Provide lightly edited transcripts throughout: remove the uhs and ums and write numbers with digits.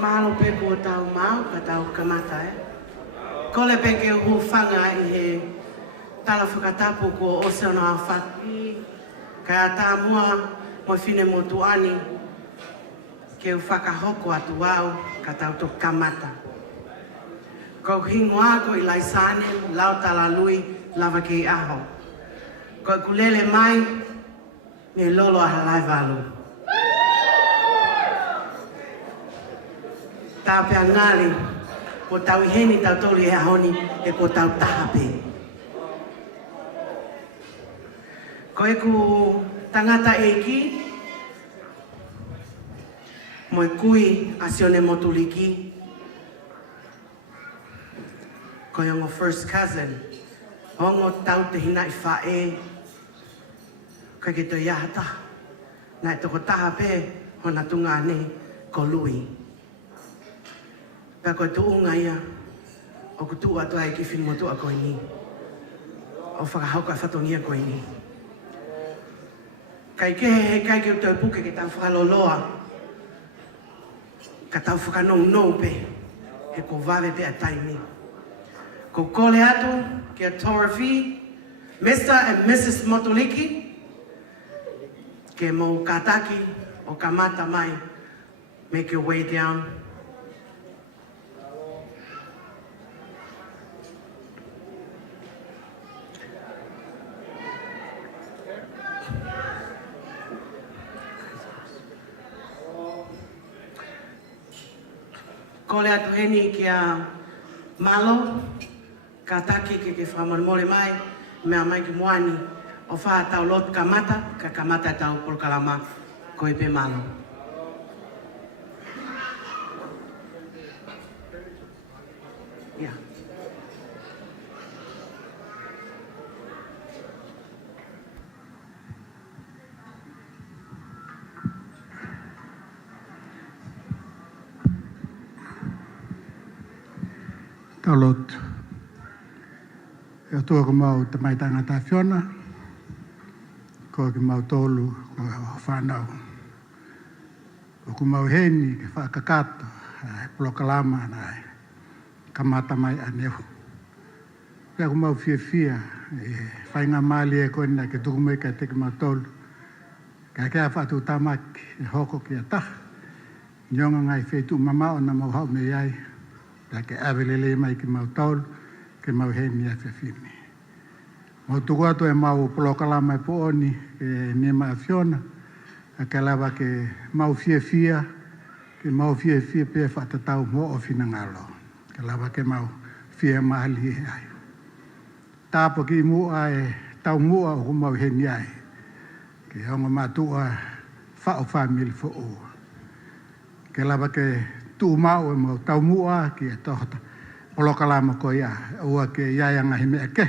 Mahalo pe ko tau mau, ka tau kamata e. Kole pe ke hu whanga i he tala whakatapu ko o se ona whaki. Ka tā mua mo whine mo tuani. Ke u whakahoko atu wau, ka tau to kamata. Ko hingoa ko i laisane, lau tala lui, lava ke i aho. Ko kulele mai, me lolo a halai walu. Tā pia ngāli, ko tau heni tau toli e ahoni, e ko tau tahape. Ko eku tangata eiki, mo e kui asione motuliki, ko yongo first cousin, hongo tau te hina i whae, ka ke to iahata, na e toko tahape, hona tunga ne, ko lui. Pea koe tu unga ia, o ku tua toa e ki whini mo tua koe ni. O whakahauka whatongia koe ni. Kai ke he kai ke utoi puke ke tau whakaloloa. Ka tau whakanong nou pe, he ko vave pe a taimi. Ko kole atu, ke a Torafi, Mr. and Mrs. Motoliki, ke mo kataki o kamata mai, make your way down. Kole atu heni ki a malo, ka taki ke whamormore mai, mea mai ki moani, o wha tau lot kamata, ka kamata tau polkalama, ko i pe malo. Yeah. Talot. E tua ko mau te mai tangata whiona, ko ki mau tolu, ko whanau. Ko mau heni, ke whakakata, plokalama, kamata mai anehu. Pea ko mau fia, whainga mali e koina ke tukumei ka teke mau tolu. Ka kea whatu tamaki, e hoko ki a taha. Nyonga ngai whetu mamao na mau hau me iai. Ta ke awelele mai ki mau tolu, ke mau heni a whiwhini. Mau tuku atu e mau polokalama e pooni, ke nema a whiona, a ke lawa ke mau fia, ke mau fia pe whatatau mo o whina ngalo. Ke lawa ke mau fia mahali e ai. Tāpo ki mua e tau mua o mau heni ai. Ke honga matua whao whamili fo o. Ke lawa ke tu mau e mau tau mua ki e tohota polokalama ko ia ua ke iaianga hi mea ke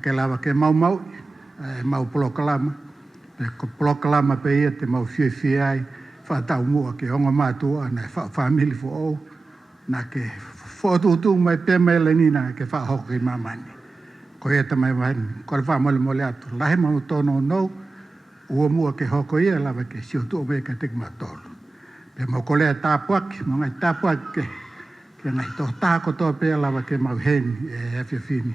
ke lawa ke mau mau polokalama ko polokalama pe ia te mau fie ai whatau mua ke onga mātua na whamili fo o na ke whotutu mai pe mele nina ke whahoko ki mamani ko ia tamai wahani ko le whamole mole atu lahe mau tono nou ua mua ke hoko ia lawa ke siotu o me ka teki matolu. Pe mau kolea tāpuaki, mau ngai tāpuaki ke ngai tō tāko tō pēa lawa ke mau heni e whiwhini.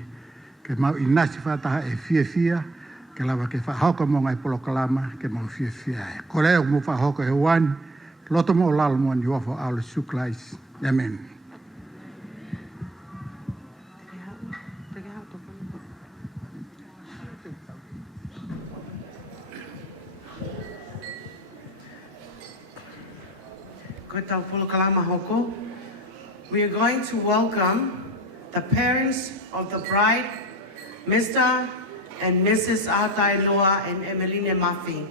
Ke mau inasi whataha e fia, ke lawa ke whahoko mo ngai polokalama ke mau fia. Kolea mo whahoko he wani, loto mo lalo mo ni wafo aule suklais. Amen. We are going to welcome the parents of the bride, Mr. and Mrs. Atai Loa and Emeline Mafi.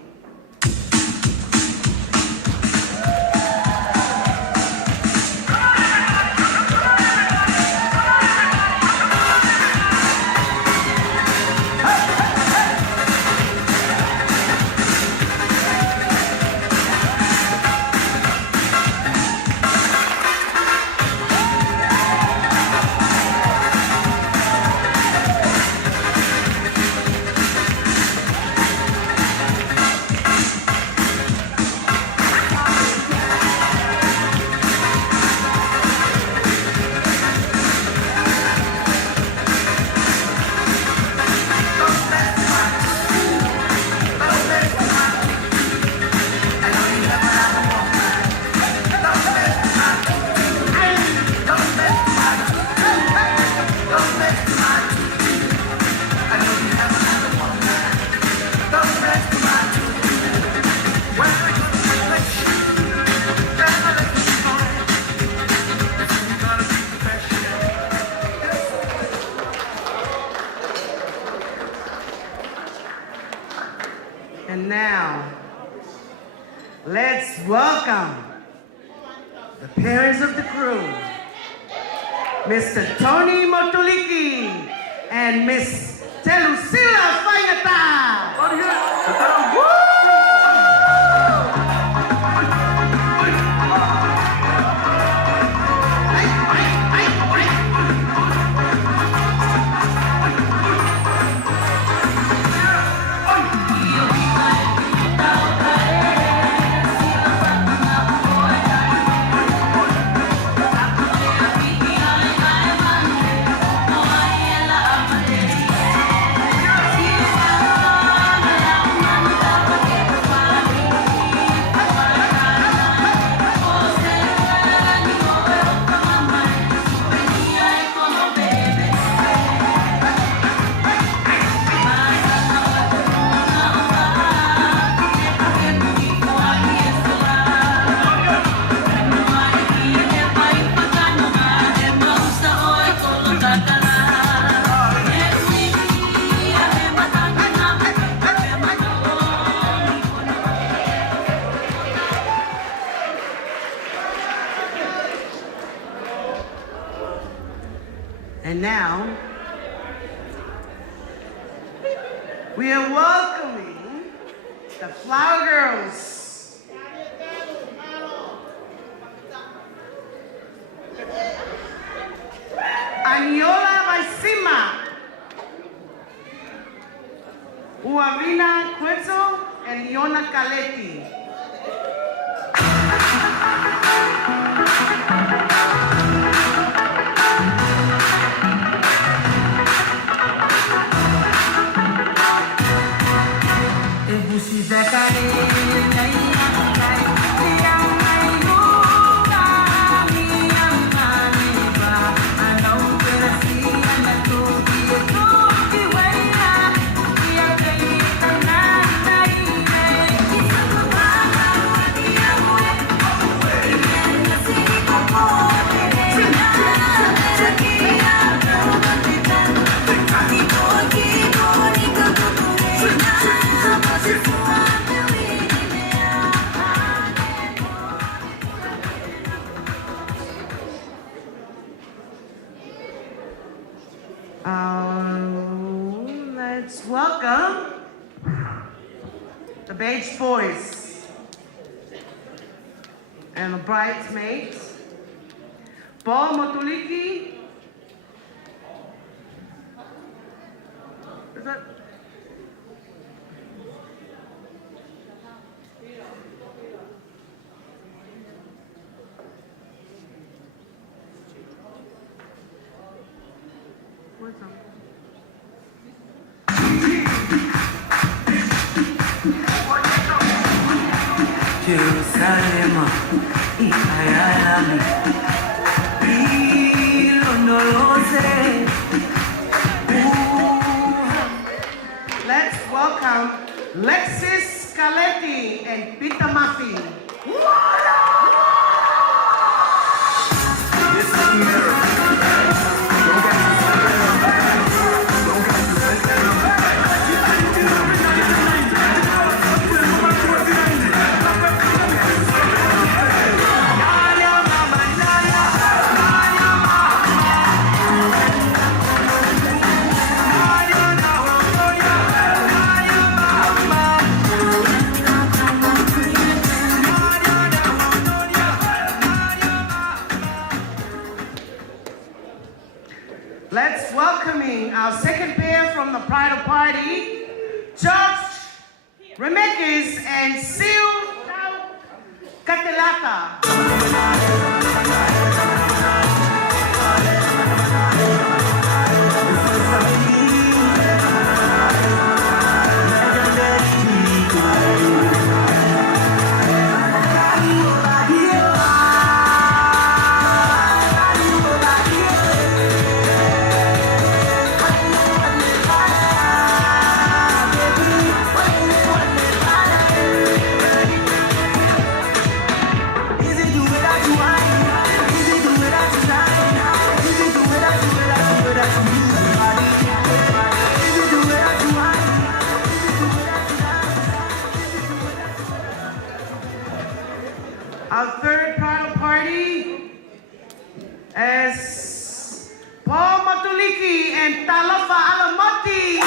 welcome the parents of the crew, Mr. Tony Motuliki and Miss Telusila Fainata. And now, we are welcoming the Flower Girls. Aniola Maisima, Uavina Quetzo, and Leona Caletti. Let's welcome the Beige Boys and the bridesmaids, Paul Motuliki. Is that? What's up? Jerusalem, Ikayalami, Ilonolose. Let's welcome Lexis Scaletti and Peter Murphy. This is America. Let's welcoming our second pair from the bridal party, George Remekis and Sil Catelata. Is it you without you? party as Paul Matuliki and Talofa Alamati.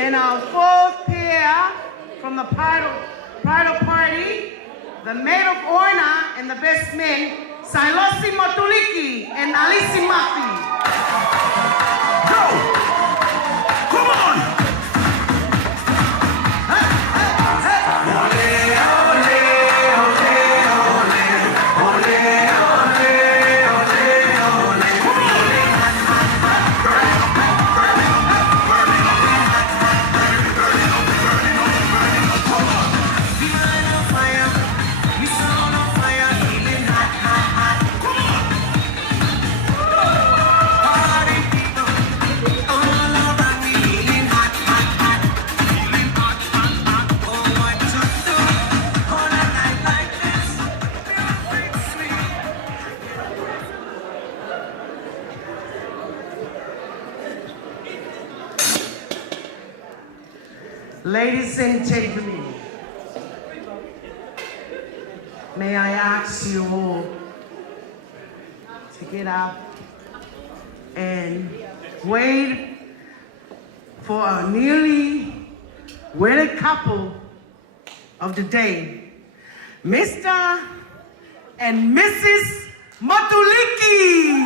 And our fourth pair from the bridal party, the maid of honor and the best men, Sailosi Matuliki and Alisi Mafi. Go! Come on! Ladies and gentlemen, may I ask you all to get up and wait for a newly wedded couple of the day, Mr. and Mrs. Matuliki.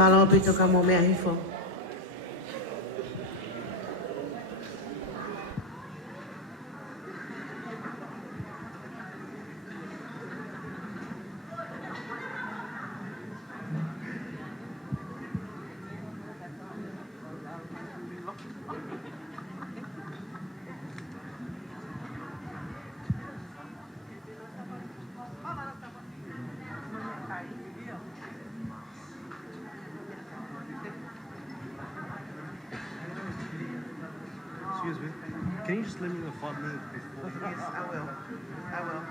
Malapit ka mo, may ahifo. Excuse me. Can you just let me know 5 minutes before? Yes, I will. I will.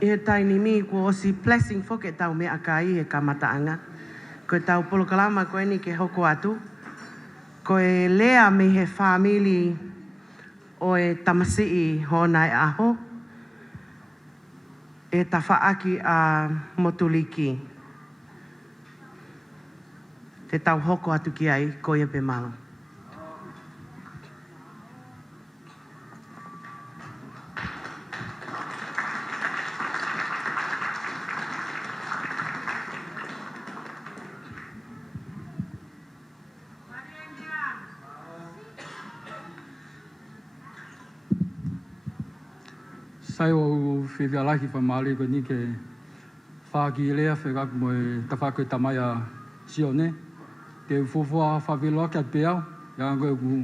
I he taini mi ko o si blessing fo ke tau mea kai e kamataanga. Ko e tau polokalama ko ni ke hoko atu. Ko e lea me he family o e tamasii hona e aho. E tawhaaki a Motuliki. Te tau hoko atu ki ai ko ia pe malo. Sai o whiwhialaki whamari ko ni ke whaki lea whekak mo e tawhako tamai a Sione. Te ufofoa whawhiloa kia peau, ia koe ku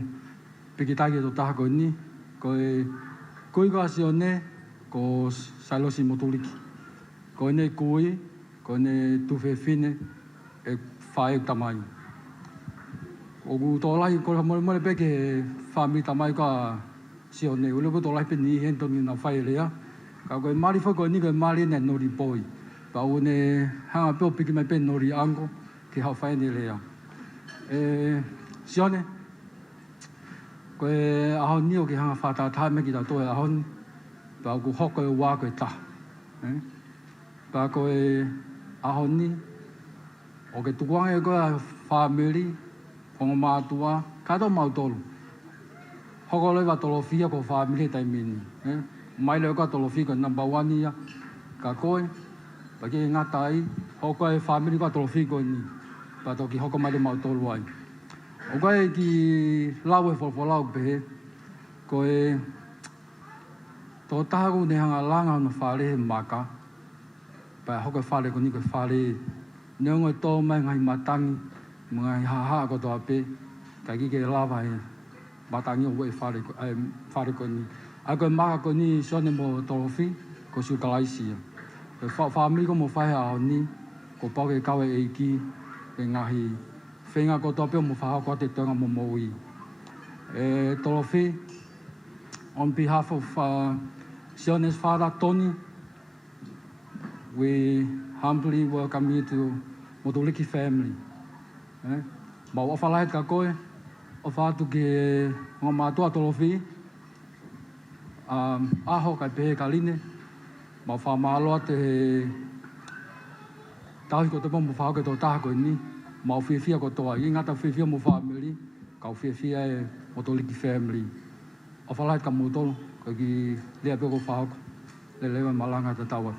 pikitaki to taha ko ni. Ko e kuiko a Sione ko Sailosi Motuliki. Ko ne kui, ko ne tuwhewhine e whae tamai. O ku tōlahi ko mole peke whami tamai ka Sione, ule ko tōlahi pe ni hento ni na whae lea. Ka koe mari whako ni koe mari ne nori poi. Pa o ne hanga peo piki mai pe nori ango ki hau whae ni lea. Sione, koe aho ni o ki hanga whata tae me ki ta toe aho ni. Pa ku hoko e wā koe ta. Pa koe aho ni, o ke tukuanga e koe a whamiri, kongo mātua, kato mau tolu. Hoko loi wa tolofia ko whamiri tai mini. Mai leo ka tolofia ko number 1 ia, ka koe, pa ki ngata ai, hoko e whamiri ko tolofia ko ni. Pa toki hoko mai le mau tolu ai. O koe ki lau e wholwholau pehe, koe tō tahaku ne hanga langa no whare maka, pa hoko e whare ko ni koe whare neongo e tō mai ngai matangi, ngai haha ko tō ape, ka ki ke lawa e matangi o koe whare ko ni. A koe maka ko ni Sione mo tolofi, ko siu kalaisia. Koe whamiri ko mo whahe aho ni, ko pau ke kawe e iki, e ngahi whenga ko tō peo mo whaha ko te tuanga mo moui. Tolofi, on behalf of Sione's father, Tony, we humbly welcome you to Motuliki family. Ma o whalahet ka koe, o whātu ke ngā mātua tolofi, aho kai pehe ka line, ma whamaloa te tahi ko te mo whao ke tō taha koe ni, ma o whiwhia ko toa. I ngata whiwhia mo whamiri, ka o whiwhia e Motuliki family. O whalahet ka motolo, ko ki lea peo ko whao ko, le lewa malanga te tawa.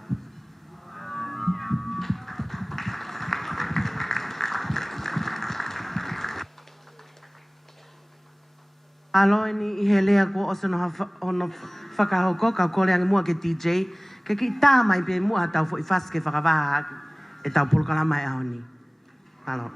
Aloe ni i he lea ko oso no whakahoko, ka kore ange mua ke DJ, ke ki tā mai pe mua tau fo i whaske whakawaha aki, e tau polokalama e aho ni. Aloe.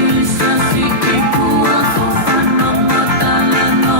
Isa si ke kua ko whanau matala no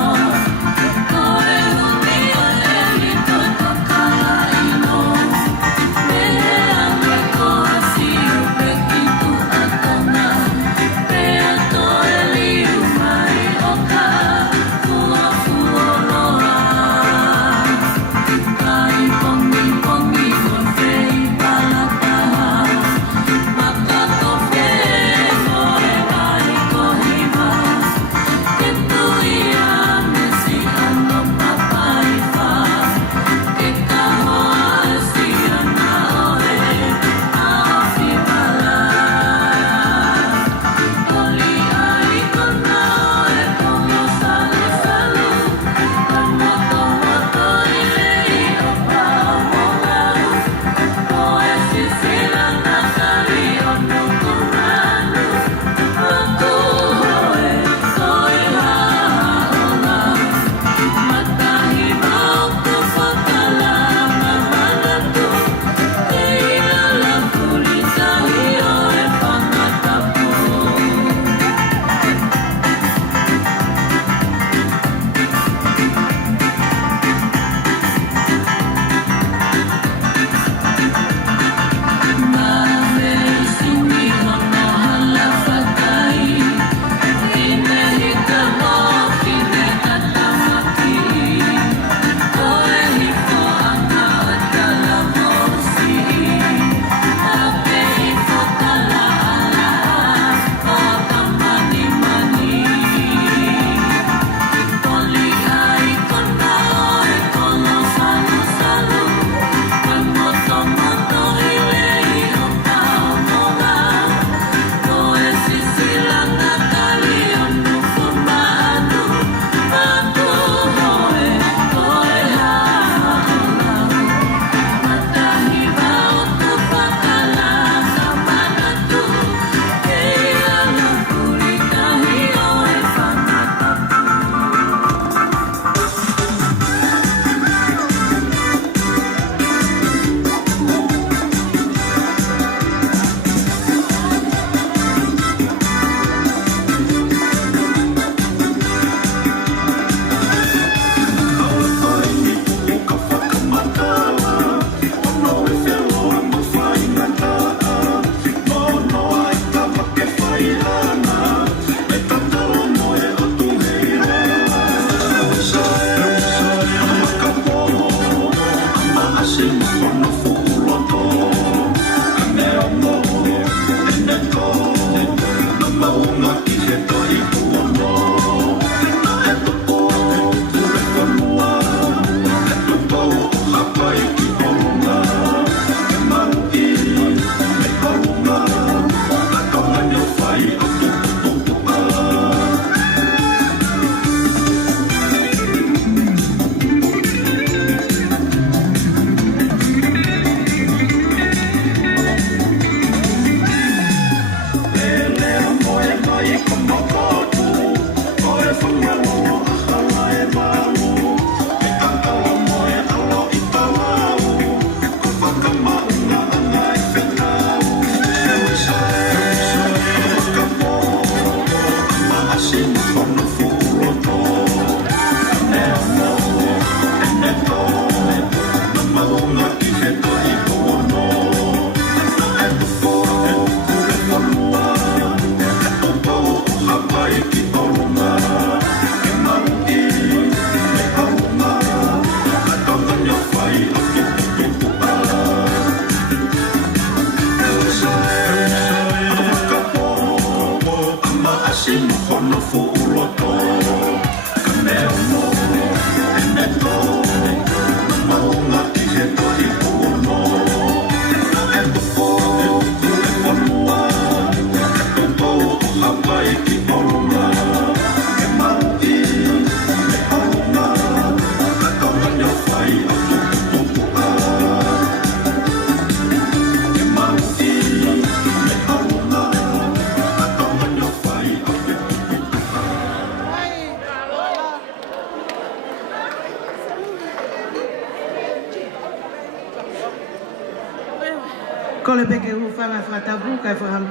Ko le peke ufanga whakatabu kai whakam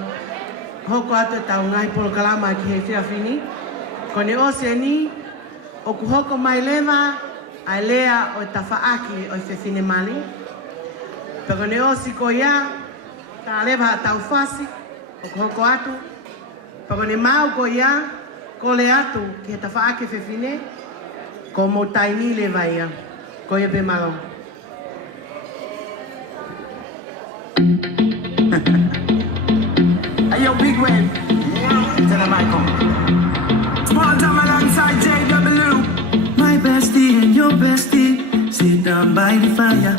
hoko atu tau ngai polo kalama ki he whiawhini. Ko ne ose ni, o ku hoko mai lewa, ai lea o ta whaaki o i whiwhine mali. Pero ne osi ko ia, ta lewa tau whasi, o ku hoko atu. Pero ne mau ko ia, ko le atu ki he ta whaaki whiwhine, ko mo taini lewa ia. Ko ia pe malo. Hey, yo, big wave. Tell them I come. Small time alongside JW. My bestie and your bestie sit down by the fire.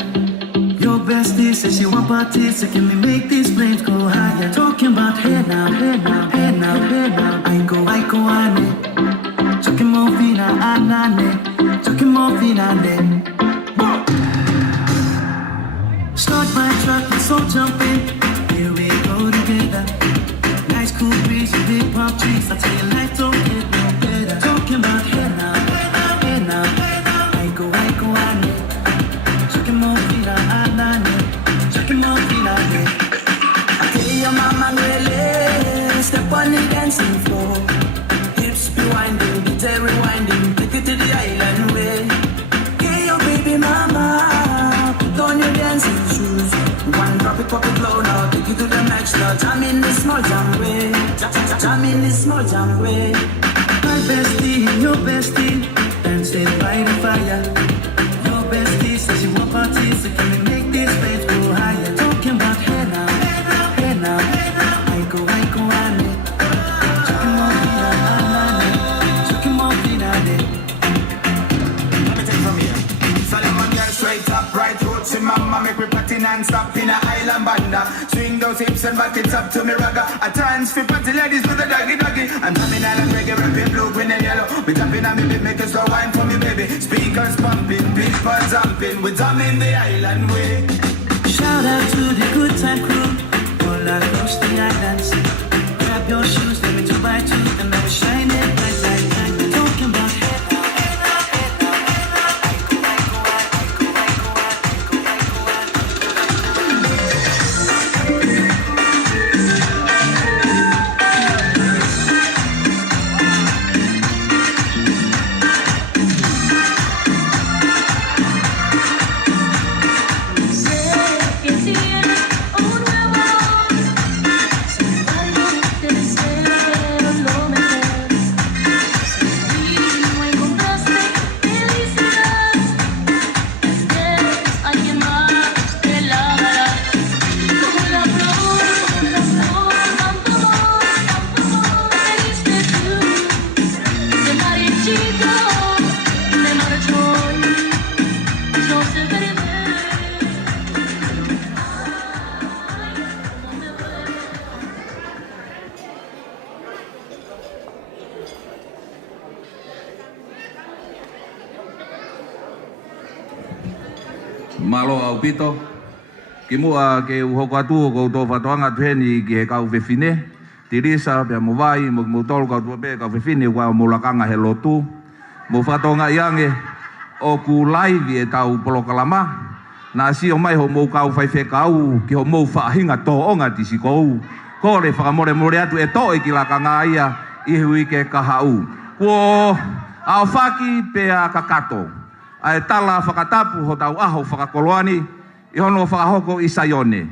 Your bestie says she want parties, so can we make these flames go higher? Talking about hey now, hey now, hey now, hey now. I go, ane. Talking more fina, anane. Talking more fina, ane. Start my truck, let's all jump in. Here we go together. Nice cool breeze and big palm trees. I tell you, life don't get no better. Talking about hey now, hey now, hey now. I go, ane. Talking more fina, anane. Talking more fina, ane. I tell your mama, really, step on the dancing floor. Hips be winding, guitar rewinding. Take it to the island way. Hey, your baby mama. On your dancing shoes, one drop it, pop it low now, take you to the max now. Jam in this small jam way, jam in this small jam way. My bestie and your bestie dancing by the fire. Your bestie says she want parties, so can we make these flames go higher? Talking about hey now, hey now, hey now. I go, ane. Talking more fina, anane. Talking more fina, ane. Let me take it from here. Solomon girl straight up, right. Mama make me party non-stop in a island banda. Swing those hips and back it up to me ragga. A dance for party ladies with a doggy doggy. I'm drumming island reggae, rapping blue, green and yellow. We jumping on me beat, make a slow wine for me baby. Speakers pumping, people jumping. We drumming the island way. Shout out to the good time crew all across the islands. Grab your shoes, let me 2x2, and then we shine it bright, bright, bright. Talking about hey now, hey now, hey now, hey now. Malo au pito, ki mua ke uhoko atu ko to whatoanga tuheni ki he kau whewhine. Tirisa pia mo vai, mo tolu kau tuape kau whewhine wa mo lakanga he lotu. Mo whatonga iange o ku laivi e tau polokalama. Na si o mai ho mou kau whai whekau, ki ho mou whaahinga tō onga tisi kou. Ko le whakamore more atu e tō e ki la ka ngā ia, i hui ke kahau. Ko ao whaki pe a kakato. A e tala whakatapu ho tau aho whakakoloani, i hono whakahoko i Saione.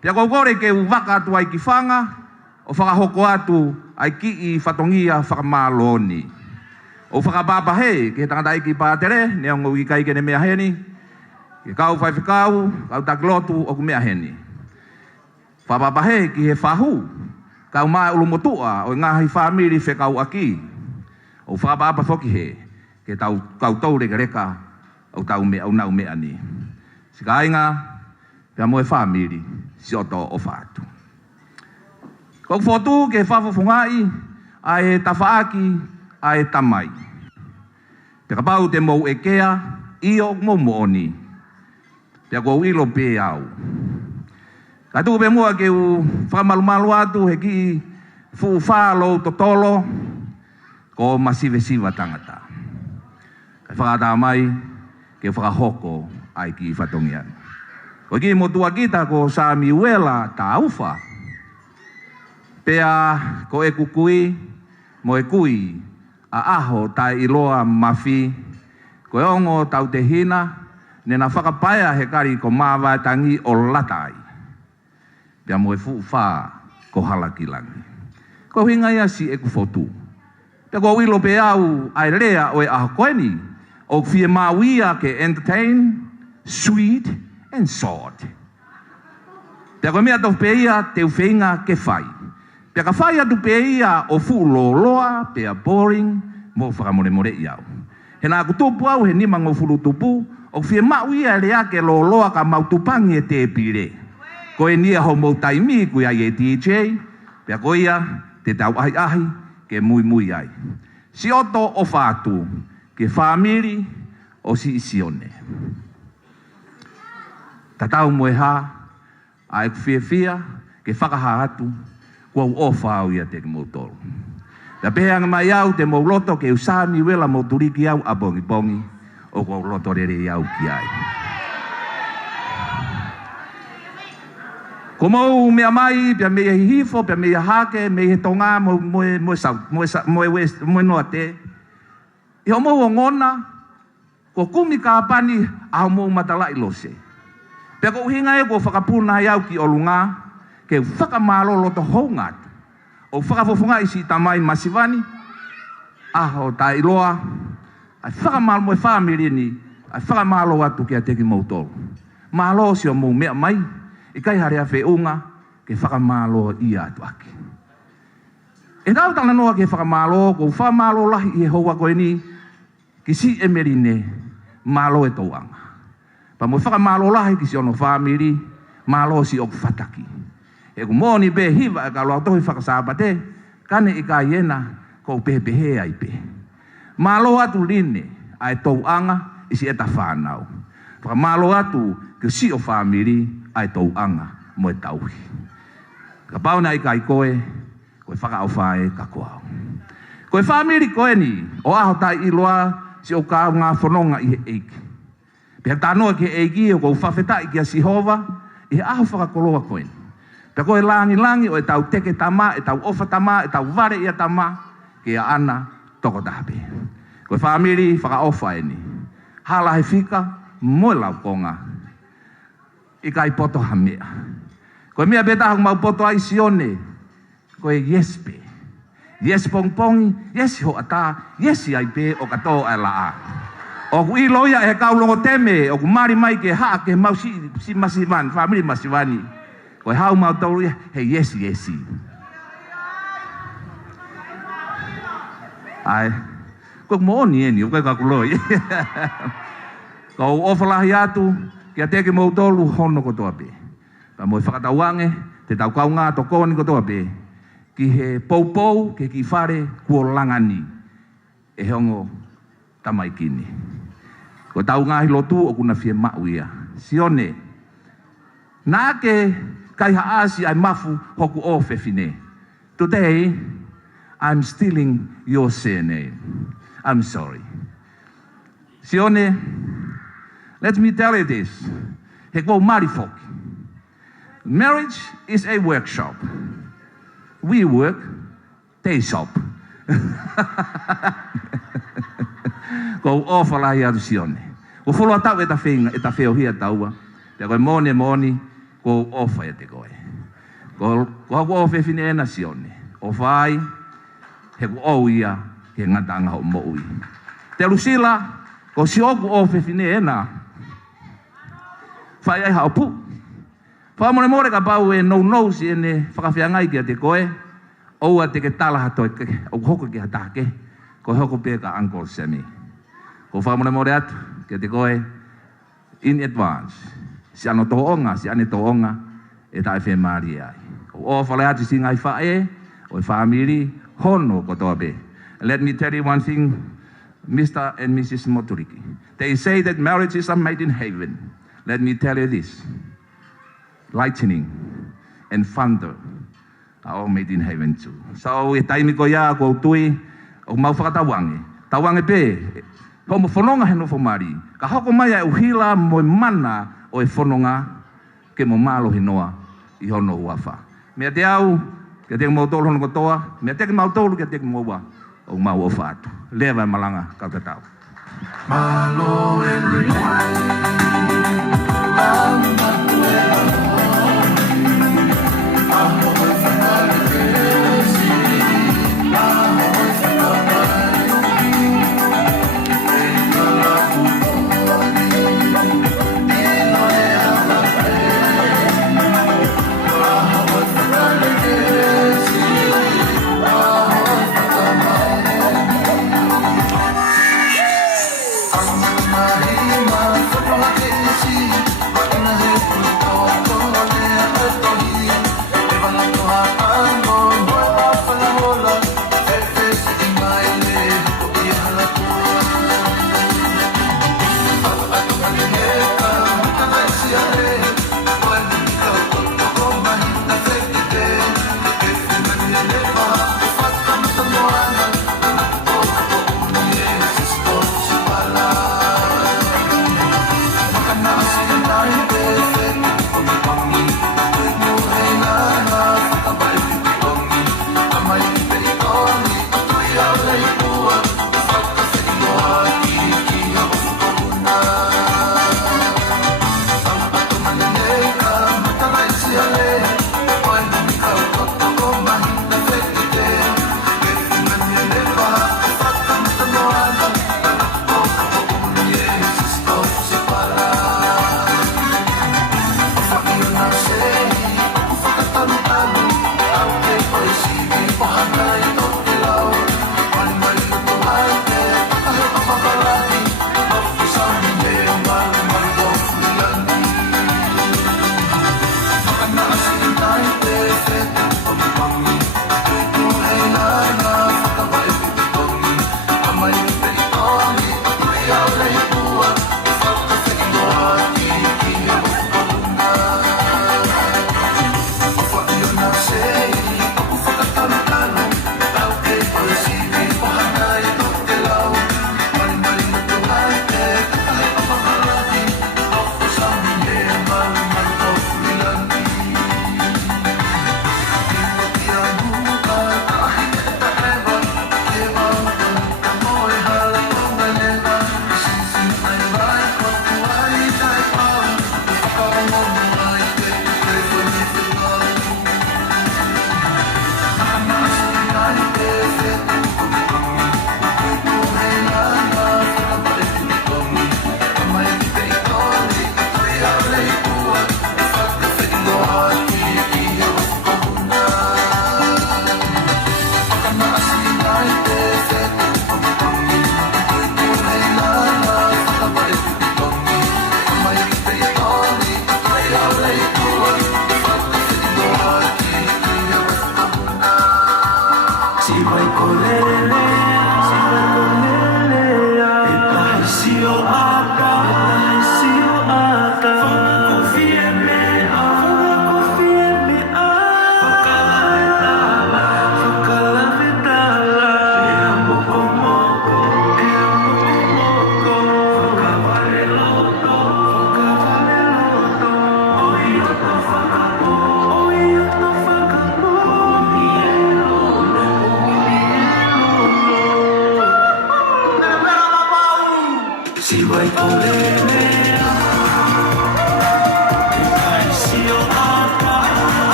Pia kou kore ke uwaka atu ai ki whanga, o whakahoko atu ai ki i whatongia whakamāloni. O whakapapahe, ke tangata i ki pātere, ne ongo i kai ke ne mea heni, ke kau whai whikau, kau taklotu o ku mea heni. Whapapahe ki he whahu, kau mai ulumotua o ngahi whamiri whekau aki. O whakapapa whoki he, ke kau tau reka reka, o tau mea, o nau mea ni. Si ka inga, pia moe whamiri, si oto o whātu. Kau whotu ke whawhawhungai, a e tawhaaki, a e tamai. Pia ka pau te mou e kea, io mo mooni. Pia kou ilo pe au. Ka tuku pe mua ke u whakamalumalu atu he ki fu whalo totolo ko masive siva tangata. Ka whakata mai ke whakahoko ai ki whatongian. Ko ki motua kita ko sa miuela ta ufa. Pea ko e kukui mo e kui a aho ta iloa mafi ko e ongo tau te hina nena whakapaya he kari ko mawa tangi o latai. Pia moe fu wha ko halakilangi. Ko hinga ia si e kufotu. Pia ko wilo pe au ai lea o e aho koeni o fie mawia ke entertain, sweet and salt. Pia ko mea tau pe ia te uwhenga ke whai. Pia ka whai atu pe ia o fu loloa, pia boring, mo whakamore iau. He nā kutupu au he nima ngō furu tupu, o fie mauia lea ke loloa ka mautupangi e te pire. Ko e nia ho mou taimi kui ai e DJ, pia ko ia te tau ahi ahi ke mui mui ai. Si oto o whātu, ke whamiri o si isione. Tatau moe ha, a e fia fia, ke whakaha atu, kua u ofa au ia te ke moutoro. Pia peheanga mai au te mou loto ke usami wela mou turiki au a bongi bongi, o kua loto rere iau ki ai. Ko mau mea mai, pia mea hifo, pia mea hake, mea tonga, moe noa te. I ho mau o ngona, ko kumi ka apani, a ho mau matalai lose. Pia ko uhinga e ko whakapuna iau ki olunga, ke whakamalo loto houngat. O whakafofunga isi tamai masivani, aho ta iloa, ai whakamalo moe whamiri ni, ai whakamalo atu ki a teki mautoro. Malo si o mau mea mai, i kai harea whiunga, ke whakamalo i atu aki. E tau tala noa ke whakamalo, ko whamalo lahi i he hoa koe ni, ki si e merine, malo e tauanga. Pa mo whakamalo lahi ki si ono whamiri, malo si o whataki. E ku mōni be hiva e ka loa tohi whakasāpate, kane i ka iena, ko pehe ai pe. Malo atu line, ai tauanga, isi e ta whanau. Whakamalo atu, ke si o whamiri, ai tauanga, mo e tauhi. Ka pauna i ka i koe, koe whakaau whae ka koau. Koe whamiri koe ni, o aho tai iloa, si o ka ngā whanonga i he eiki. Pea tānoa ki he eiki, o kou whawhetai ki a Sihova, i he aho whakakoloa koe ni. Pea koe langi o e tau teke tama, e tau ofa tama, e tau vare ia tama, ke a ana toko tape. Koe whamiri whakaofa e ni. Hala he whika, moe lau konga. I kai poto ha mea. Koe mea betahu mau poto ai sione, koe yes pe. Yes pong pongi, yes ho ata, yes ai pe o kato ai laa. O ku iloia e kaulongo teme, o ku mari mai ke haa ke mau si masivani, whamiri masivani. Koe hau mau tauru ia, he yesi. Ai, koe mooni eni, o koe kakuloi. Kau ofalahi atu, kia teke mau tolu hono kotoa pe. Pa moe whakatauange, te tau kau ngā tokoni kotoa pe. Ki he poupou, ke ki whare kua langani. E hongo tamai kini. Ko tau ngā hilotu o kuna fie mauia. Sione, nā ke kai haasi ai mafu hoku o whewhine. Today, I'm stealing your surname. I'm sorry. Sione, let me tell you this. he ko mari foki. Marriage is a workshop. We work, they shop. Ko ofa la ia sione. Ko folo tau e ta feo hia taua. Te koe moni ko ofa e te koe. Ko ofa fine e na sione. O fai he ko o ia he ngatanga ho mo ui. Te lusila ko si oku ofa fine e na. Fai ai haupu. Fai more ka pau e no si ene whakawhiangai ki a te koe. Oua te ke tala hato o hoko ki hatake. Ko hoko pe ka Uncle Sammy. Ko fai more atu ki a te koe in advance. Si ano toonga, si ane toonga e tae whi maari ai. O whale atu si ngai whae, o i whaamiri, hono ko toa be. Let me tell you one thing, Mr. and Mrs. Moturiki. They say that marriages are made in heaven. Let me tell you this. Lightning and thunder are all made in heaven too. So, e taimi ko ia, ko tui, o mau whakatawange. Tawange pe, ho mo whanonga he no whamari. Ka hoko mai e uhila mo mana o e whanonga ke mo malo he noa i hono uawha. Mea te au, ke te mau tolu hono kotoa, mea te mau tolu ke te mau wa o mau o whaatu. Lewa malanga kautatau. Malo and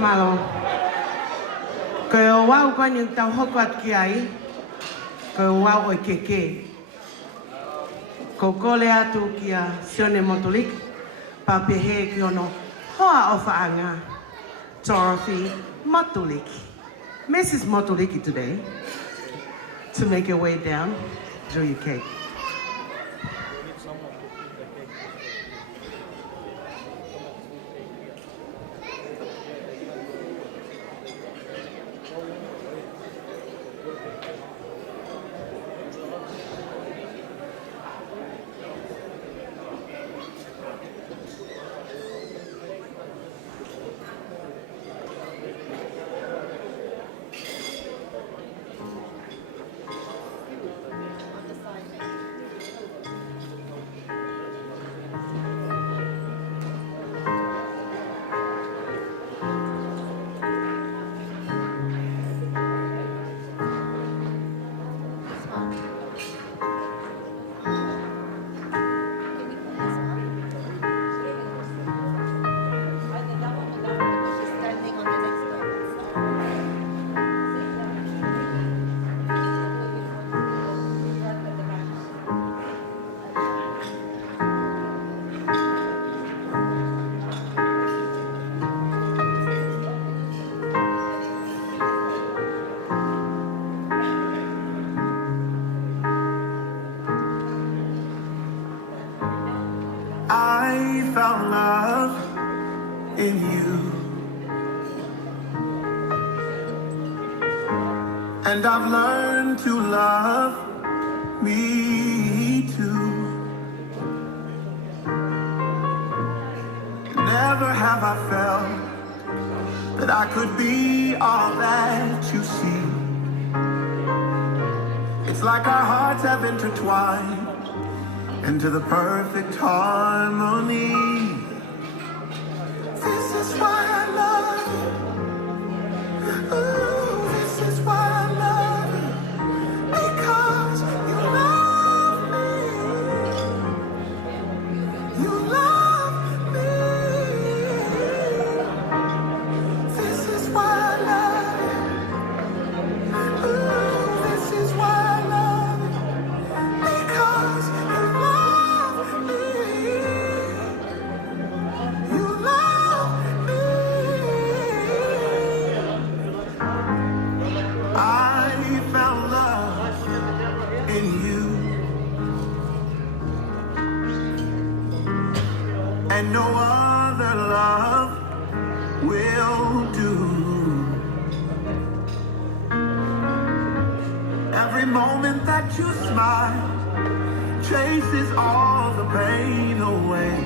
Malo. Kaya wao kwa yung tao hokot kiai. Kaya wao oy keke. Kokole atu kia sione motolik. Papehe kiono hoa ofaanga. Dorothy Motolik. Mrs. Motoliki today. To make your way down. Enjoy your cake. And I've learned to love me too. Never have I felt that I could be all that you see. It's like our hearts have intertwined into the perfect harmony. This is why I love you. Ooh, this is why I love you. Because you love me. You love me. This is why I love you. Ooh, this is why I love you. Because you love me. You love me. I found love in you, and no other love will do. Every moment that you smile chases all the pain away.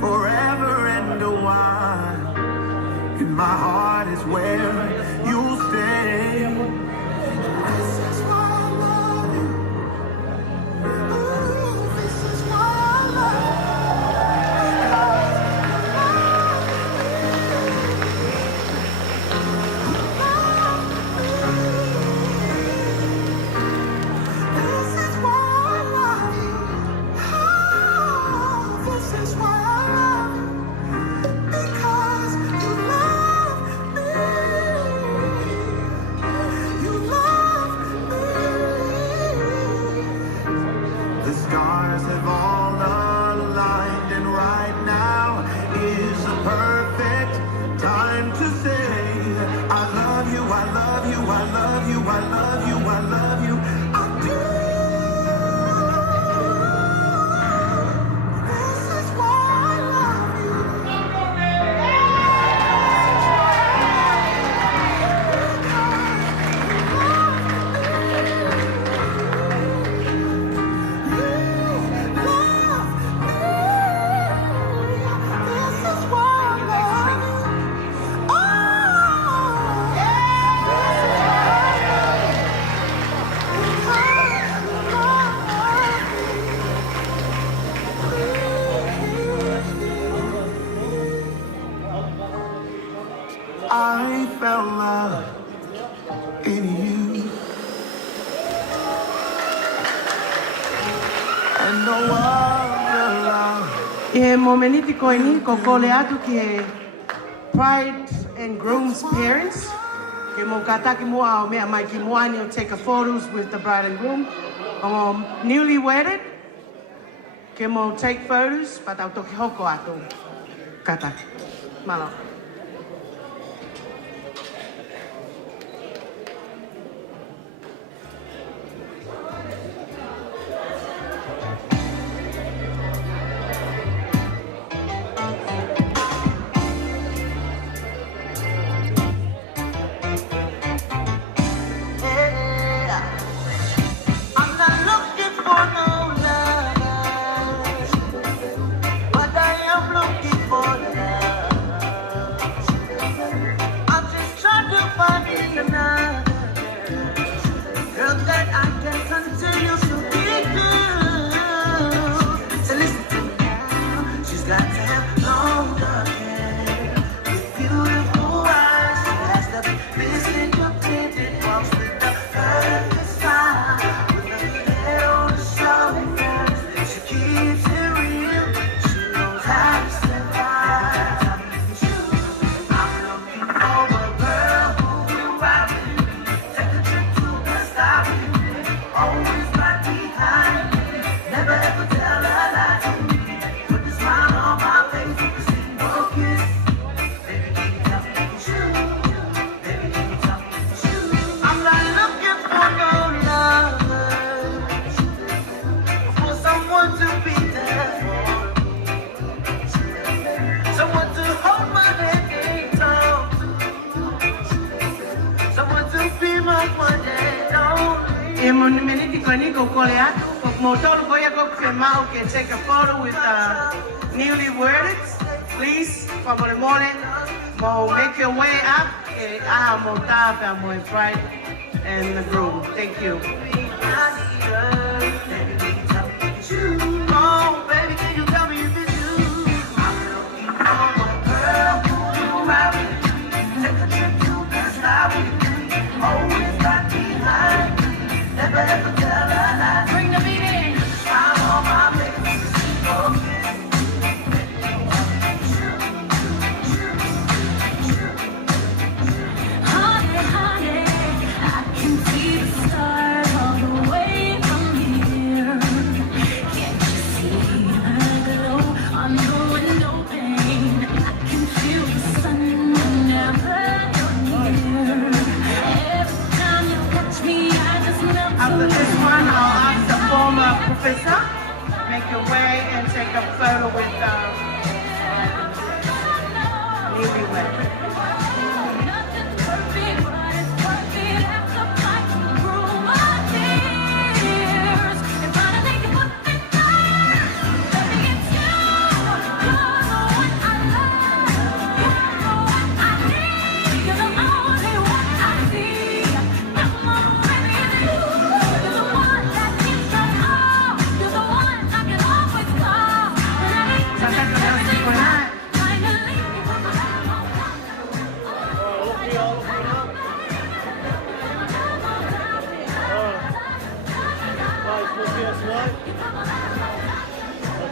Forever and a while, in my heart is where you'll stay. This is why I love you. Ooh, this is why I love you. This is why I love you. Oh, this is why I love you. Because you love me. You love me. The stars have all aligned, and right now is the perfect time to say, I love you, I love you, I love you, I love you, I love you. I do. This is why I love you. I felt love in you, and no other love. E momeniti ko ni ko kole atu ki e bride and groom's parents. Ke mo kata ki mo au mea mai ki mo ani o take a photos with the bride and groom. O newly wedded. Ke mo take photos, but au toki hoko atu. Kata. Malo. I'm not looking for no love, but I am looking for love. E meniti ko kole atu, ko motolu ko ia ko mau ke take a photo with newly worded. Please, favore mole, mo make your way up. Aha mo tapa mo pride and the groom. Thank you. Oh, baby, can you tell me if it's you? I'm looking for a girl who will marry me. Take a trip to the sky with me. Always right behind me. Never ever tell a lie. Bring the beat in. I'm on my way. Honey, honey, I can see the stars all the way from here. Can't you see the glow on the window pane? I can feel the sun whenever you're near. Every time you touch me, I just melt After this one, I'll ask the former professor make your way and take a photo with newlywed. Nothing's perfect, but it's worth it after fighting through my tears. And finally you put me down. Baby, it's you. You're the one I love. You're the one I need. You're the only one I see. Come on, baby, it's you. You're the one that keeps me up. You're the one I can always call when I need to Sometimes make I everything don't right. Finally, Guys, look here, slide.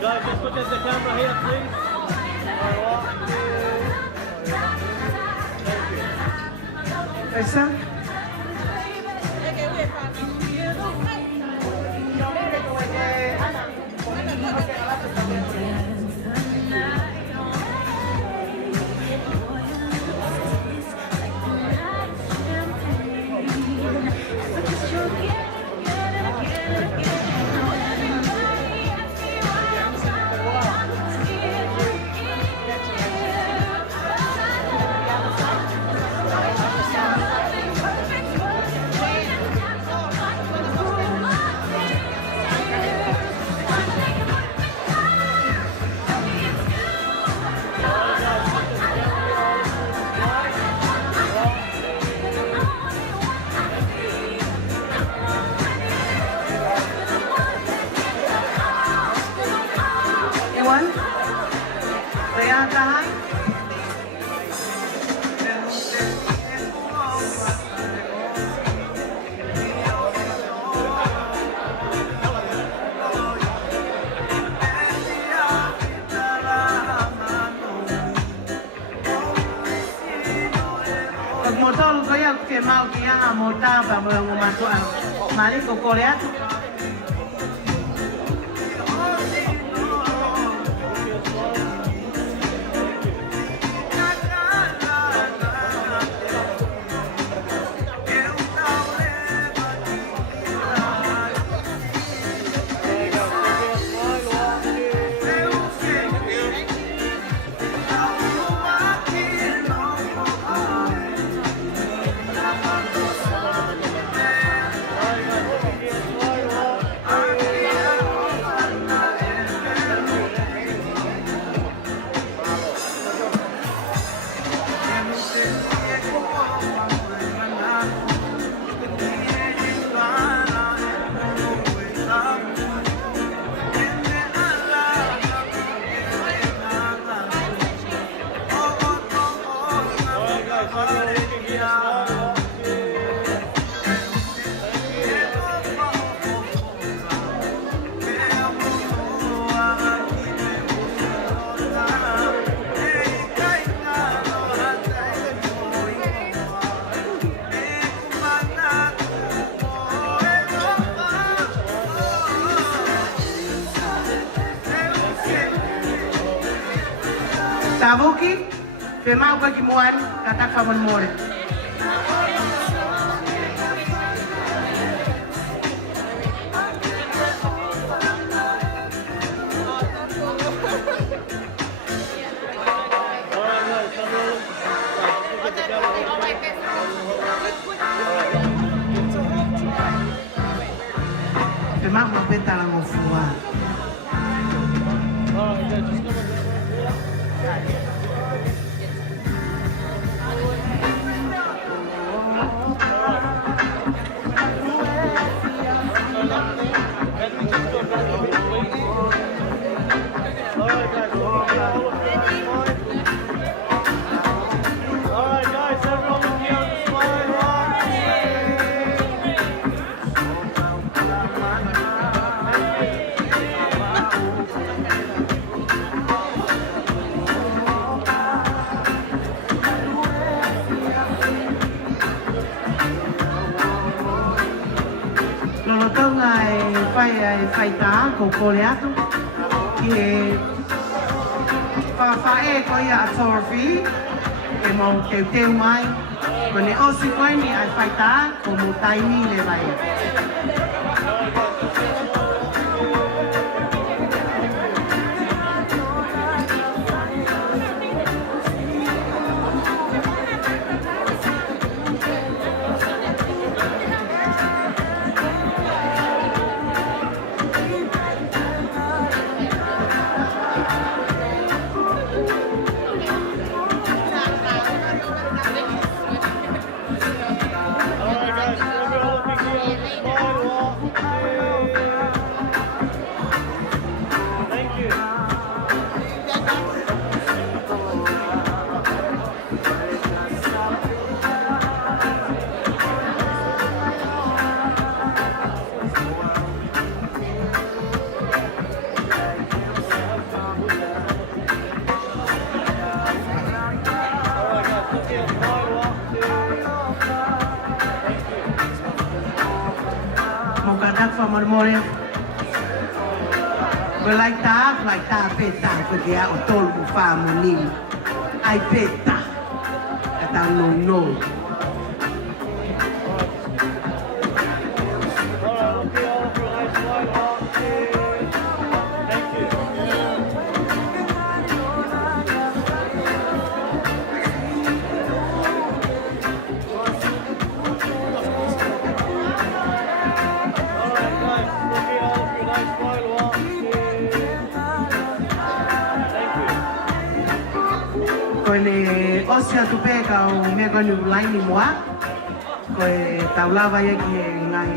Guys, just look at the camera here, please. Professor? Anyone? Beata High? Pag motor ko yung mau kaya mo tapa mo yung umatuan. Mali ko Korea. Tabuki, femau kwa kimuan, katak faman mole. peta la ngofua. Fai tā ko kore atu ki e whawhae ko ia a torwhi e mau teu teu mai ko ne osi koe ni ai whai tā ko mo taimi le vai. Mormore. But like that, peta, porque é o tolo do famolim. Ai peta, kata no. Koe osia tu peka o mea koe ni ulaini moa. Koe taulawa ia ki e ngai.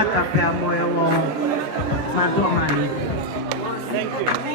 Ata pea moe o matua mai. Thank you.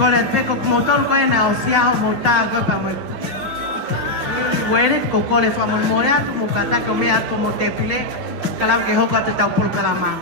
Ko le peko kumotol ko ena o sia o mota ko pa mo. Wele ko ko le fa mo moya tu mo kata ko me ato mo te pile kala ke hoka te tau por kalama.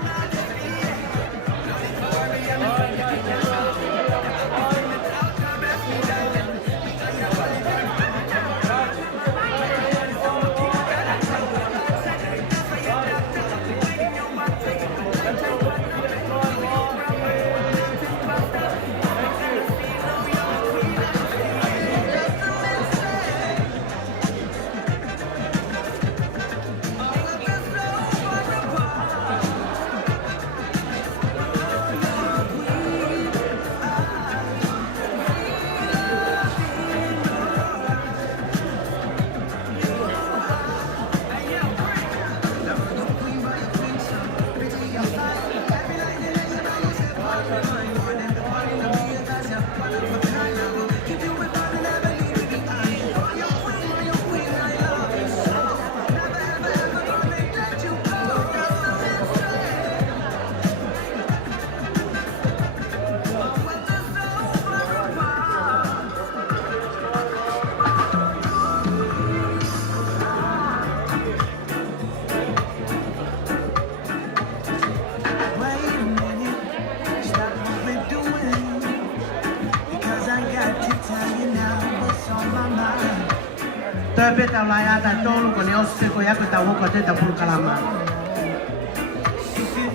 Toi peta la ya ta tolu ko ne o se ko ya ko ta wo ko te ta por kalama.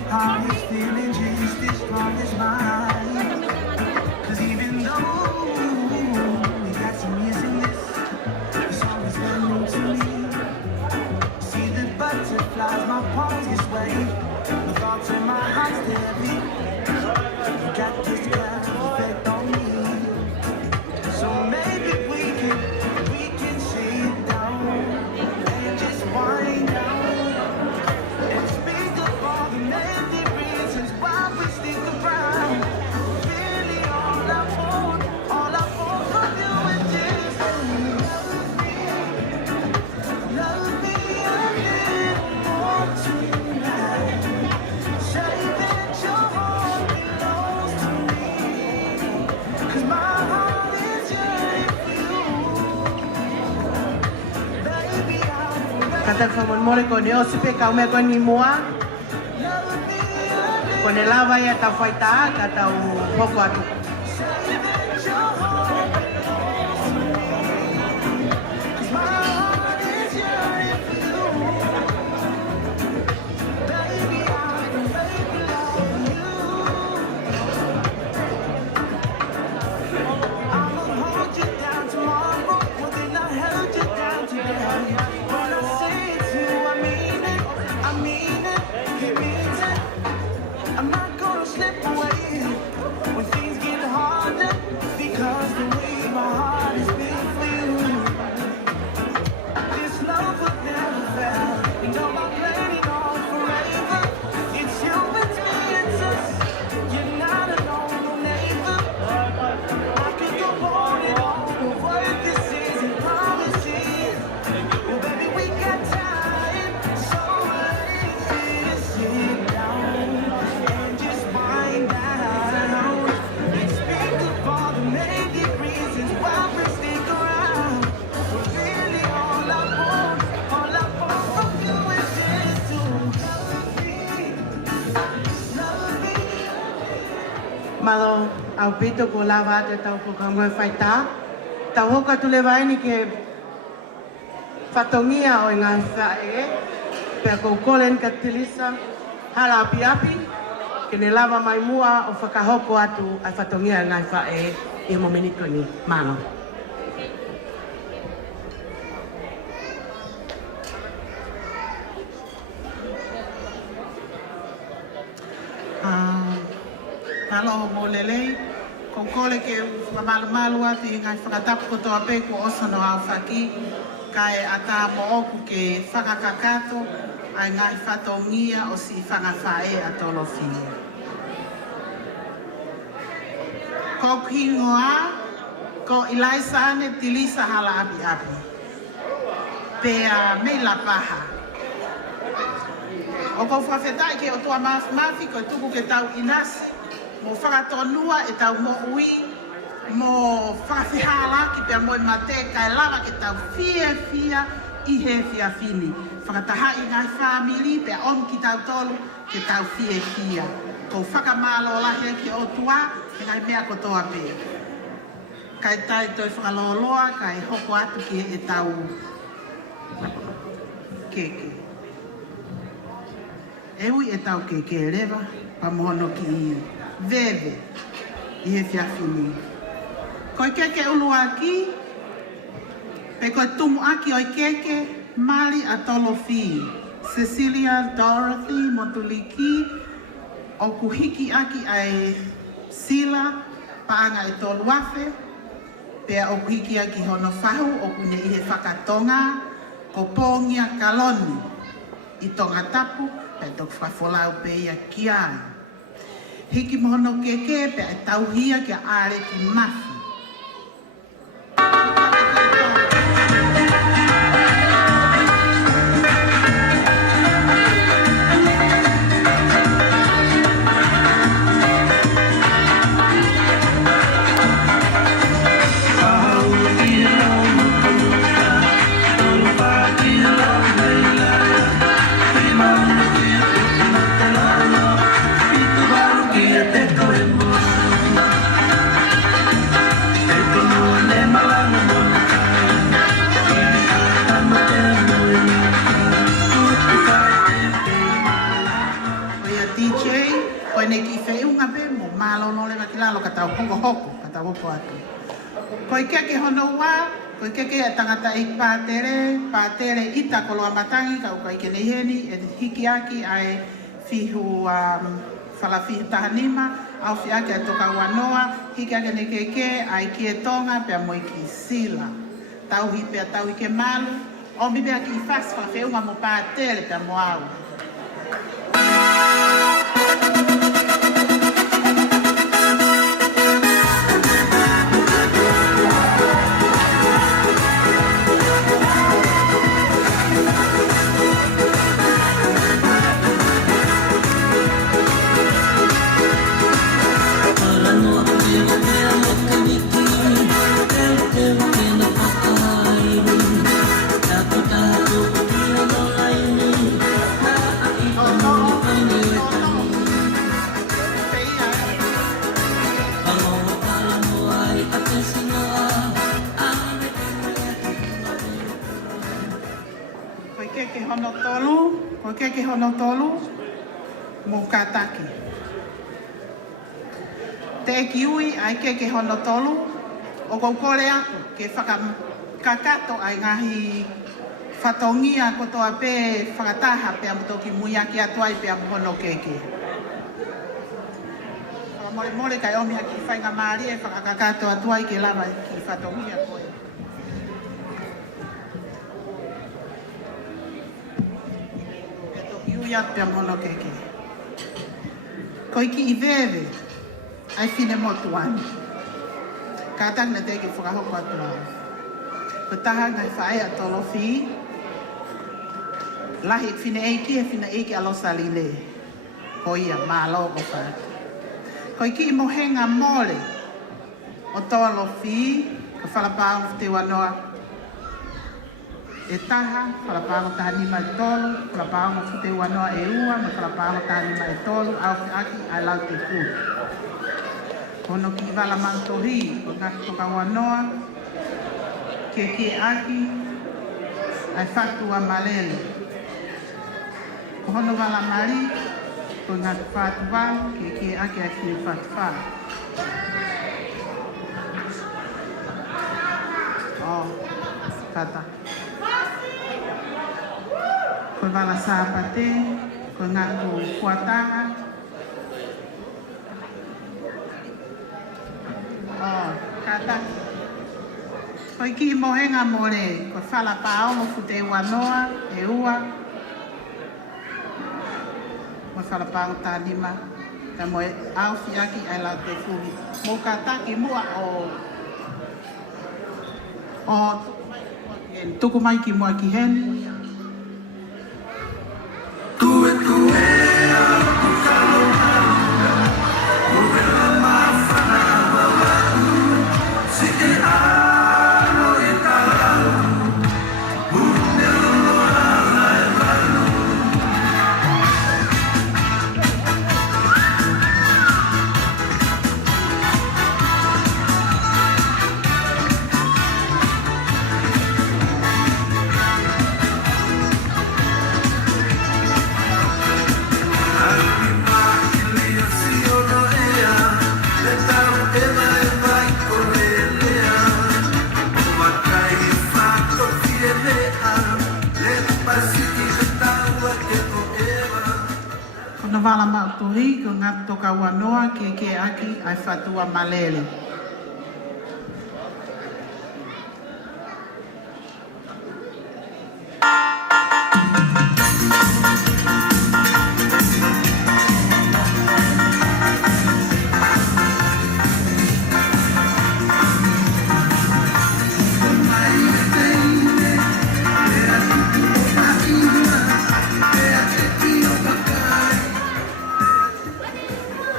Heart is feeling just as strong as mine. 'Cause even though we got some years in this, the song is new to me. See the butterflies, my palms get sweaty, my thoughts and my heart's heavy. You got this kind of effect on me, so maybe we can sit down and just wind down. Kata ko mo mole ko ne o se pe ka me ko ni moa. Ko ne lava ya ta faita kata o hoko atu. Malo au pito ko lava te tau ko ka mo faita. Tau hoka tu le vai ni ke fatongia o ngai fae. Pe ko kolen ka tilisa hala api api ke ne lava mai mua o whakahoko atu ai fatongia ngai fae i mo miniko ni malo. Malo mo lele, kung kole ke malu ati ngai whakatapu ko toa pe ko oso no au whaki, kai ata mo oku ke whakakakato, ai ngai whatongia o si whangawhae a tolo whia. Ko kingoa, ko ilaisa ane tilisa hala api api. Pea me la paha. O ko whawhetai ke o tua mafi ko tuku ke tau inasi, mo whakatonua e tau mo ui, mo whawhihala ki pia moi mate kai lava ke tau fia I he fia fini. Whakataha I ngai whamili pia om ki tau tolu ke tau fia. Ko whakamalo lahe ki o tua e ngai mea kotoa pia. Kai tai toi whakaloloa kai hoko atu ki e tau keke. Eui e tau keke rewa pa mohono ki veve I he fia fini. Koi keke ulua ki, pe koi tumu aki oi keke, Mali Atolofi, Cecilia Dorothy Motuliki, o kuhiki aki ai Sila, paanga e toluafe, pea o kuhiki aki hono fahu, o kune I he whakatonga, ko pōngia kaloni, I tonga tapu, pe tok whafolau pe ia kiai. Hiki mohono keke, pe e tauhia kia are ki mafi. Koi keke hono wā, koi keke e tangata I pātere ita koloa matangi, kau kai kene heni, e hiki aki ai fihu whalafihu tahanima, au fi aki a toka wanoa, hiki aki ne keke ai ki e tonga, pia moi ki sila. Tauhi pia tauhi ke malu, o mi pia ki fasfa whiunga mo pātere pia mo au. Keke hono tolu, mo kataki. Te kiui ai keke hono tolu, o kou kore aku, ke whakakakato ai ngahi whatongia kotoa pe whakataha pe amutoki muiaki atuai pe amuhono keke. Mole kai omi haki whainga maari e whakakakato atuai ke lava ki whatongia koe. Iat pia mono keke. Koi ki I veve, ai fine motu ani. Kātang na teke whakahoko atu au. Ko taha ngai whae a tolofi, lahi fine eiki e fine eiki alo salile. Ko ia, mālo ko whae. Koi ki I mohenga mole, o tolofi, ka whalapāngu te wanoa, e taha, whalapango tahanima e tolu, whalapango fute wanoa e ua, ma whalapango tahanima e tolu, au ki aki ai lau te ku. Kono ki wala mantohi, o ngaki toka wanoa, ke aki, ai whatua malele. Kono wala mari, ko ngaki whatua, ke aki ai kine whatua. Oh, kata. Koe wala sāpate, koe ngāku kuatanga. Oh, kata. Koe ki mohenga more, koe whala pāongo fute wanoa, e ua. Koe whala pāongo tānima, ka moe auwhi aki ai lau te fuhi. Mo kataki mua o tuku mai ki mua ki heni. Kona wala mautuhi, ko ngā toka wanoa ke aki ai whatua malele.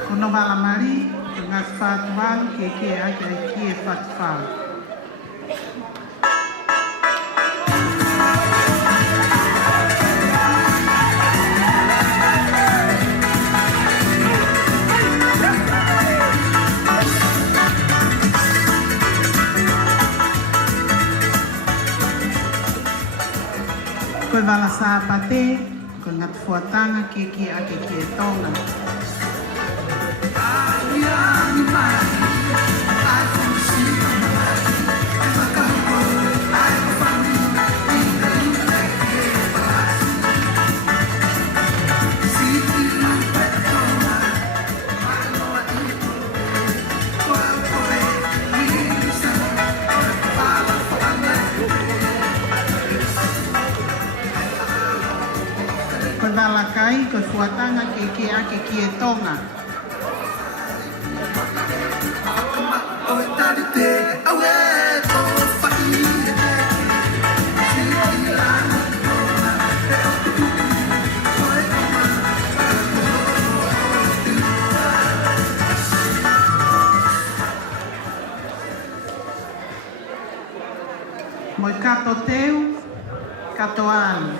Kona wala mari, ko ngā whatua ke aki ai ki e whatwhau. Koe wala sāpate, koe ngā fuatanga ke ake ki e tonga. Koe wala kai, koe fuatanga ke ake ki e tonga. Moi kato teu, kato anu.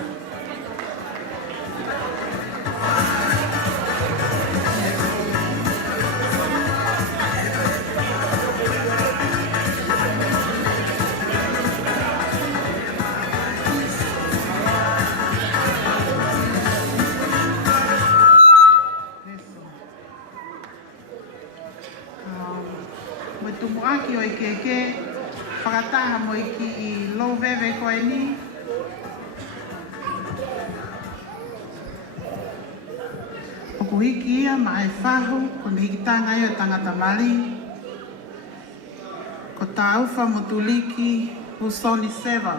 Moi tumu aki o i keke, whakataha mo i ki I lo vewe koe ni. Oku hiki ia ma e whahu, ko ni hiki tanga i o tangata mali. Ko tā uwha mo tuliki, Usoni Seva.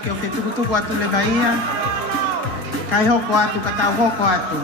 Ke o ke tukutuku atu le vaia, kai hoko atu, ka tau hoko atu.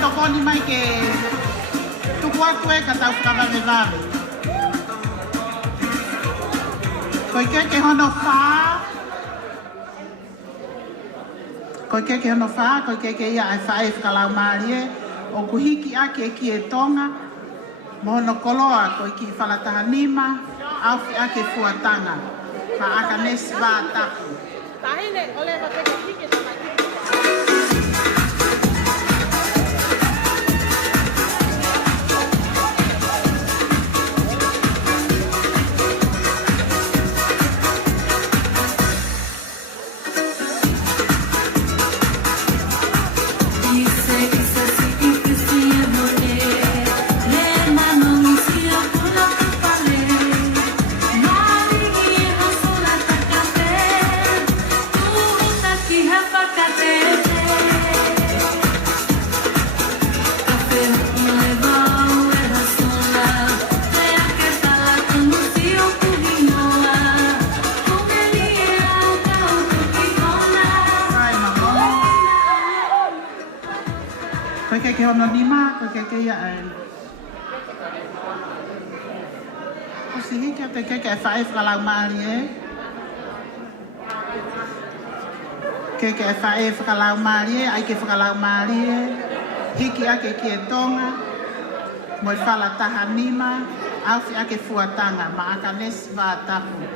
Tokoni mai ke tuku atu e ka tau kawame vame. Koe ke hono whā. Koe ke hono whā, koe ke ia ai whae whakalau maari e. O kuhiki ake ki e tonga. Mohono koloa koe ki whalataha nima. Auwhi ake fuatanga. Ka aka nesi wā tapu. Tahine, ole wa te hiki tamaki. hono nima ko ke ia ai. O si hiki te ke fai whakalau maari e. Ke fai whakalau maari e, ai ke whakalau maari e. Hiki ake ki e tonga. Moi whala taha nima. Auwhi ake fuatanga, ma aka nesi wā tapu.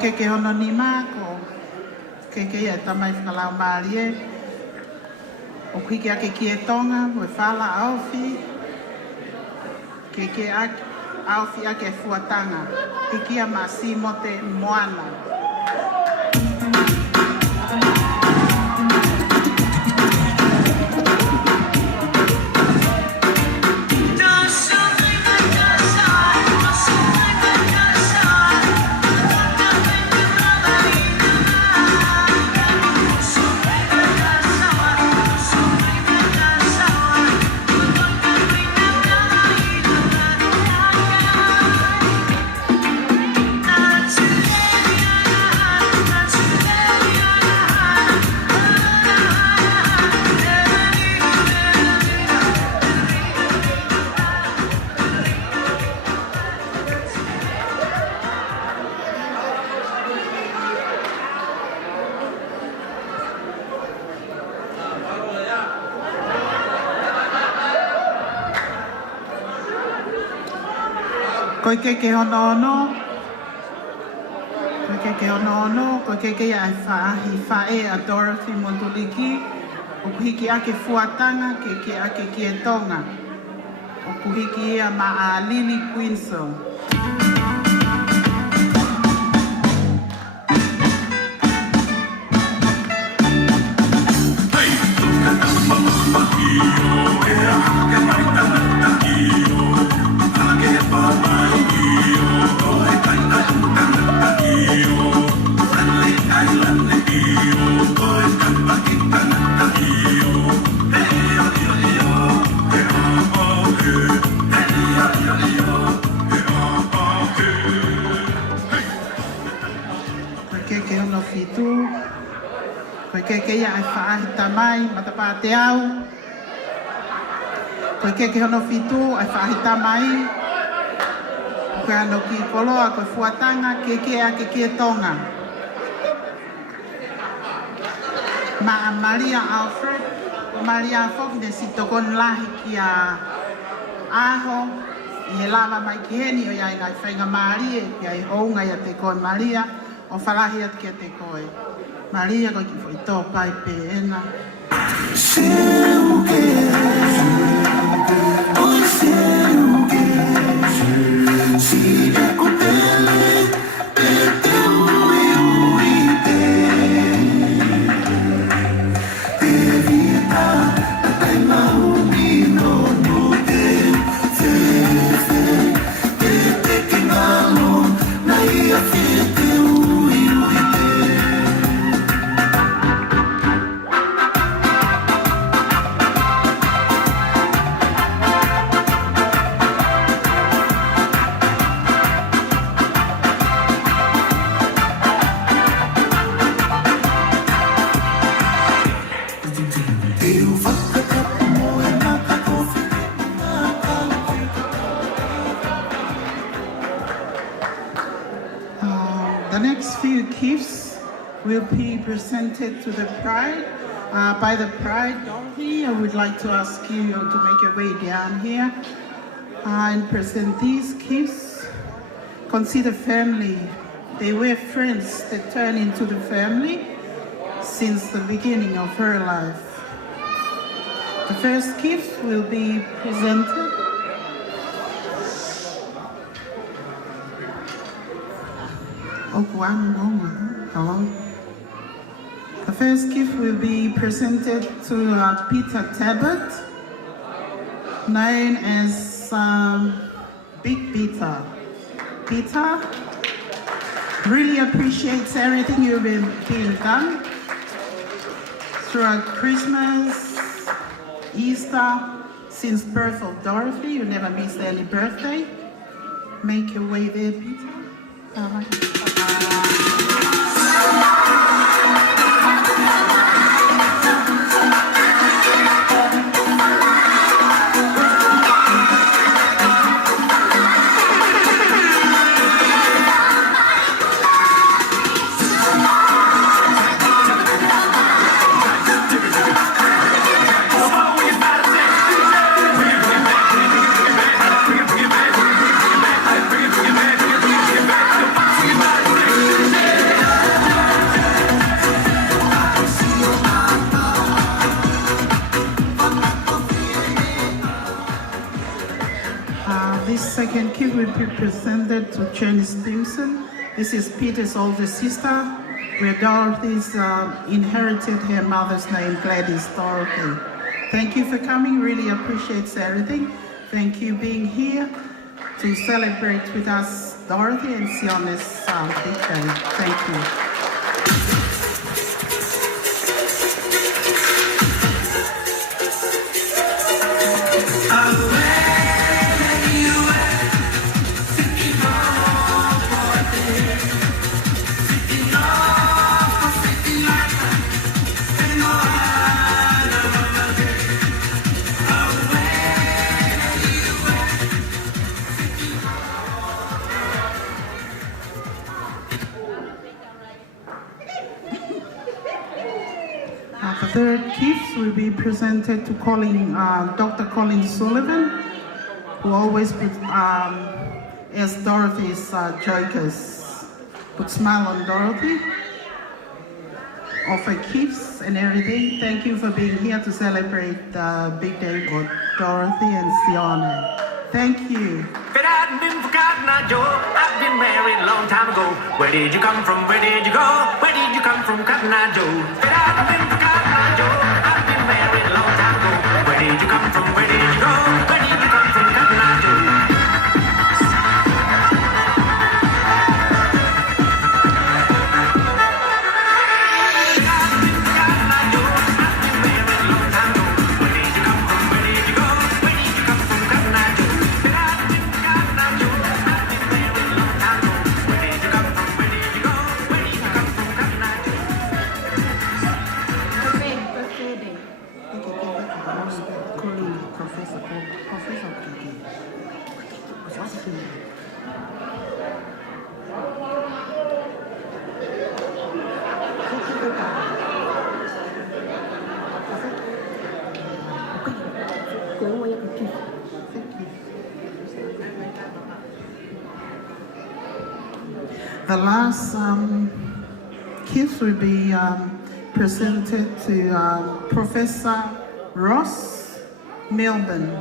Koe ke hono ni mako, ke ia tamai whakalau maari e. O kuike ake ki e tonga, moe whala auwhi. Ke auwhi ake fuatanga, ikia ma si mo te moana. Koe ke hono ono, koe ke hono ono, koe ke ai whaahi whae a Dorothy Montuliki, o kuhiki ake fuatanga ke ake ki e tonga, o kuhiki ia ma a Lily Quinso. Koe ke ia ai whaahi tamai, matapa te au. Koe ke hono fitu ai whaahi tamai. Koe ano ki koloa, koe fuatanga, ke ake ki e tonga. Ma Maria Alfred, Maria Foki ne si tokon lahi ki a aho. I he lava mai ki heni o iai ngai whainga Maria, ki ai hounga ia te koe Maria, o whalahi at ki a te koe. Maria ko ki foi tō pai pe ena. The next few gifts will be presented to the bride by the bride. Dorothy, I would like to ask you to make your way down here and present these gifts. Consider family. They were friends that turned into the family since the beginning of her life. The first gift will be presented. first gift will be presented to Peter Tabert, known as Big Peter. Peter really appreciates everything you've been done throughout Christmas, Easter, since birth of Dorothy. You never missed any birthday. Make your way there, Peter. This second gift will be presented to Jenny Stimson. This is Peter's older sister, where Dorothy's inherited her mother's name, Gladys Dorothy. Thank you for coming, really appreciates everything. Thank you being here to celebrate with us Dorothy and Siona's big day. Thank you. The third gift will be presented to Dr. Colin Sullivan, who always put as Dorothy's jokers, put smile on Dorothy, offer gifts and everything. Thank you for being here to celebrate the big day for Dorothy and Siona. Thank you. But I've been forgotten, Joe. I've been married a long time ago. Where did you come from? Where did you go? Where did you come from, Cotton Eye Joe? But I've been forgotten, Joe. I've been married a long time ago. Where did you come from? Where did you go? Where did you come from, Cotton Eye Joe? The last gift will be presented to Professor Ross Melbourne.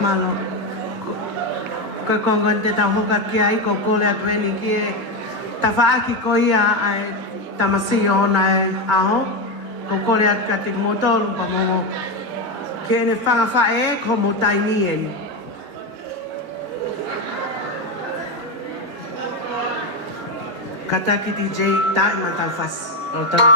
Malo. Ko kongon te tau hoka ki ai ko kule atueni ki e tawhaaki ko ia ai tamasi o na aho. Ko kole atu ka te motolu pa mongo. Ki ene whangawha e ko mo taini eni. Kata ki DJ tae matau fas. O tau.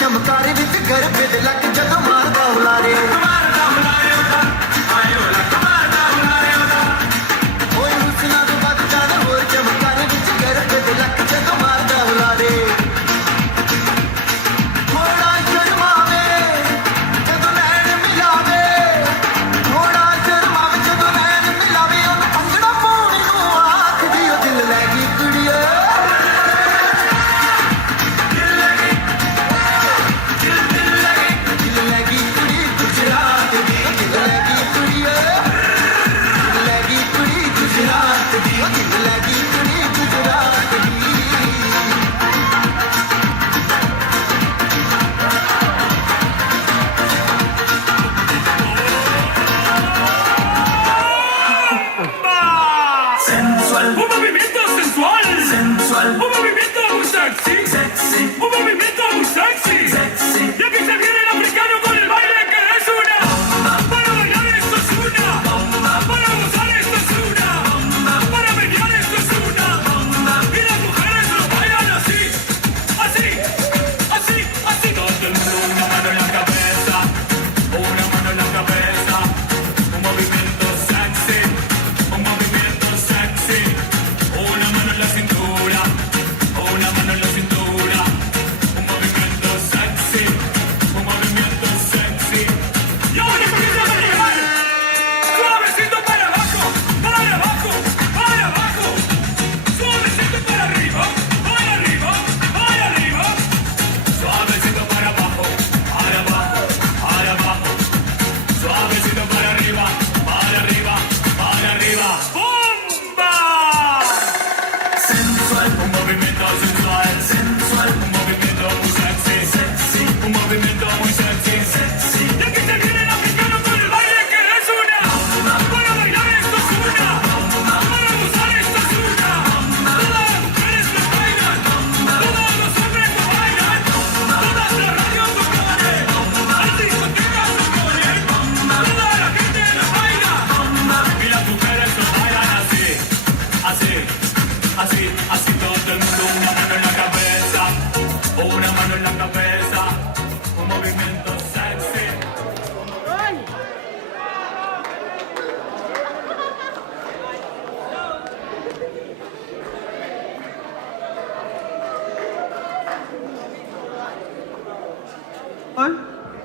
चमकारे विच घर पे लग जद मारदा हुलारे ओए हुस्ना दे बद जान होर चमकारे विच घर पे लग जद मारदा हुलारे थोड़ा शर्मावे जद नैन मिलावे थोड़ा शर्मावे जद नैन मिलावे ओन अंगड़ा पाउणी नू आख दियो दिल लगी कुड़िए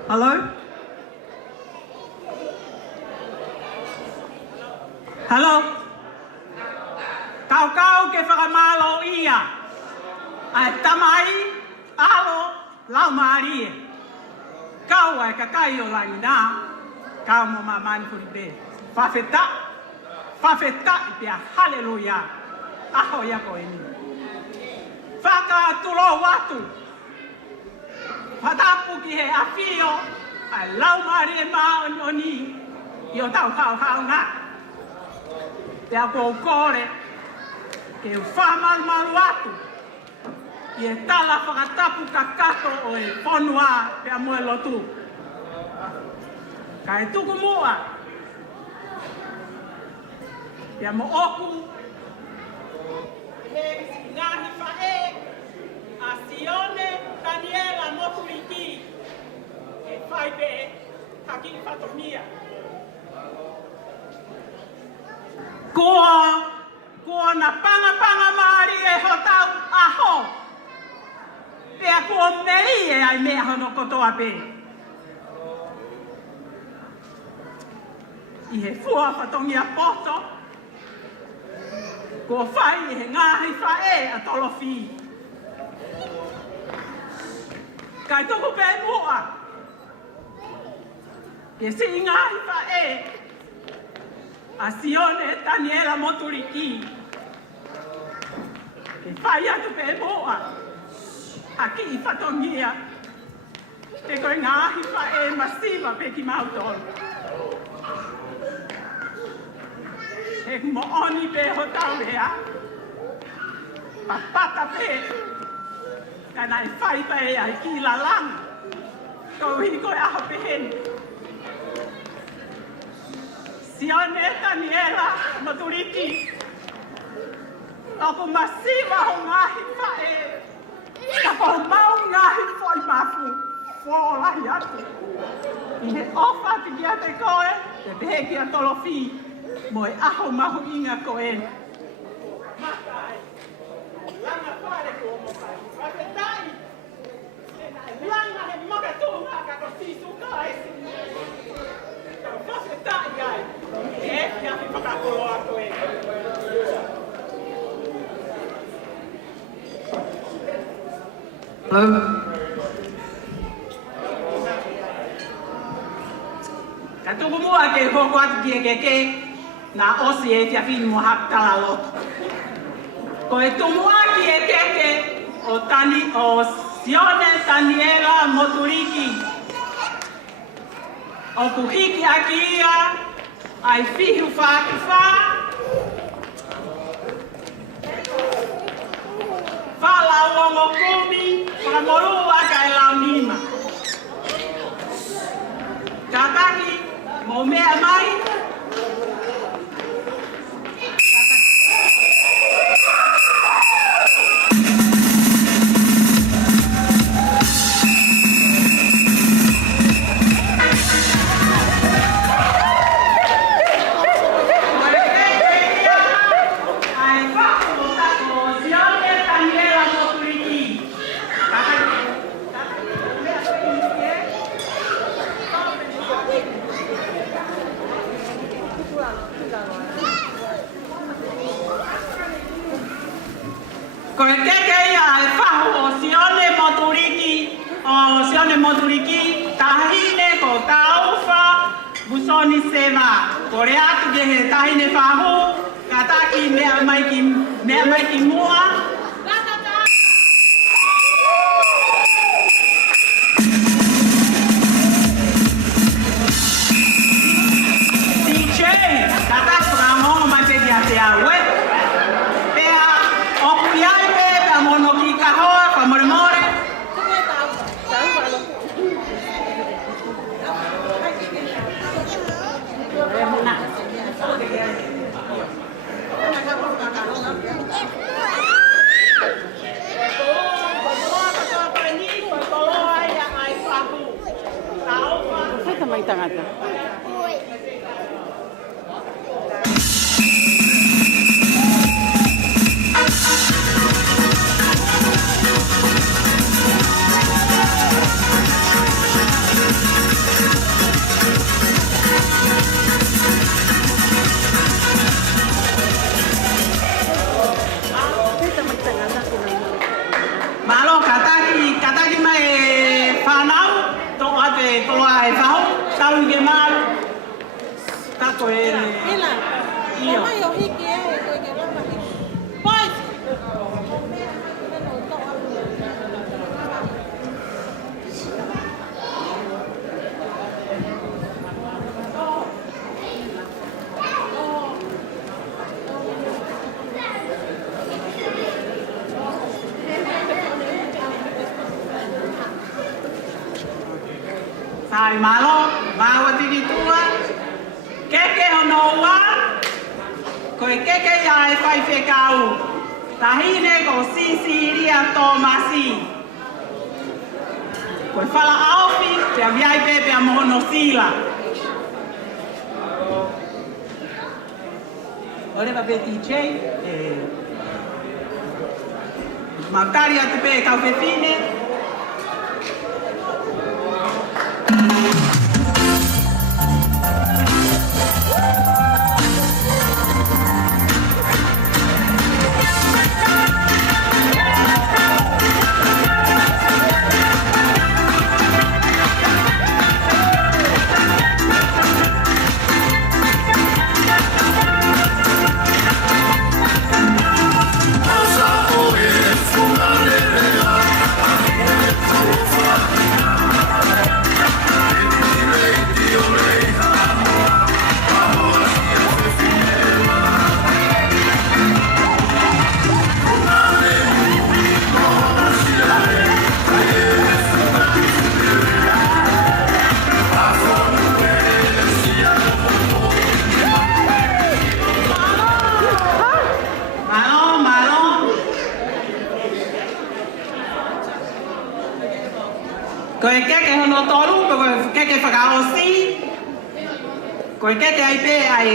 Hello? Hello? Kau ke whakamalo ia. Ai tamai, alo, lau maari. Kau ai kakai o langi nā. Kau mo mamani kuri be. Whawheta i pia hallelujah. Aho ia ko eni. Whakatulo watu. Whatapu ki he awhio, ai lau maari e maa oni, i o tau hau ngā. Te a kou kore, ke whamaru atu. I e tala whakatapu kakato o e whanua pe a moe lotu. Ka e tuku mua. Pea mo oku. He ngahi whae. A Sione Daniela Moturiki. E whai pe haki whatomia. Ko na panga maari e hotau aho. Pea ko meri e ai mea hono kotoa pe. I he fua whatongi a poto. Ko whai i he ngahi whae a tolofi. Kai toko pe mua. Ke si ngahi whae. A Sione Daniela Moturiki. Ke whai atu pe mua. Aki i whatongia. Te koe ngahi whae masiva pe ki mautolo. E mo oni pe hotau rea. Papata pe. Kana i whai pe ai ki la lang. Kau hi koe aho pe hen. Sione Daniela Moturiki. Ako masiva ho ngahi whae. Ako mau ngahi whai mafu. Wholahi atu. I he ofa te kia te koe. Te pehe kia tolofi. Moi aho mahu inga koe. Matai. Langa whare ko mo kai. Wate tai. Langa he makatunga ka ko sisu kai. Wate tai ai. E kia te whakakoloa koe. Hello. Ka tuku mua ke hoko atu kia keke. Na osi e tia whini mo hak tala loto. Ko e tumua ki e keke o Sione Daniela Moturiki. O kuhiki aki ia ai whihu whākiwha. Whalau ongo kumi, whakamorua ka e lau nima. Kataki, mo mea mai. Moturiki tahine ko taufa busoni seva kore atu ge he tahine fahu kataki mea mai ki mua DJ kata pramo mai pe dia te awe pea opiai pe monoki kaho pa mormore Mai tangata. Malo kataki mai whanau to ate toa e whau tau ke maru tako e Ila, iyo mai o hiki e koe ke rama hiki. Pai! Tai malo, bawa tini tua. Keke hono wa. Koe keke ia e whai whekau. Tahine ko sisi ria Tomasi. Koe whala aopi, te aviai pepe a mohono sila. Ore va pe DJ, Mautari atu pe kau whewhine. Koe keke hono toru, koe keke whakaosi. Koe keke ai pe ai,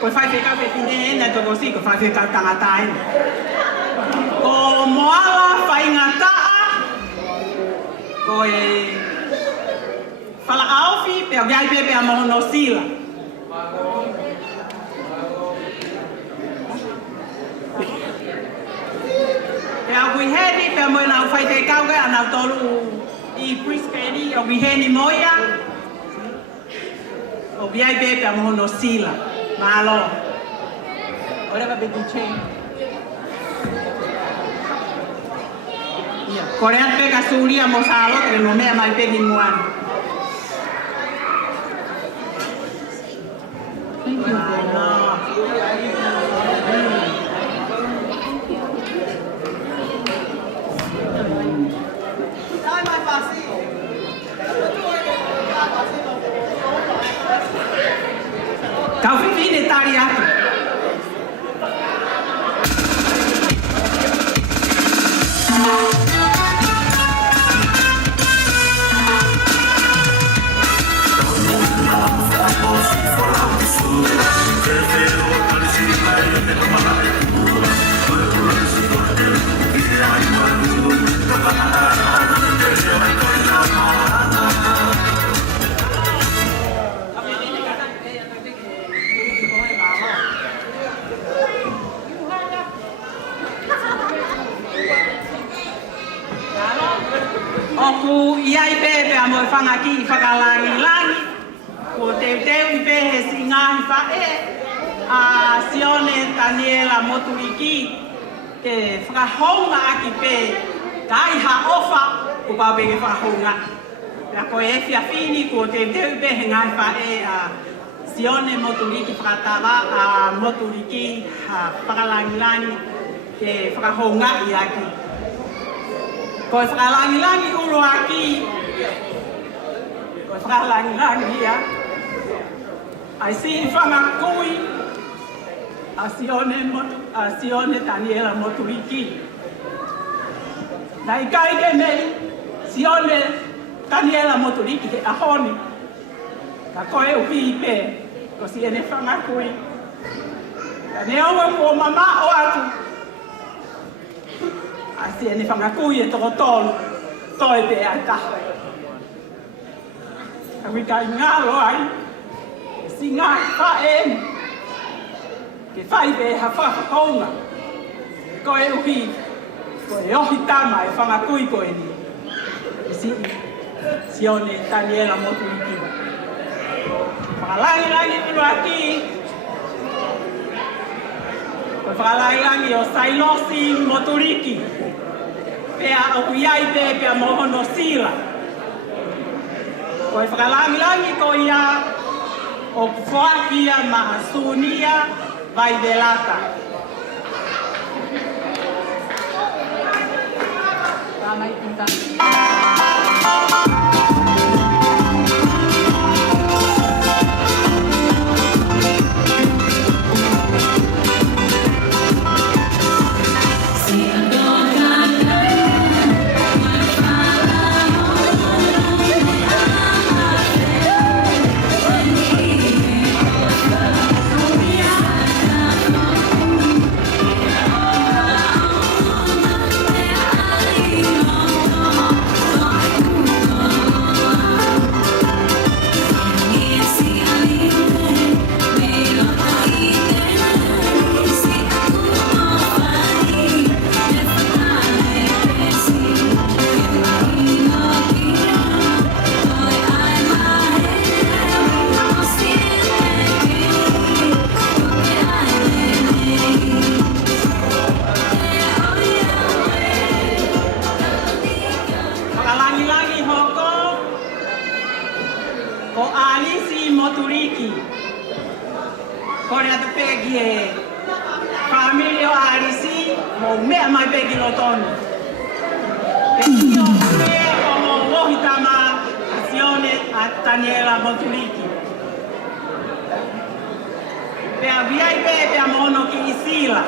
koe whai whekau whine ena toko si, koe whai whekau tangata ena. Ko moala whaingataa, koe whala aofi, pe au gai pepe a mohono sila. Pe au kuiheni, pe au moina au whai whekau kai anau toru I Brisbane, o Wiheni Moia, o Viai Pepe a mohono sila, malo. Ora va betu che. Korean peka suria mosalo, que no mea mai pegi muan. Kau whiwhine tari atu. Oku iai pepe a moe whangaki I whakalangi-langi. Ko teu I pehe si ngahi whae. A Sione Daniela Motuiki. Ke whakahounga aki pe. Kai ha ofa. Ko pau peke whakahounga. Pea koe e whiawhini ko teu I pehe ngahi whae. A Sione Motuiki whakatawa. A Motuiki whakalangi-langi. Ke whakahounga I aki. Ko whakalangi-langi uro aki. Ko whakalangi-langi ia. Ai si whangakui. A Sione Daniela Motuiki. Nai kai ke mei. Sione Daniela Motuiki te ahoni. Ka koe uhi I pe. Ko si ene whangakui. Ka ne aua ko mama o atu. Asi ene whangakui e toko tolu, toi pe ai taha. Ka wika I ngalo ai, si ngai whae, ke whai pe ha whakakonga. Ko e uhi, ko e ohi tama e whangakui ko e ni. Si Sione Daniela Motuiki. Whakalangi-langi ilo aki, ko whakalangi-langi o Sailosi Moturiki. Pea o iai pepe a mohono sila. Ko e whakalangi-langi ko ia o whakia ma sunia vai velata. Tama I punta. mo mea mai peki lo tonu. E io me como wohitama azione a Daniela Montuliki. Pea viai pea mono ki isila.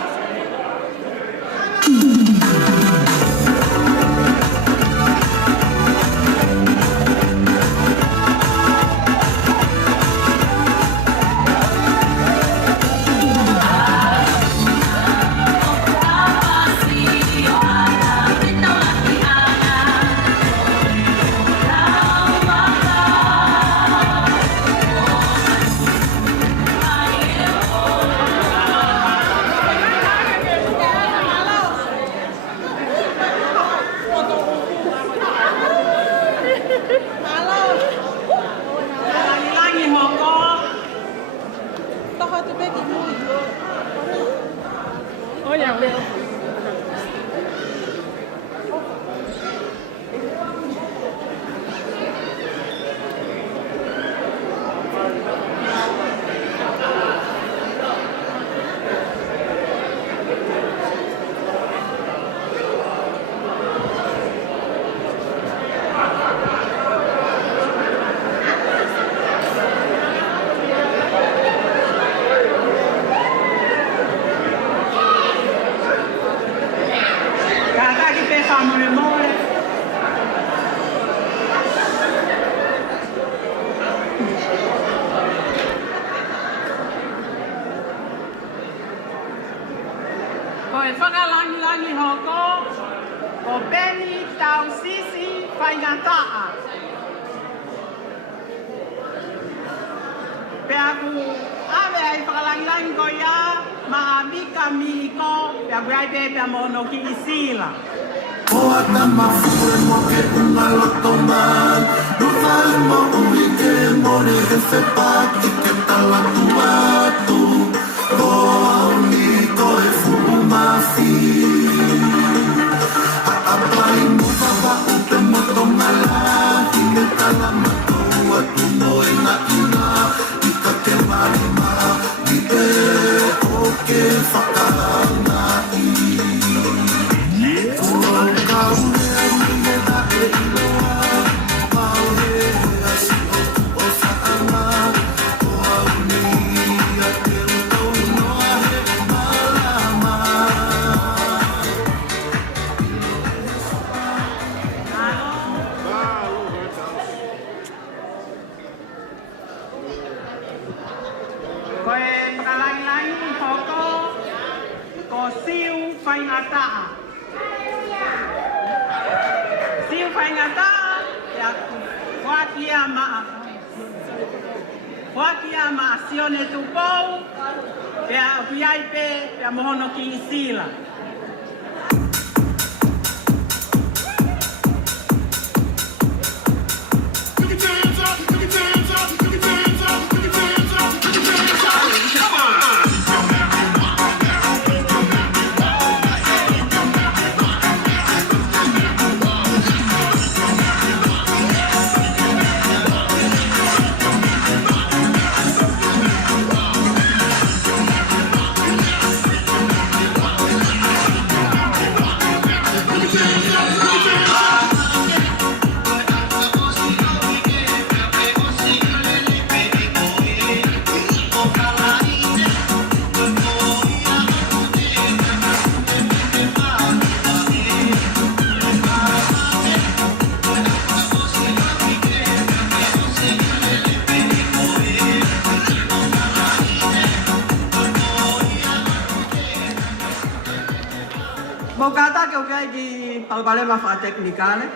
Palema fa tecnicale.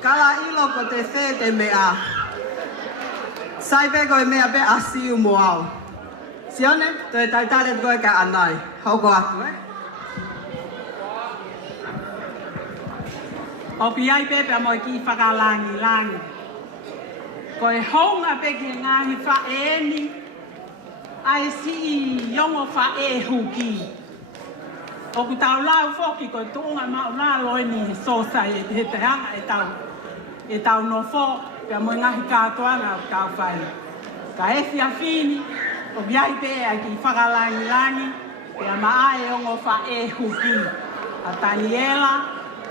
Kala ilo ko te fete mea. Sai pego e mea be asiu moao. Sione, te taitare goe ka anai. Hauko atu, O piai pepe mo ki whakalangi langi. Ko e honga pe ki ngahi whaeni. Ai si yongo whae huki. O ku tau lau foki ko tunga mau la loi ni sosa e te hanga e tau no fo pe mo ngahi katoanga o tau whai. Ka e fia fini o biai pe a ki whakalangi langi pe a maa e ongo whae huki. a Daniela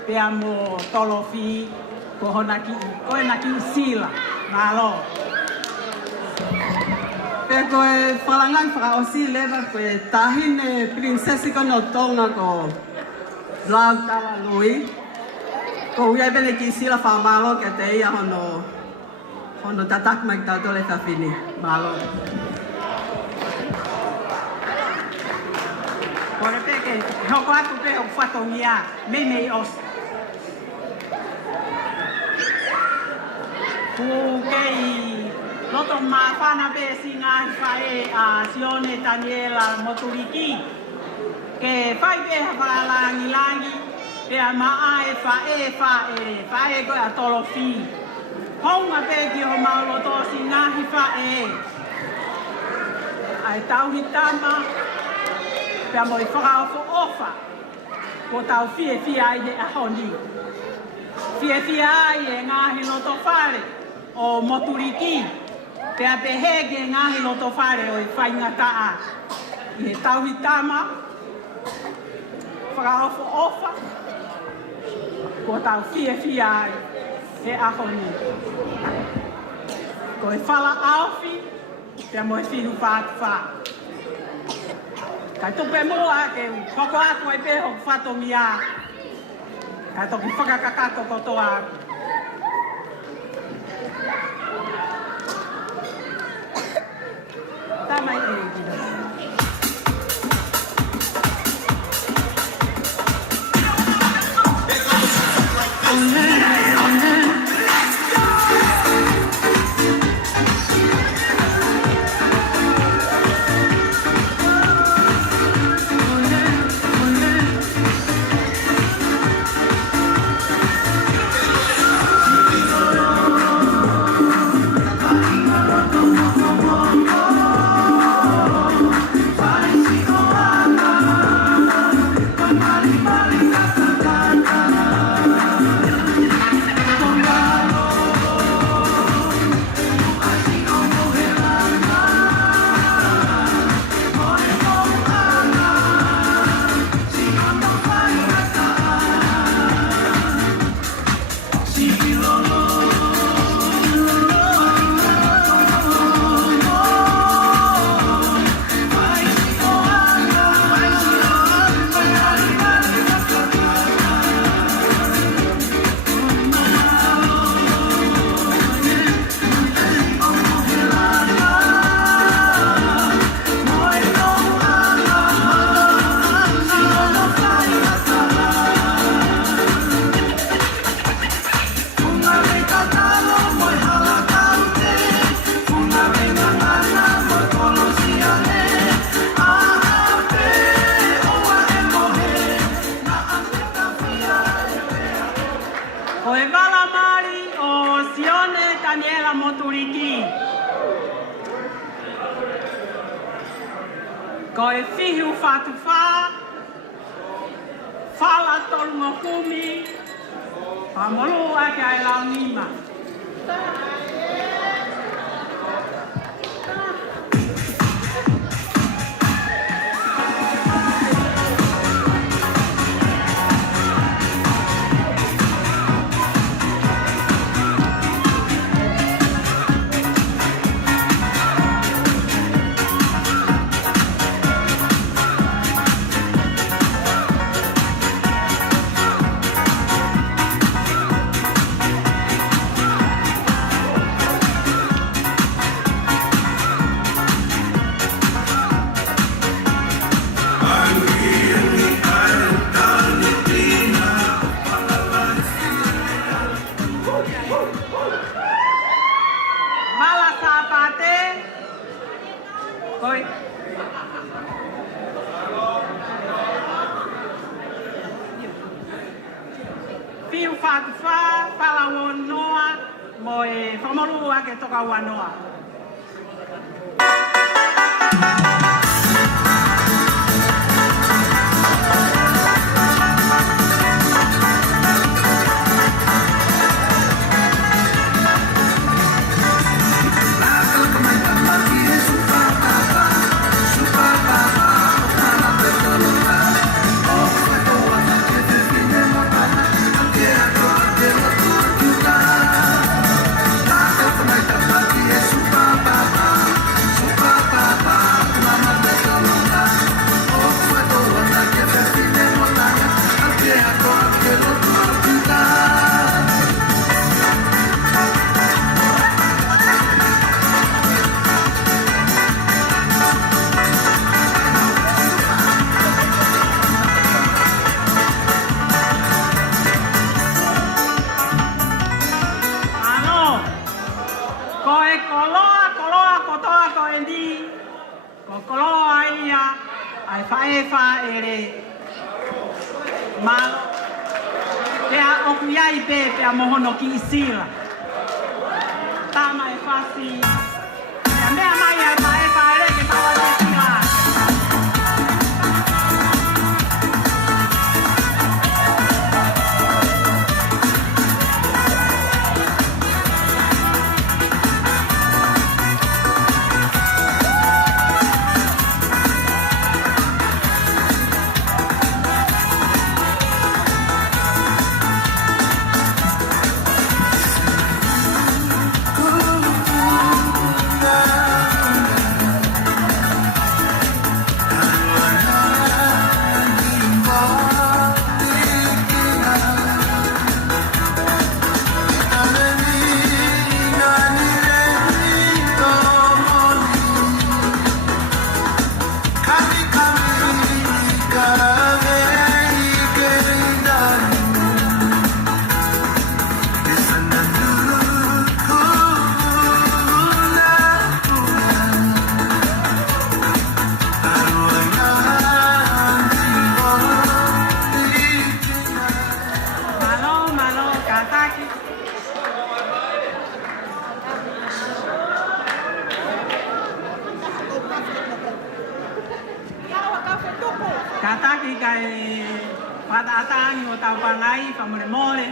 pea mo tolofi ko honaki koe naki sila malo. Pe koe whalangai whakaosi lewa koe tahine prinsesi ko no tonga ko Lau Tala Lui. Ko uiai bene ki sila whamalo ke te ia hono tatak mai tau tole tawhini. Malo. Kore peke, hoko atu pe o whatongia, mei os. Ku kei loto ma whana pe singa whae a Sione Daniela Moturiki. Ke whai pe hawhalangi, pe a maa e whae koe a tolofi. Honga pe ki ho mauloto singa whae. Ai tauhitama, pea mo I whakaofo ofa, ko tau fie ai he ahoni. Fie ai e ngahi loto whare o Moturiki, pea pe hege ngahi loto whare o I whaingataa. I he tauhitama, whakaofo ofa, ko tau fie ai he ahoni. Ko I whala aofi, pea mo I whihu whātuwha. Kai tupe mua ke koko aku ai pe o whatongia. Kai toki whakakakato kotoa aku. Tamai e kira. Daniela Moturiki. Ko e whihu whatuwha, whala tolu ngokumi, whamolu ake ai lau nima. Fiu whatuwha, whalawo noa, mo e whamarua ke toka wanoa. ere malo pea oku iai pe pea mohono ki isila tama e fasi pea mea mai e whaere ke tawa te sila Kataki kai patatangi o tau pangai pamole mole.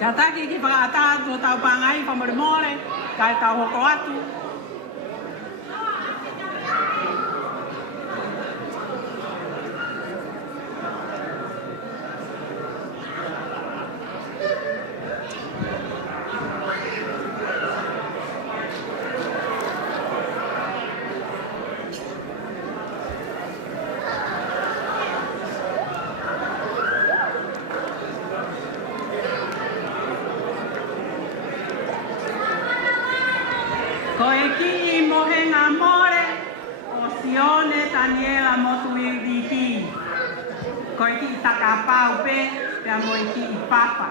Kataki ki whakaata o tau pangai pamole mole, kai tau hoko atu. Ko e ki I mohenga more, o Sione Daniela Motuiriki. Ko e ki I takapau pe, pea mo e ki I papa.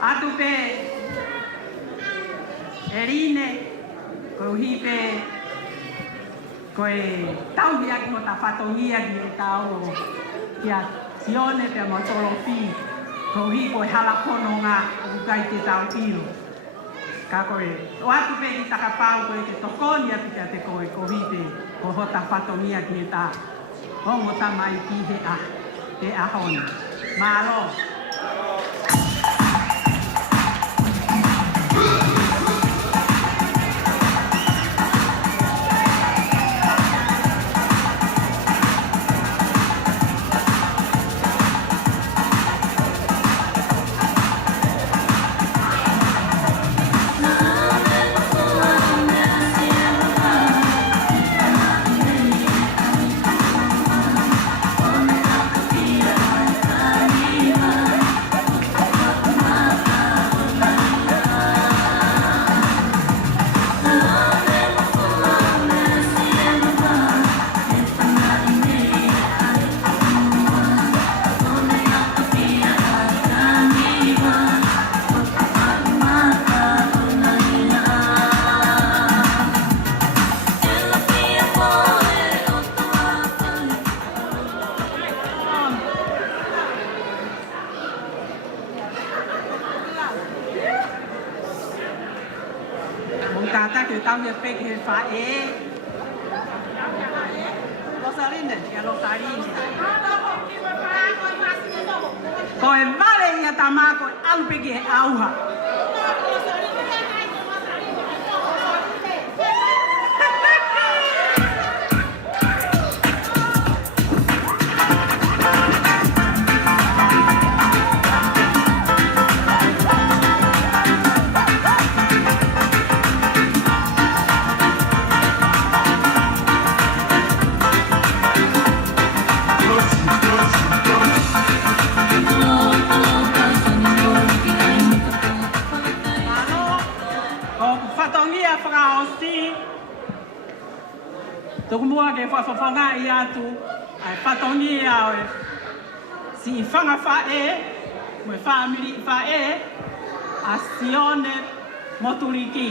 Atu pe, Erine, ko hi pe, ko e tauhia ki mo ta whatongia ki e tau, ki a Sione pea mo tolofi. Ko hi ko halapono ngā ukai te tau ilo. Ka koe, o atu pe I takapau koe te tokonia pita te koe ko hi te ko hota whatongia ki e tā. Hongo tamai ki he ahoni. Mālo. Tata que tau ia pe que fa e Rosarine, ia Rosarine. Ko e vale ia tamako alu pe que auha. Toko mua ke whawhawhanga I atu, ai patongi au e si whanga whae, moe whamiri whae, a Sione Moturiki.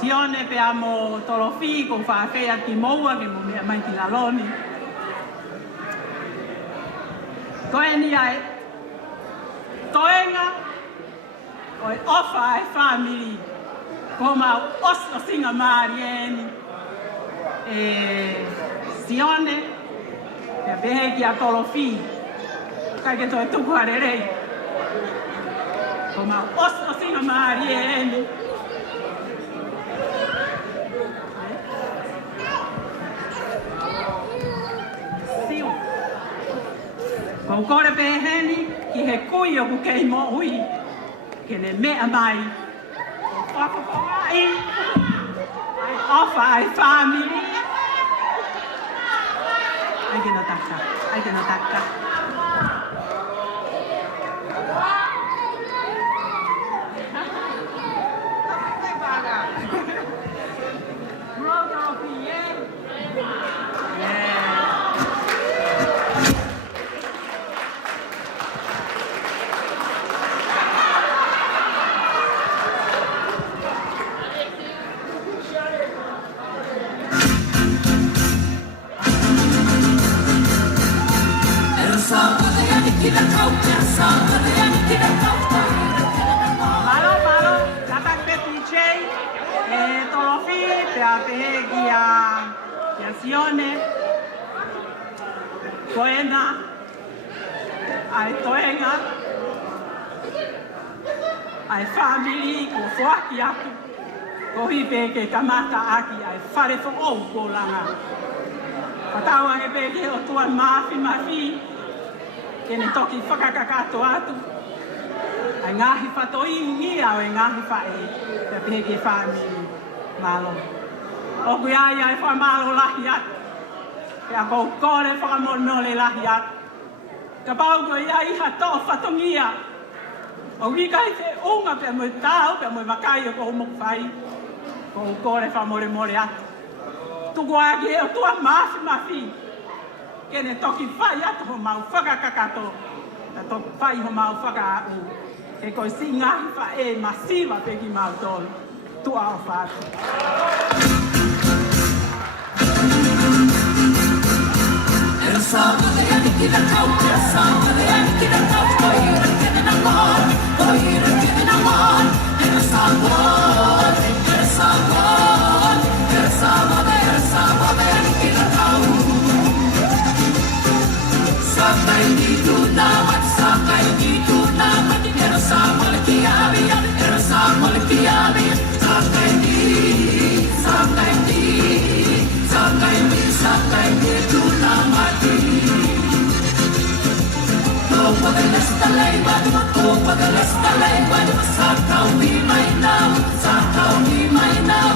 Sione pe amo torofi ko whaafea ki moua ke mo mea mai ki laloni. Koe ni ai, toenga, oi ofa ai whamiri, ko mau os o singa maari eni. Sione, pe a behe ki a torofi, kai ke toi tuku harerei. Ko mau os o singa maari eni. Ko kore peheni ki he kui o ku kei mo hui, ke ne mea mai. Whakapawai, ai ofa ai whamiri. Ai kena taka, ai kena taka. Malo, katak petiche, tolofi, pe a pehe ki a Sione, koena, ai toenga, ai family, ko fuaki aku, ko hipe ke kamata aki, ai whare fo o ko langa. Patawa ke peke o tua mafi, kene toki whakakakato atu. Ai ngahi whatoi ngia o e ngahi whae, te peke whamiri malo. O kui ai ai wha malo lahi atu. Ke a kou kore whakamone lahi atu. Ka pau ko ia iha to whatongia. O wikai te unga pe moe tau, pe moe makai o kou mok whai. Kou kore whamore atu. Tuku aki e o tua mafi. Kene toki whai atu ho mau whakakakato. Ta toki whai ho mau whakau. E koe si ngahi whae masiva peki mau tolu. Tua o whatu. El sábado de aquí la cauca, el sábado de aquí la cauca, oír que me enamor, el sabor, el sábado de aquí la cauca. Sampai di tunamat, el sábado de kiabi, sampai di tunamati. Topa del esta lengua, sakau mi mai now, sakau mi, mai now.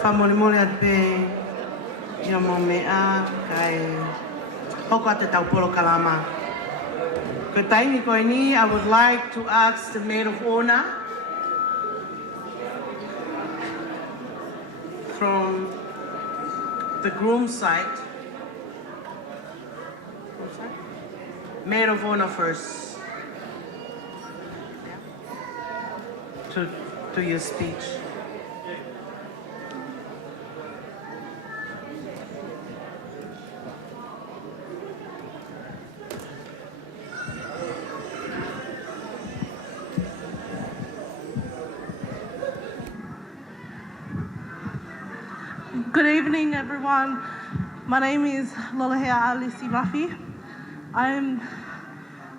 Whamole at pe ia mo mea kai hoko a te tau polo kalama. Ko taimi koe ni, I would like to ask the Maid of Honor from the groom's side. Maid of Honor first. To your speech. Good evening, everyone. My name is Lolahea Alisi Mafi. I am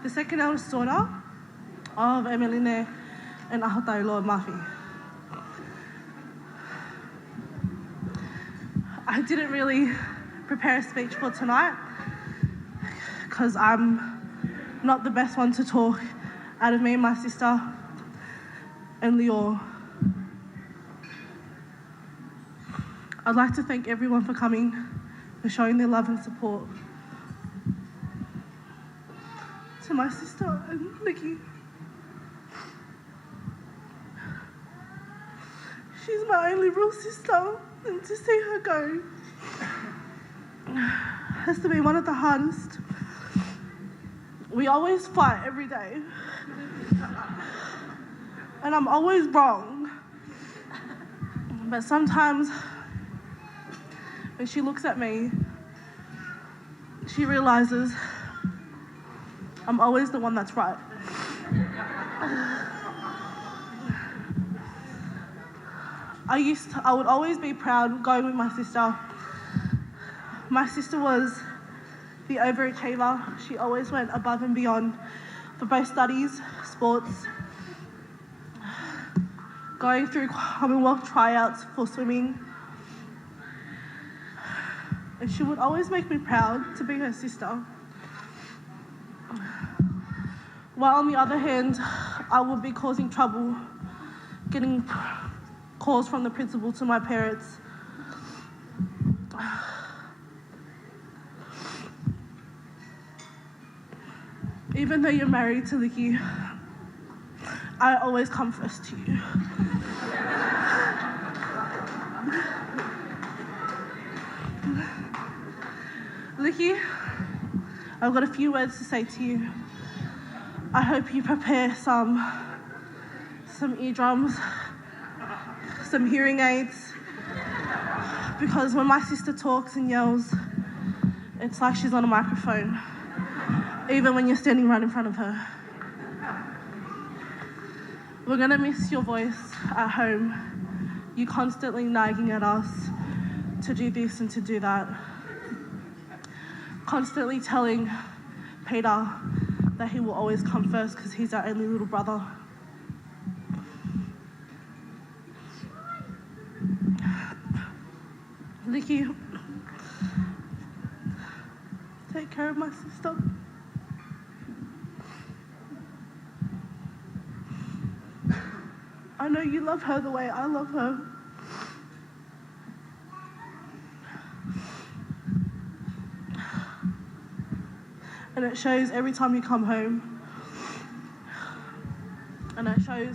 the second eldest daughter of Emeline and Ahotailoa Mafi. I didn't really prepare a speech for tonight because I'm not the best one to talk out of me and my sister and Lior. I'd like to thank everyone for coming, for showing their love and support. To my sister and Nikki. She's my only real sister, and to see her go has to be one of the hardest. We always fight every day, and I'm always wrong. But sometimes when she looks at me, she realizes I'm always the one that's right. I would always be proud going with my sister. My sister was the overachiever. She always went above and beyond for both studies, sports, going through Commonwealth tryouts for swimming. And she would always make me proud to be her sister. While on the other hand, I would be causing trouble, getting calls from the principal to my parents. Even though you're married to Licky, I always come first to you. Licky, I've got a few words to say to you. I hope you prepare some eardrums, some hearing aids, because when my sister talks and yells, it's like she's on a microphone, even when you're standing right in front of her. We're gonna miss your voice at home. You constantly nagging at us to do this and to do that. Constantly telling Peter that he will always come first because he's our only little brother. Licky, take care of my sister. I know you love her the way I love her. And it shows every time you come home. And it shows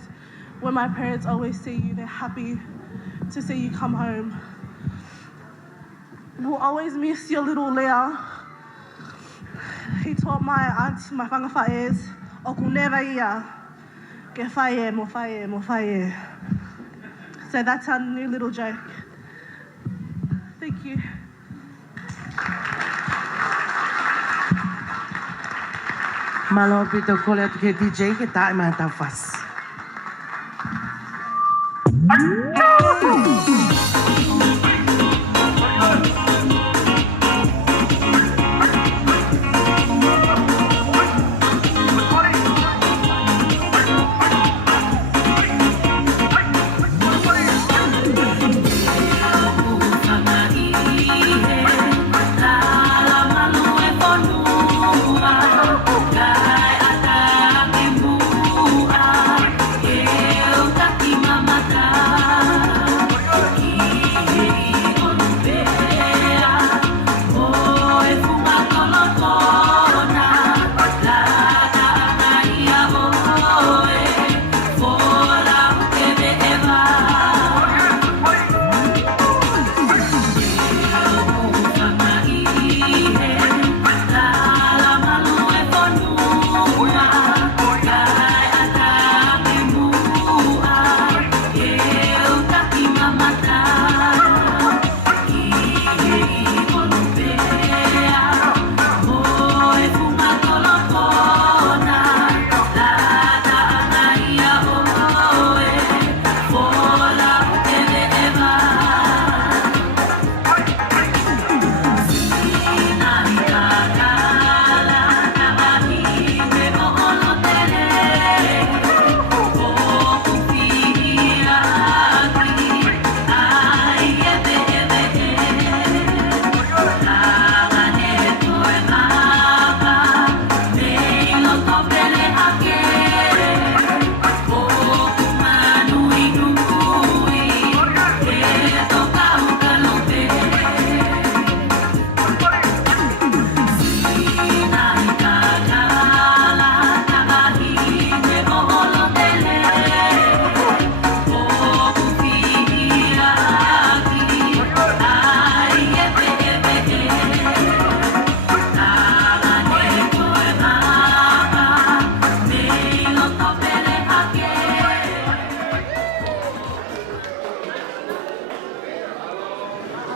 when my parents always see you, they're happy to see you come home. We'll always miss your little Leah. He taught my auntie, my whangawhaes, oku never ia, ke whae, mo whae, mo whae. So that's our new little joke. Thank you. Malo pito kole atu ke DJ ke tae mai tau fas.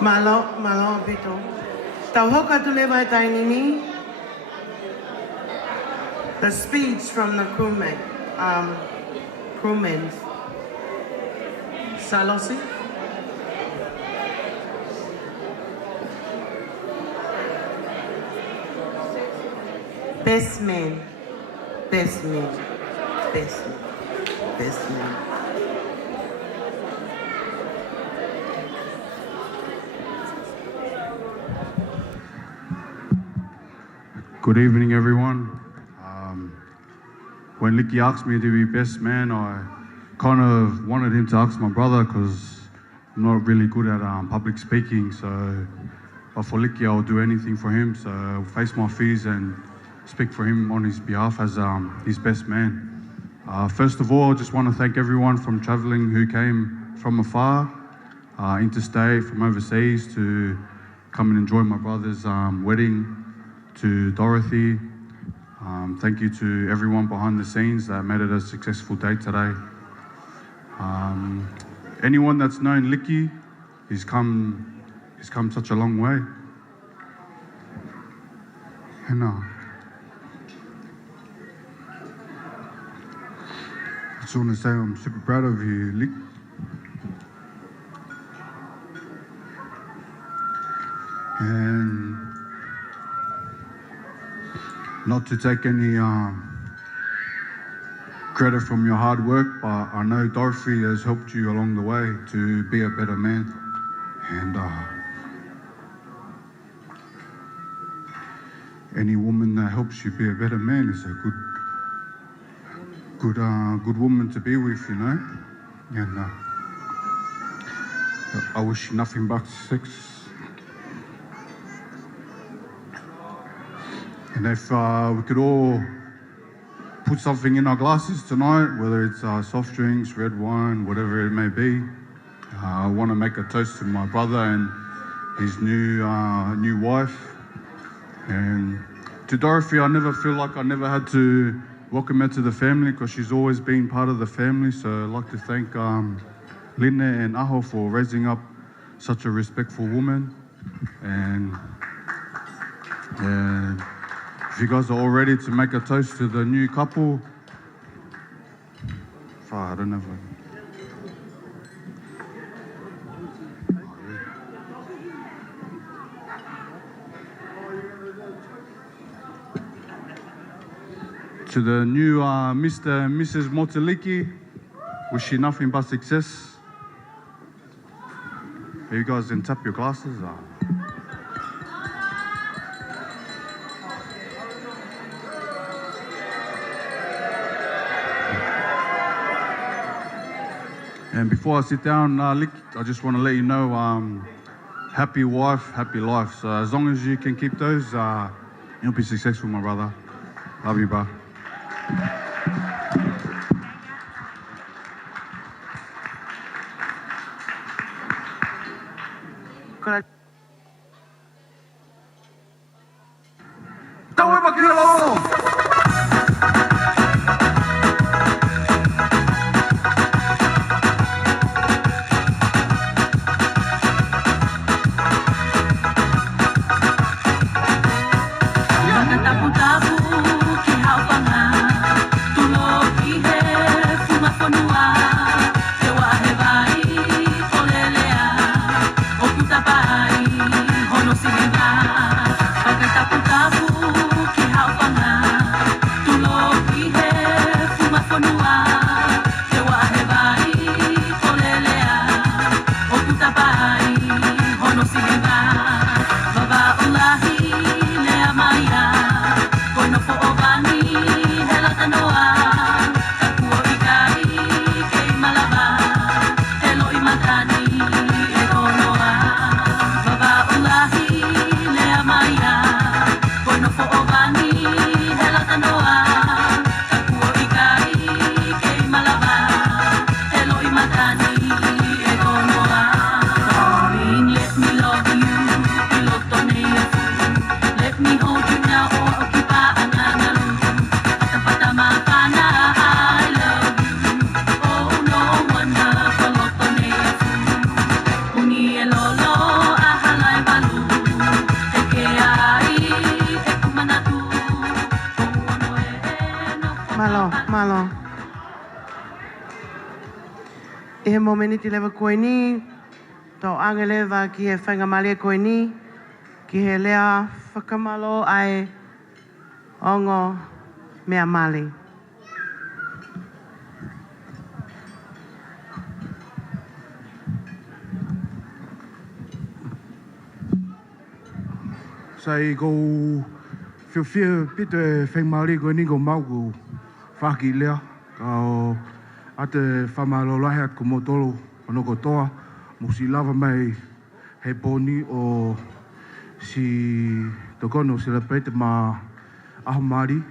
Malo pito. Tau hoka tu lewa tainini. The speech from the crewmen. Salosi. Best man. Good evening, everyone. When Licky asked me to be best man, I kind of wanted him to ask my brother because I'm not really good at public speaking. But for Licky, I'll do anything for him. So I'll face my fears and speak for him on his behalf as his best man. First of all, I just want to thank everyone from traveling who came from afar, interstate, from overseas to come and enjoy my brother's wedding. To Dorothy, thank you to everyone behind the scenes that made it a successful day today. Anyone that's known Licky, he's come such a long way. And I just want to say I'm super proud of you, Lick. And not to take any credit from your hard work, but I know Dorothy has helped you along the way to be a better man. And any woman that helps you be a better man is a good woman to be with, you know. And I wish you nothing but success. And if we could all put something in our glasses tonight, whether it's soft drinks, red wine, whatever it may be, I want to make a toast to my brother and his new wife. And to Dorothy, I never feel like I never had to welcome her to the family because she's always been part of the family. So I'd like to thank Linda and Aho for raising up such a respectful woman. And if you guys are all ready to make a toast to the new couple, I don't know. To the new Mr. and Mrs. Motiliki, wish you nothing but success. You guys can tap your glasses. And before I sit down, Lick, I just want to let you know, happy wife, happy life. So as long as you can keep those, you'll be successful, my brother. Love you, bro. Bye. E momeniti lewa koe ni, tau ange lewa ki he whainga male koe ni, ki he lea whakamalo ai ongo mea male. Sai ko whiwhia pito e whaing Māori koe ni ko mau ko whaki lea. Ka o ate whamalo lahi at ko motolo ono ko toa. Mo si lava mai he poni o si tokono celebrate ma aho Māori.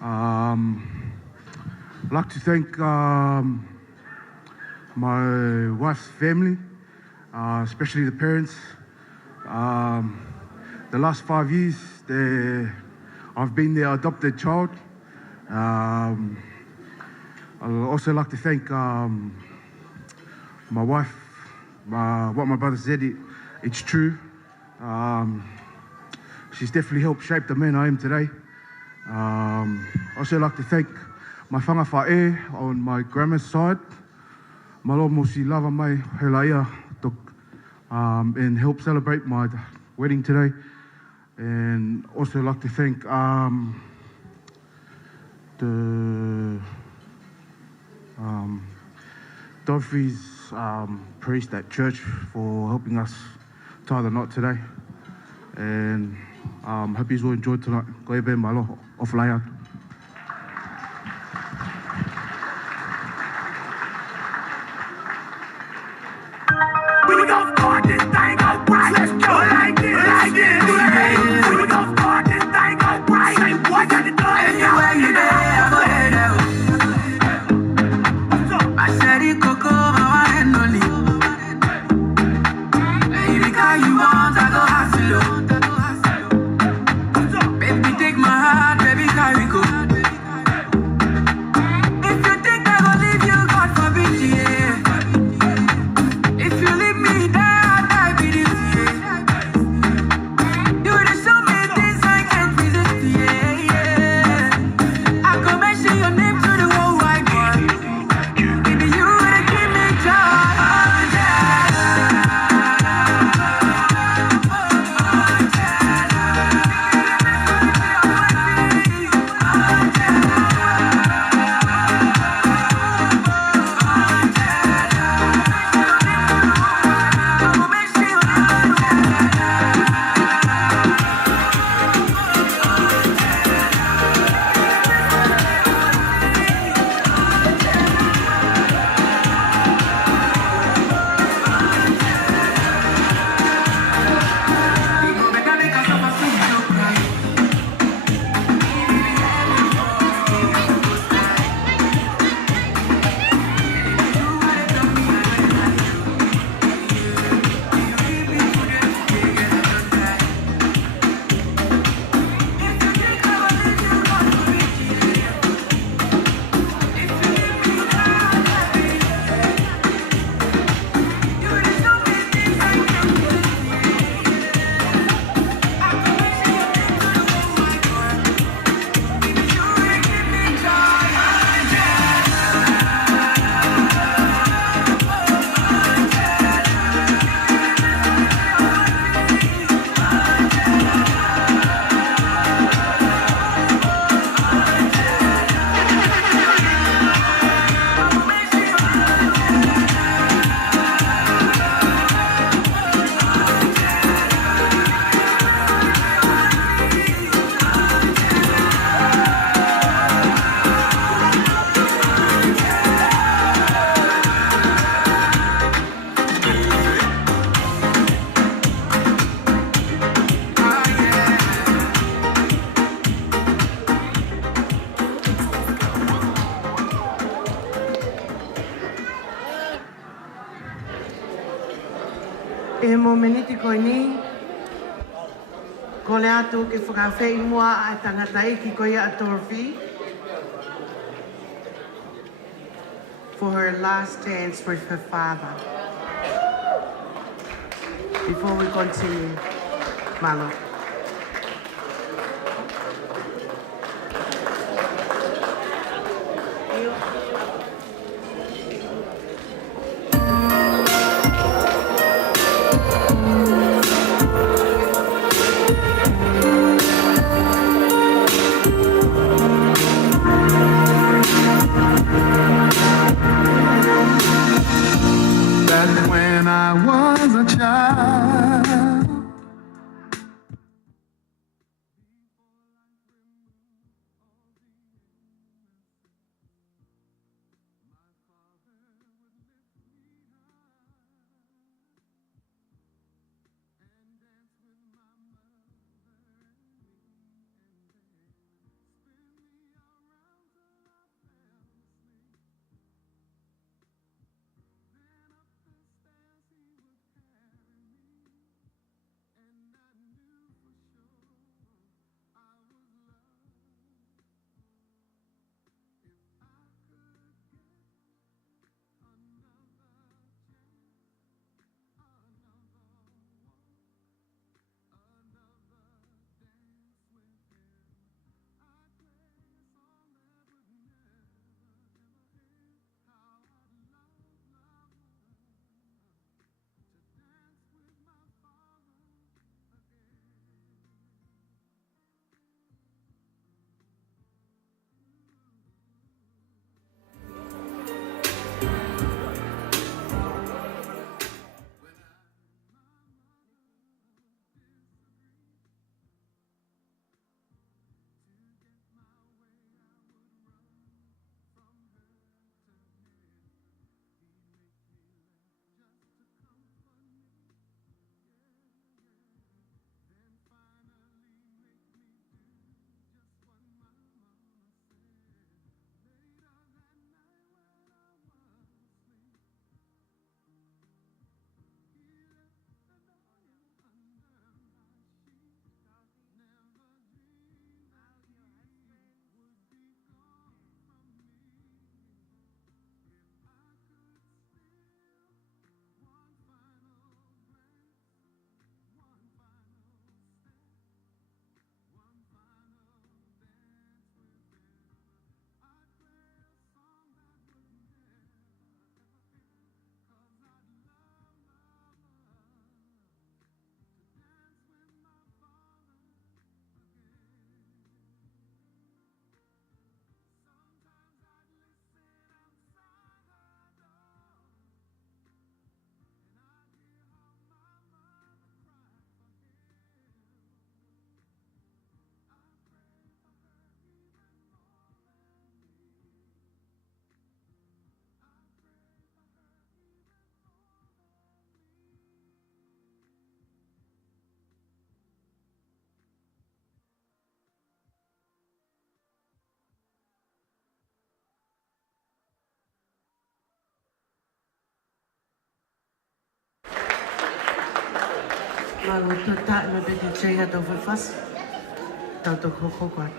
I'd like to thank my wife's family, especially the parents. The last 5 years, I've been their adopted child. I'd also like to thank my wife. What my brother said, it's true. She's definitely helped shape the man I am today. Also like to thank my whangawhae on my grandma's side. Malo mo si lava mai he laia and help celebrate my wedding today. And also like to thank the Dorothy's priest at church for helping us tie the knot today. And hope you all enjoyed tonight. Ko ebe malo off layout. We gon' start this thing up right. Let's go like this, like this. We gon' start this thing up right. Say what got it done? Anywhere you there, I'm there. I said it, Coco, my one and only. Anytime you want, I go hustle. Baby, take my heart, baby, carry go. If you think I gon' leave you, God forbid, yeah. If you leave me there, I'll die with this, yeah. You dey show me things I can't resist, yeah, yeah. I go mention your name to the whole wide world. Baby, you wanna give me joy, E mo meniti koe ni, ko le atu ke whakawhei mua a tangata iki koe a Dorothy for her last dance with her father. Before we continue, Malo. Malo tuta no te chega do foi fácil. Tanto coco quat.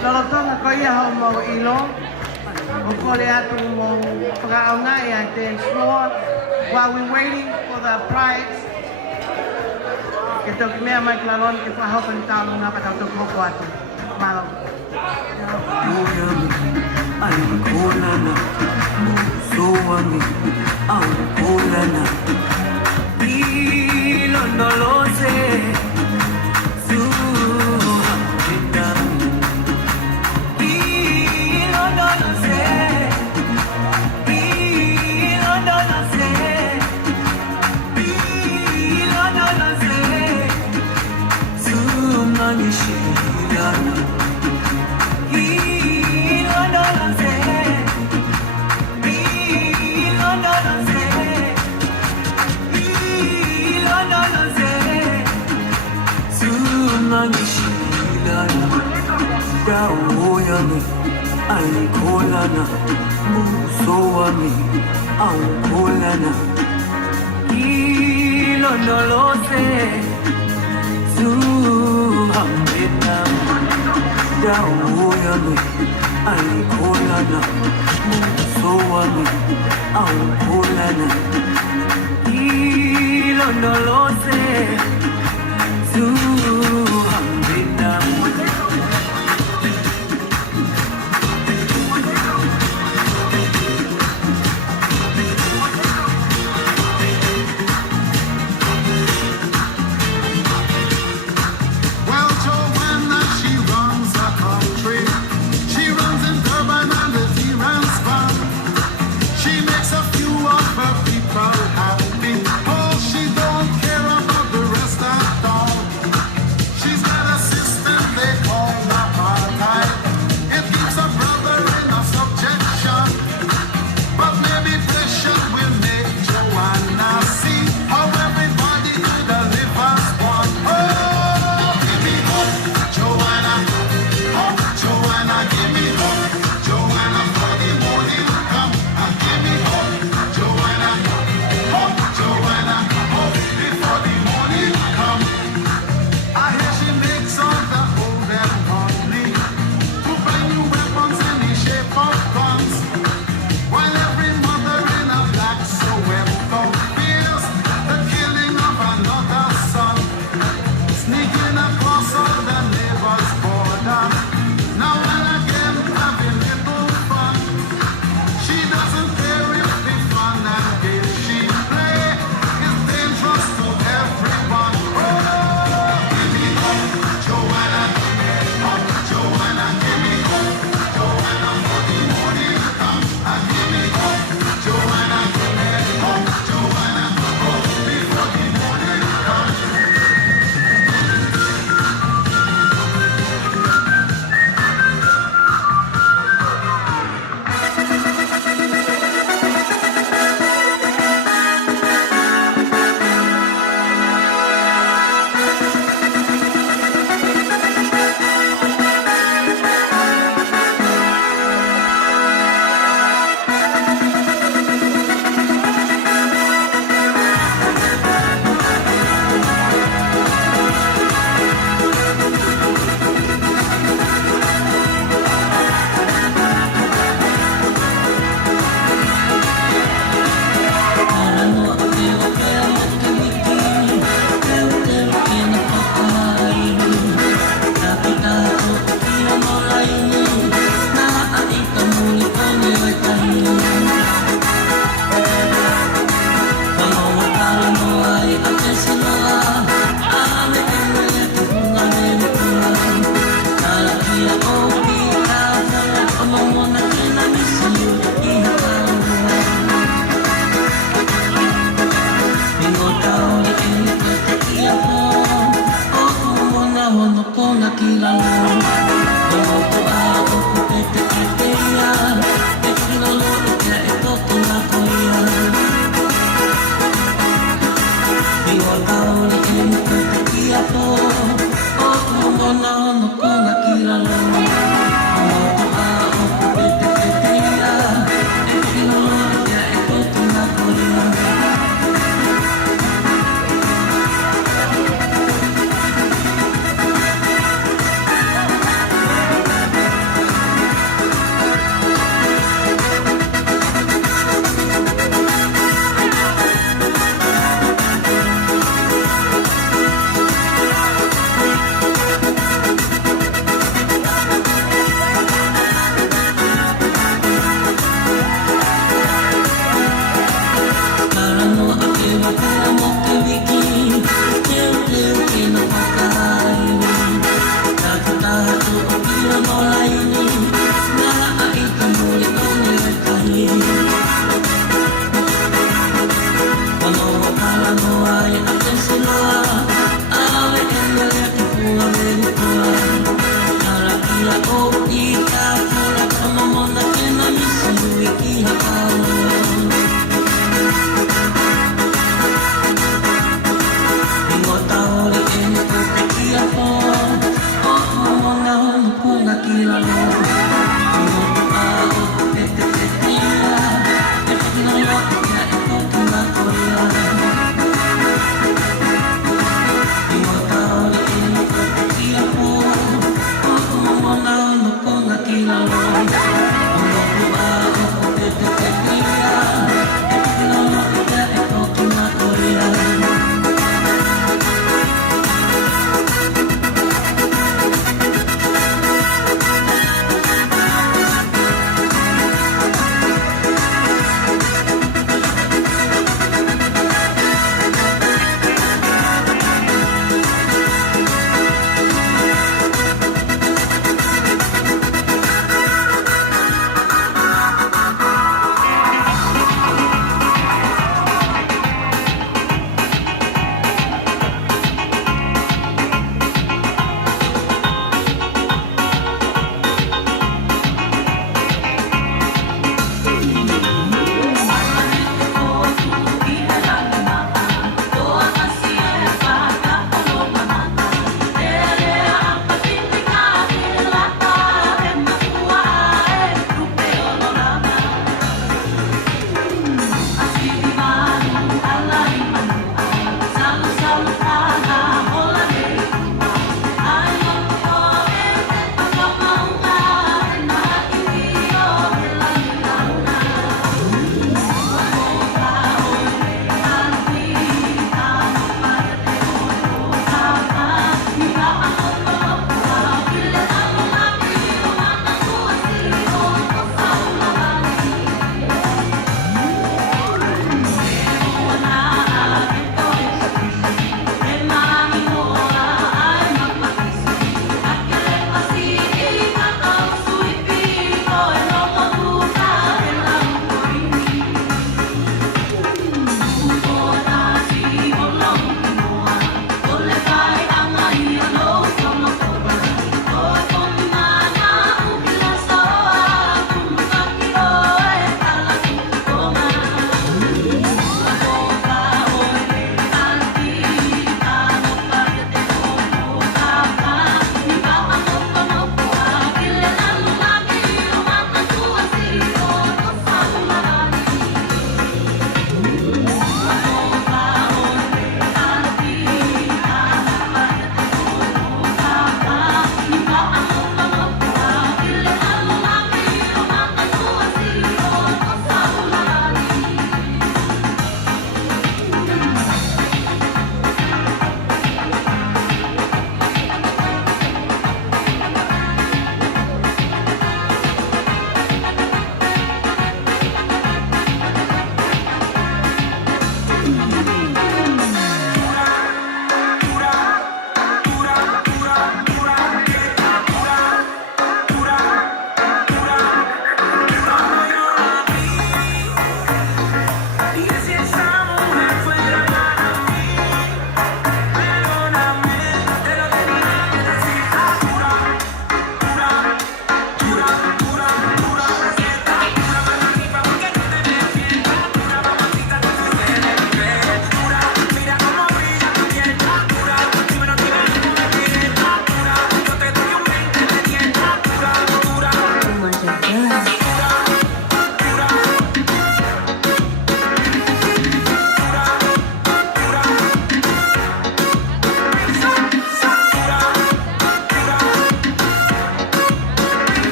Lolotonga ko ia ho mo ilo. O kole atu mo whakaonga e ai te floor while we're waiting for the prize. Ke toki mea mai klalon ke whahopa ni tālo ngā patau toku hoko atu. Malo. Ai kolana, soami, au kolana. Ilo no lo sé. Ai kolana, musoami, au kolana. Ilo no lo sé, su hamena. Daoyami, ai kolana, musoami, au kolana. Ilo no lo sé, su hamena.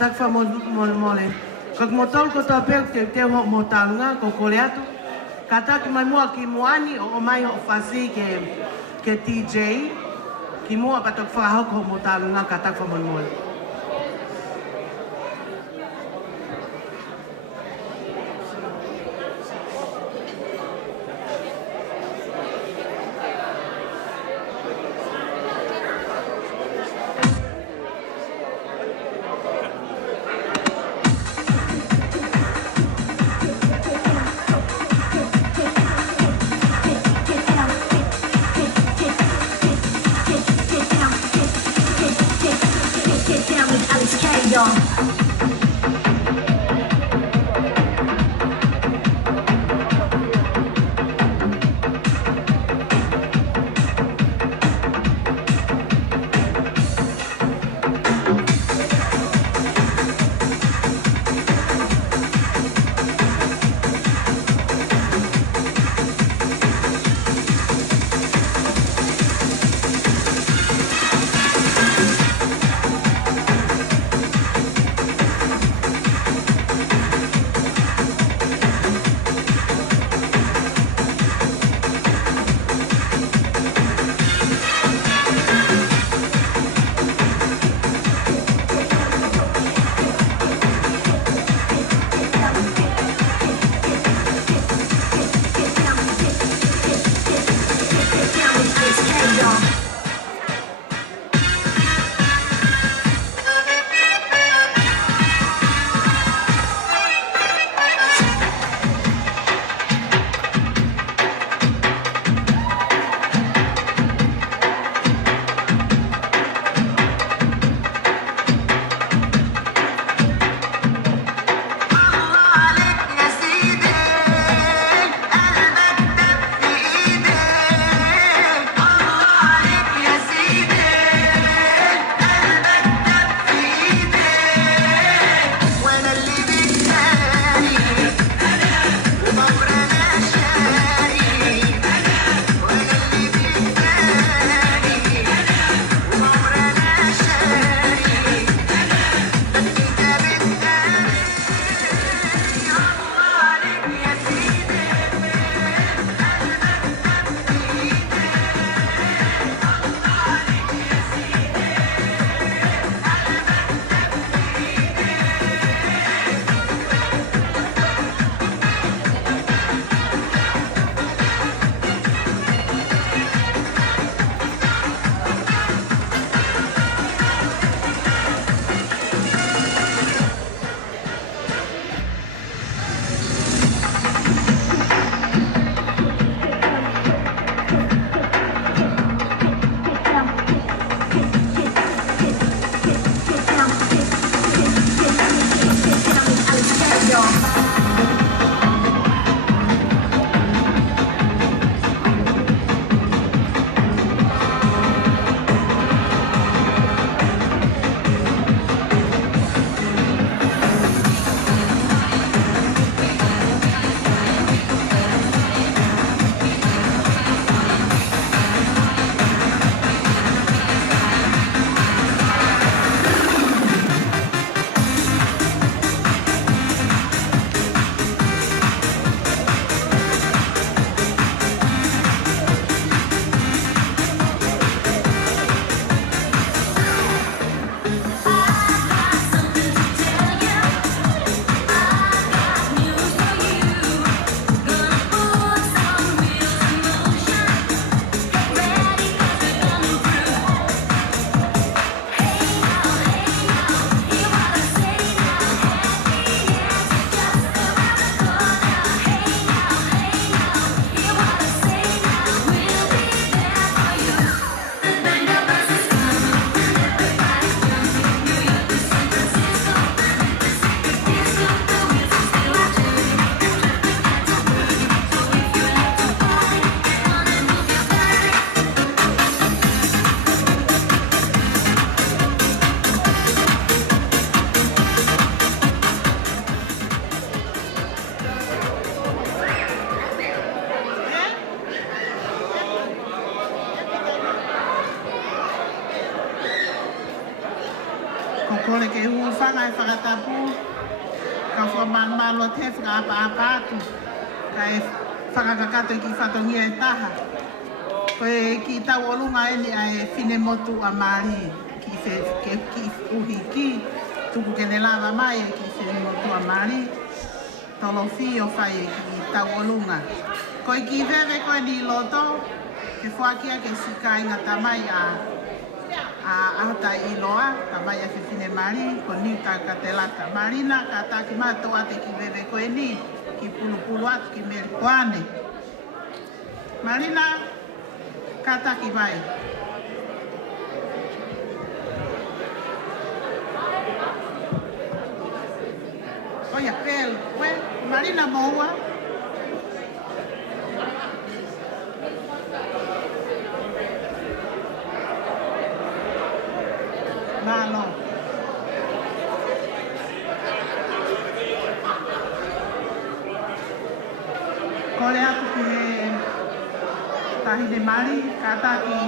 katak fa mole. Kak motol ko to pe te ho motalunga ko koleatu. Katak mai mua ki muani o mai ho fasi ke TJ. Ki mua patok fa ho ko motalunga katak fa mole. Kole ke whanga e whakatapu, ka whamanmalo te whakaapa-apatu, ka e whakakakato ki whatongia e taha. Koe ki tau olunga eni ai whine motu a Māori ki uhi ki, tuku ke ne lava mai ki whine motu a Māori, tolo whio whai ki tau olunga. Koe ki vewe koe ni loto, ke whakia ke sika inga tamai a ahata i loa, tamai a whine Māori, ko ni ka te lata. Marina ka taki mātou ate ki vewe koe ni, ki pulu atu ki meri koane. Marina, kataki vai. Oia, pel, we, Marina moua. Malo. Kole atu ki he tahi de Mari, kata ki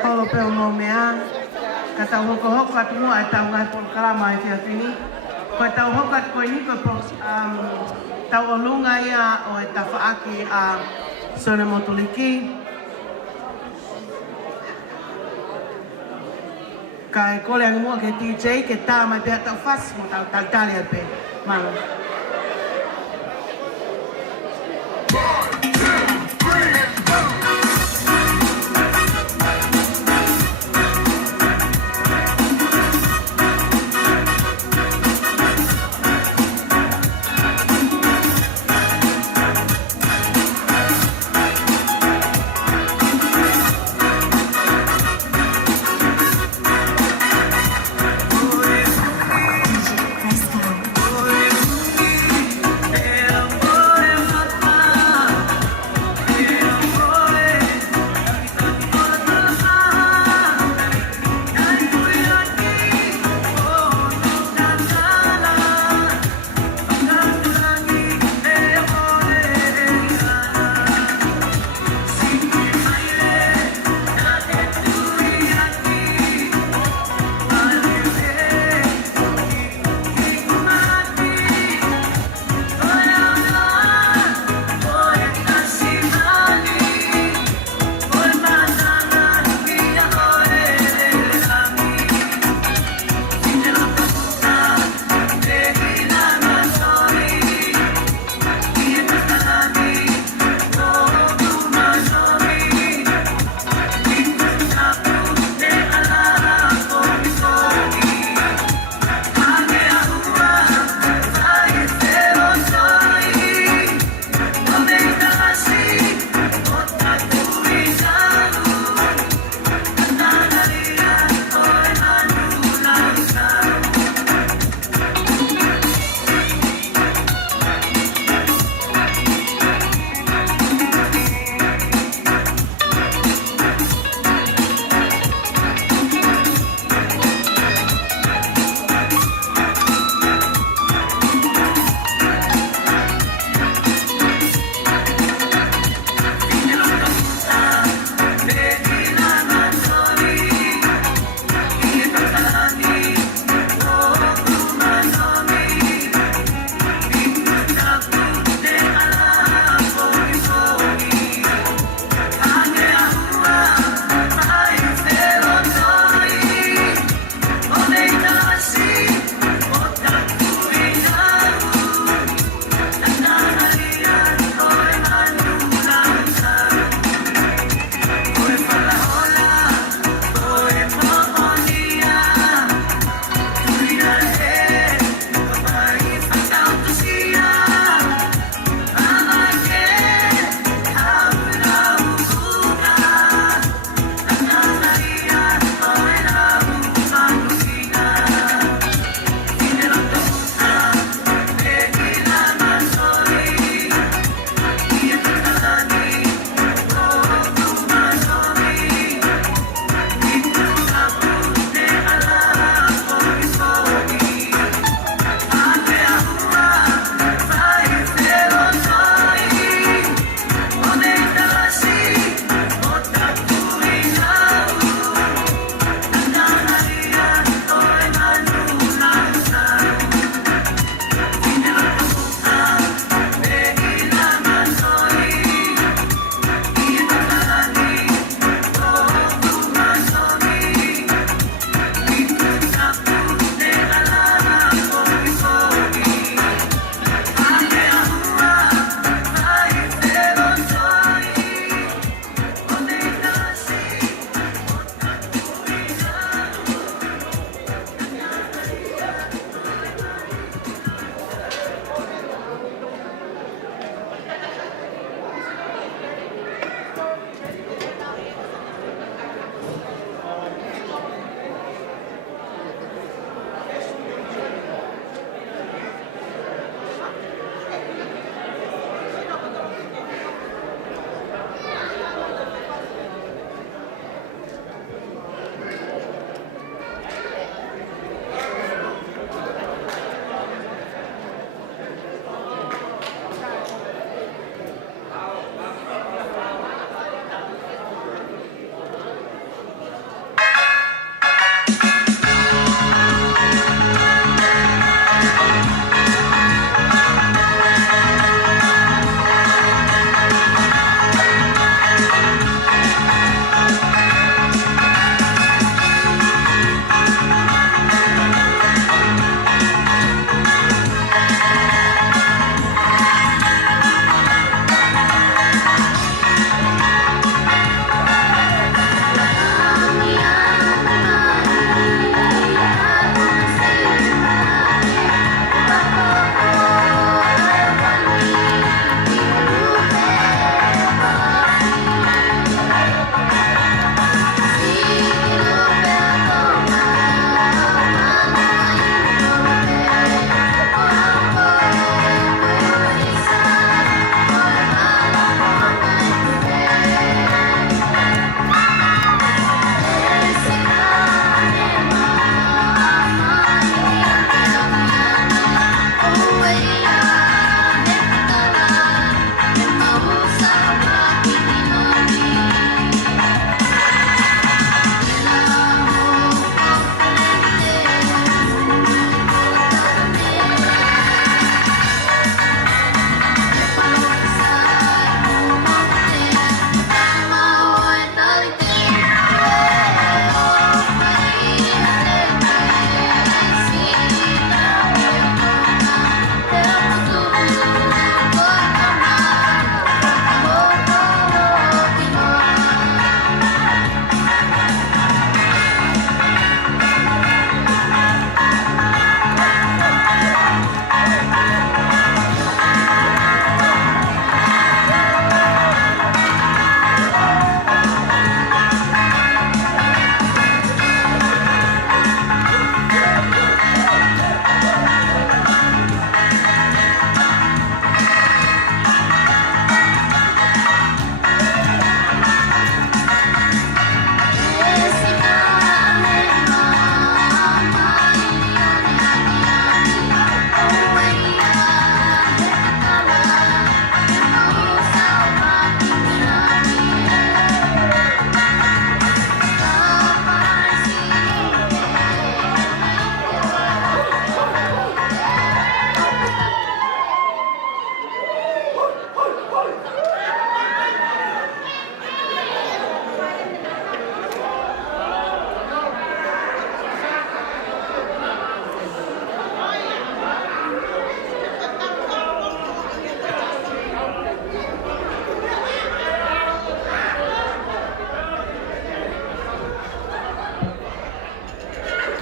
Holo peo mo mea, ka tau hoko hoko atu mua e tau ngai polo kalama e tia whini. Ko e tau hoko atu koe ni koe tau o lunga ia o e tawhaaki a Sona Motoliki. Ka e kole angi mua ke DJ ke tā mai pēr tau whasi mo tau tali a pē. Mana.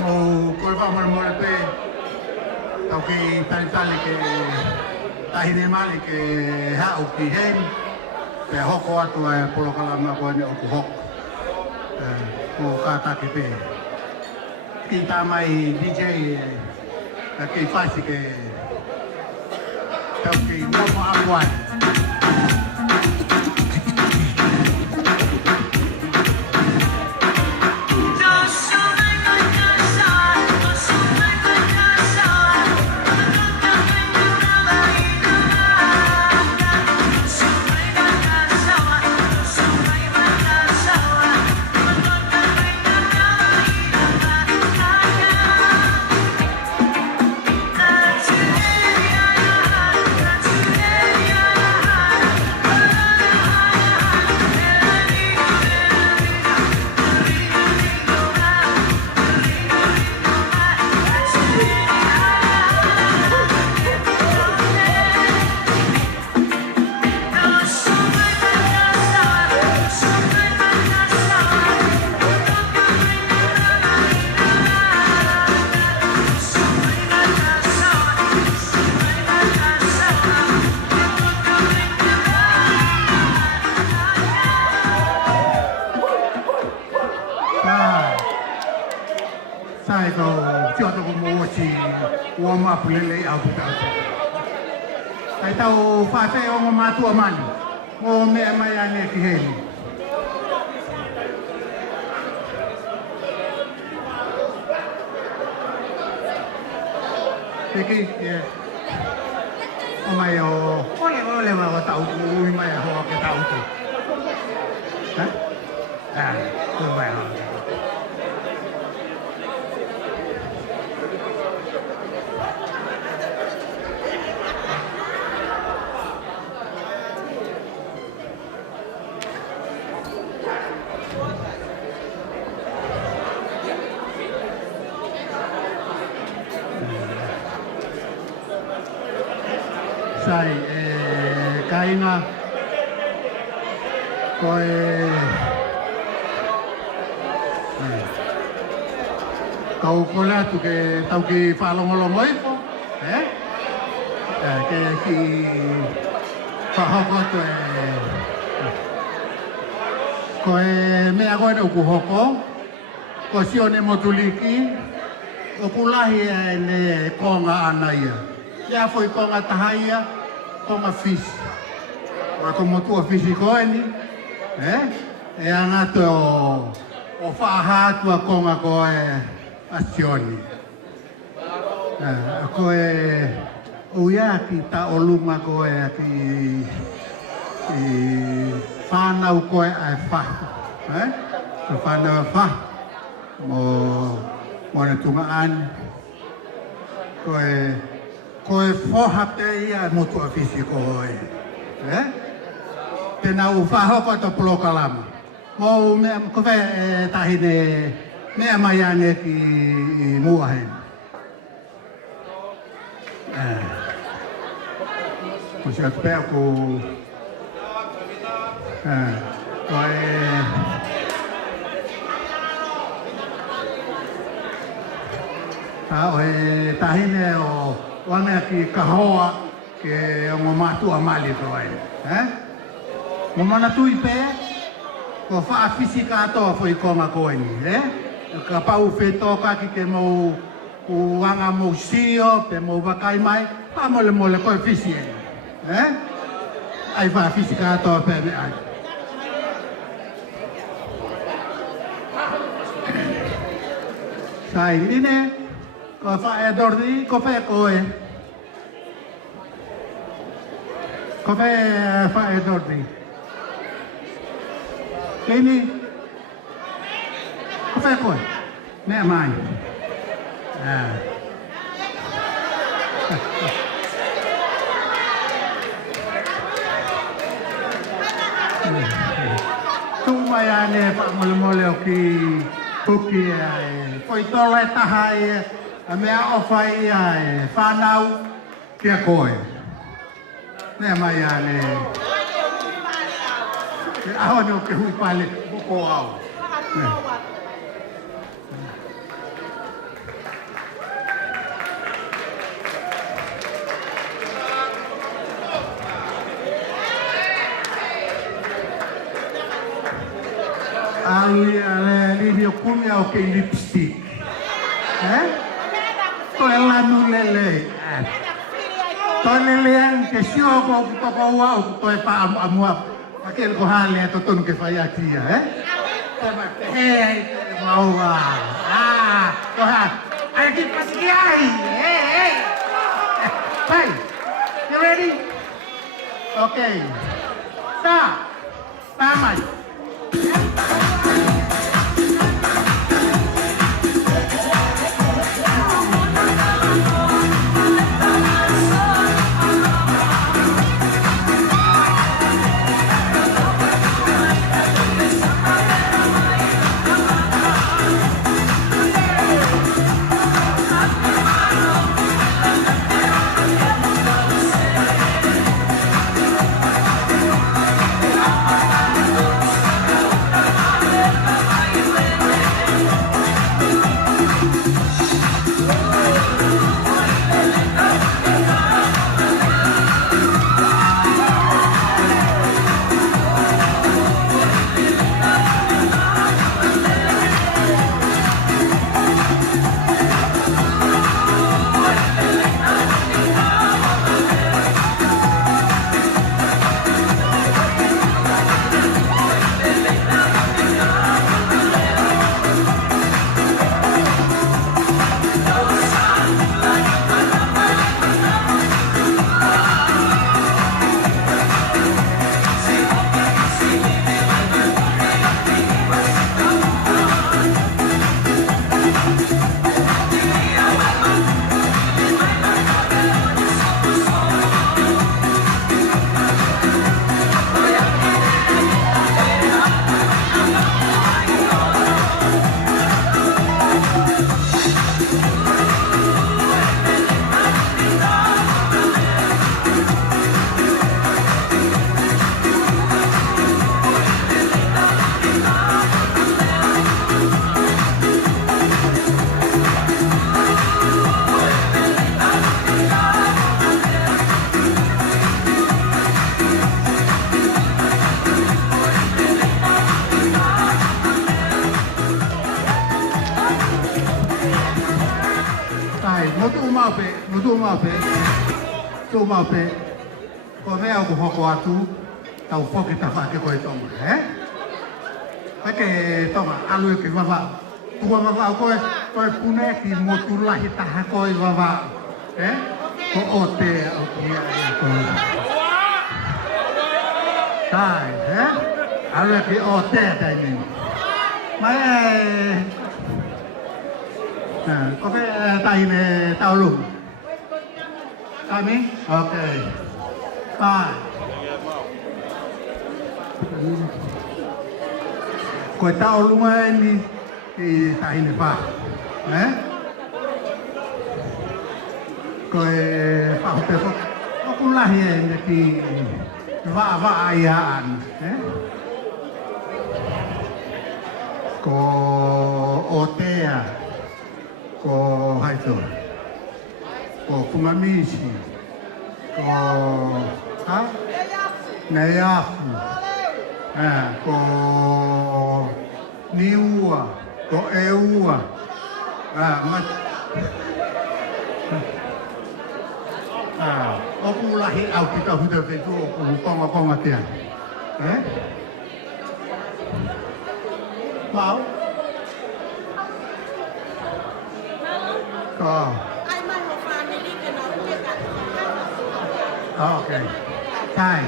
Mo koe whamara pe tau ki tali ke tahine mali ke hau ki hen pe hoko atu e polokalama koe ne oku hoko ko kātaki pe ki tā mai DJ ki whaisi ke tau ki uomo akuai sai ko cho to mo chi warm up le au ta ai tau fa fe o ma tu mani mo me mai ane ki he Peki o mai o ole ma o tau u mai ho ke tau tu ha ko mai ho sai kaina koe kau kola tu ke tau ki whalongolongo ipo ke ki whahoko tu koe mea koe ne uku hoko ko sione motuliki uku lahi ne konga ana ia ia foi konga tahaia konga fish wa como tua fish koe ni e angato o whaha tua konga koe asioni koe uia ki ta oluma koe ki whanau koe ai wha whanau wha mo na tunga an koe whoha te ia motu a fisi koe tēnā u whahoko to polokalama mo mea koe tahine mea mai ane ki muahen ko si atu pēr ko koe oe tahine o wana ki kahoa ke mo matua mali koe mo mana tui pe ko fa fisika to foi konga koe ni ka pau fe toka ki ke mo uanga mo sio pe mo wakai mai pa mole koe fisi ai fa fisika to pe me ai sai ine ko fa edordi ko fe koe ko fe fa edordi ini ko fe koe me mai tu mai ane pa mole o ki Puki ai, foi tole tahai, a mea ofai ai, whanau kia koe. Nea mai ane. Ke aho no ke hui pale, buko au. Ai lini o kumi au ke lipstick. Ko elanu lele. To lele ang ke sio ko ko wa to pa amua. Pakel ko hale to ton ke faya tia, mau ko ha. Ai ki pasiai. Hey. You ready? Okay. Start. Tamai. Tu mau pe, ko me au hoko atu, tau foki ta fa ke ko tonga, Pake tonga alu ke vava. Tu vava ko pune ki motulahi ta ko vava. Ko ote au kia ko. Tai, alu ke ote ta ni. Mai ko pe tai ne tau lu. Kami? Okay. Bye. Koe tau lunga ni i tahine pa. Koe whahote whak. Oku lahi e ne ki waa ia an. Ko otea. Ko haito. Ko Kumamisi, ko Naiafu, ko Niua, ko Eua, oku lahi au kita huda fetu oku konga tia. Mau? Ko. Okay. Tai.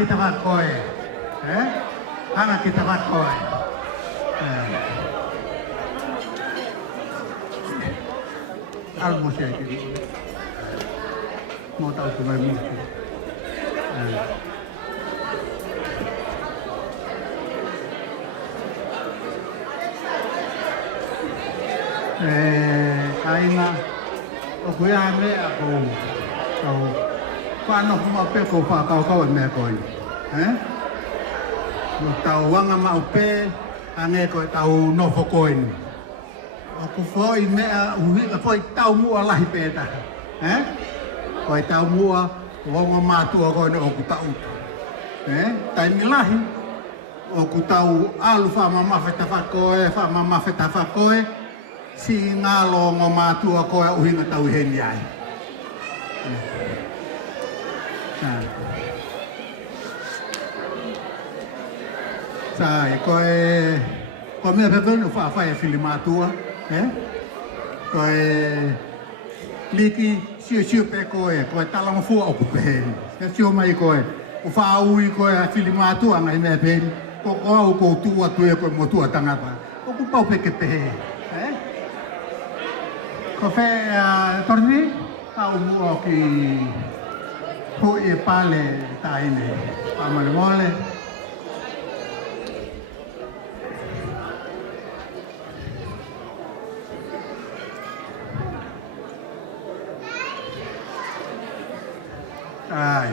Kita buat koi. Kita buat koi. Almusya ini. Mau tahu cuma musi. Kaina. Aku yang ni aku. Paano kumape ko pa kau me ko mo tau wanga maupe ane ko tau no fokoin aku foi me uhi la foi tau mua lahi peta ko tau mua wonga matu ko no ku tau tai milahi o kutau alu whamamawheta whakoe, si ngalo ngō mātua koe uhinga tau heni ai. Sai, koe mea pepenu whawhai e whili mātua, koe liki siu pe koe talanga fua oku peheni. Siu mai koe, o whaui koe a whili mātua ngai mea peheni, ko au ko tua tue koe mo tua tangapa, o ku pau peke peheni. Ko whea torni, au mua ki hui e pale taine, pamale mole. Ai.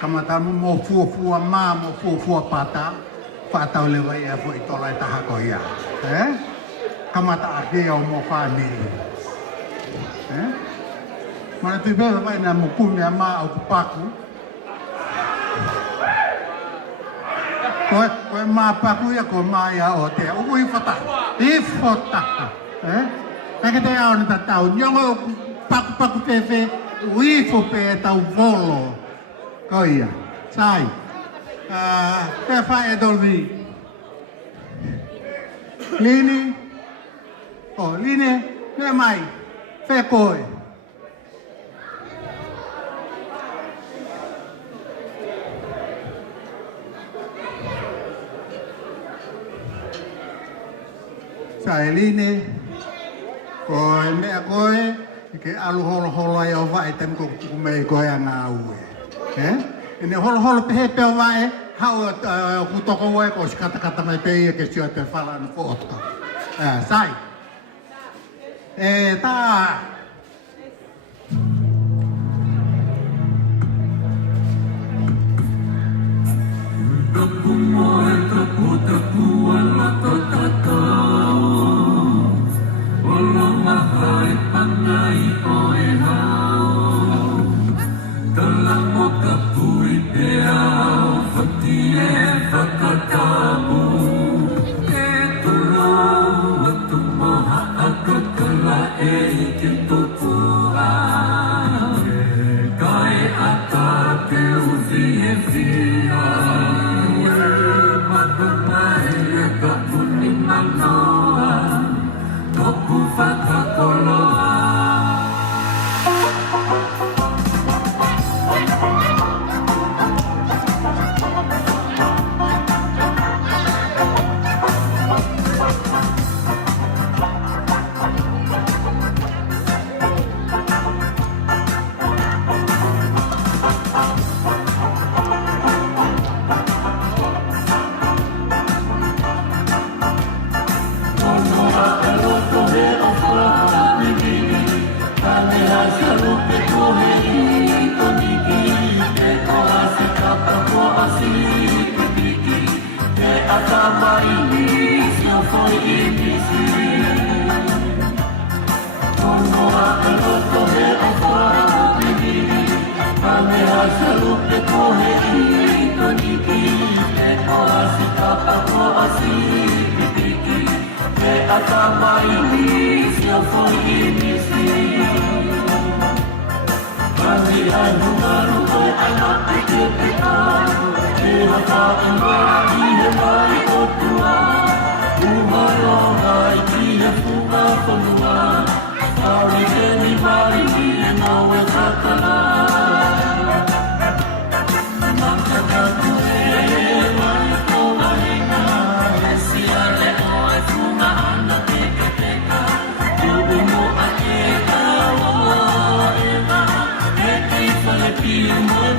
Kamatamu mo fua ma mo fua pata. Patau lewa ia fo itola e taha ko ia. Kamata ake au mo whani. Mana tui bewa vai na mukumi a ma au kupaku. Koe ma paku ia ko ma ia o te. Uku i fota. I fota. Peke te ao ni tatau. Nyongo paku pepe. Ui fo pe tau volo. Ko ia. Sai. Pe whae e dolvi. Lini. Line. Me mai. Pe koe. Sai line. Koe mea koe. Ke alu holo ai o vai tem ko me koe anga ue. Ine holo pehe pe o vai. Hau kutoko ue ko si kata mai pe ia ke sio te whala na foto. Sai. Ta.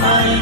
Bye.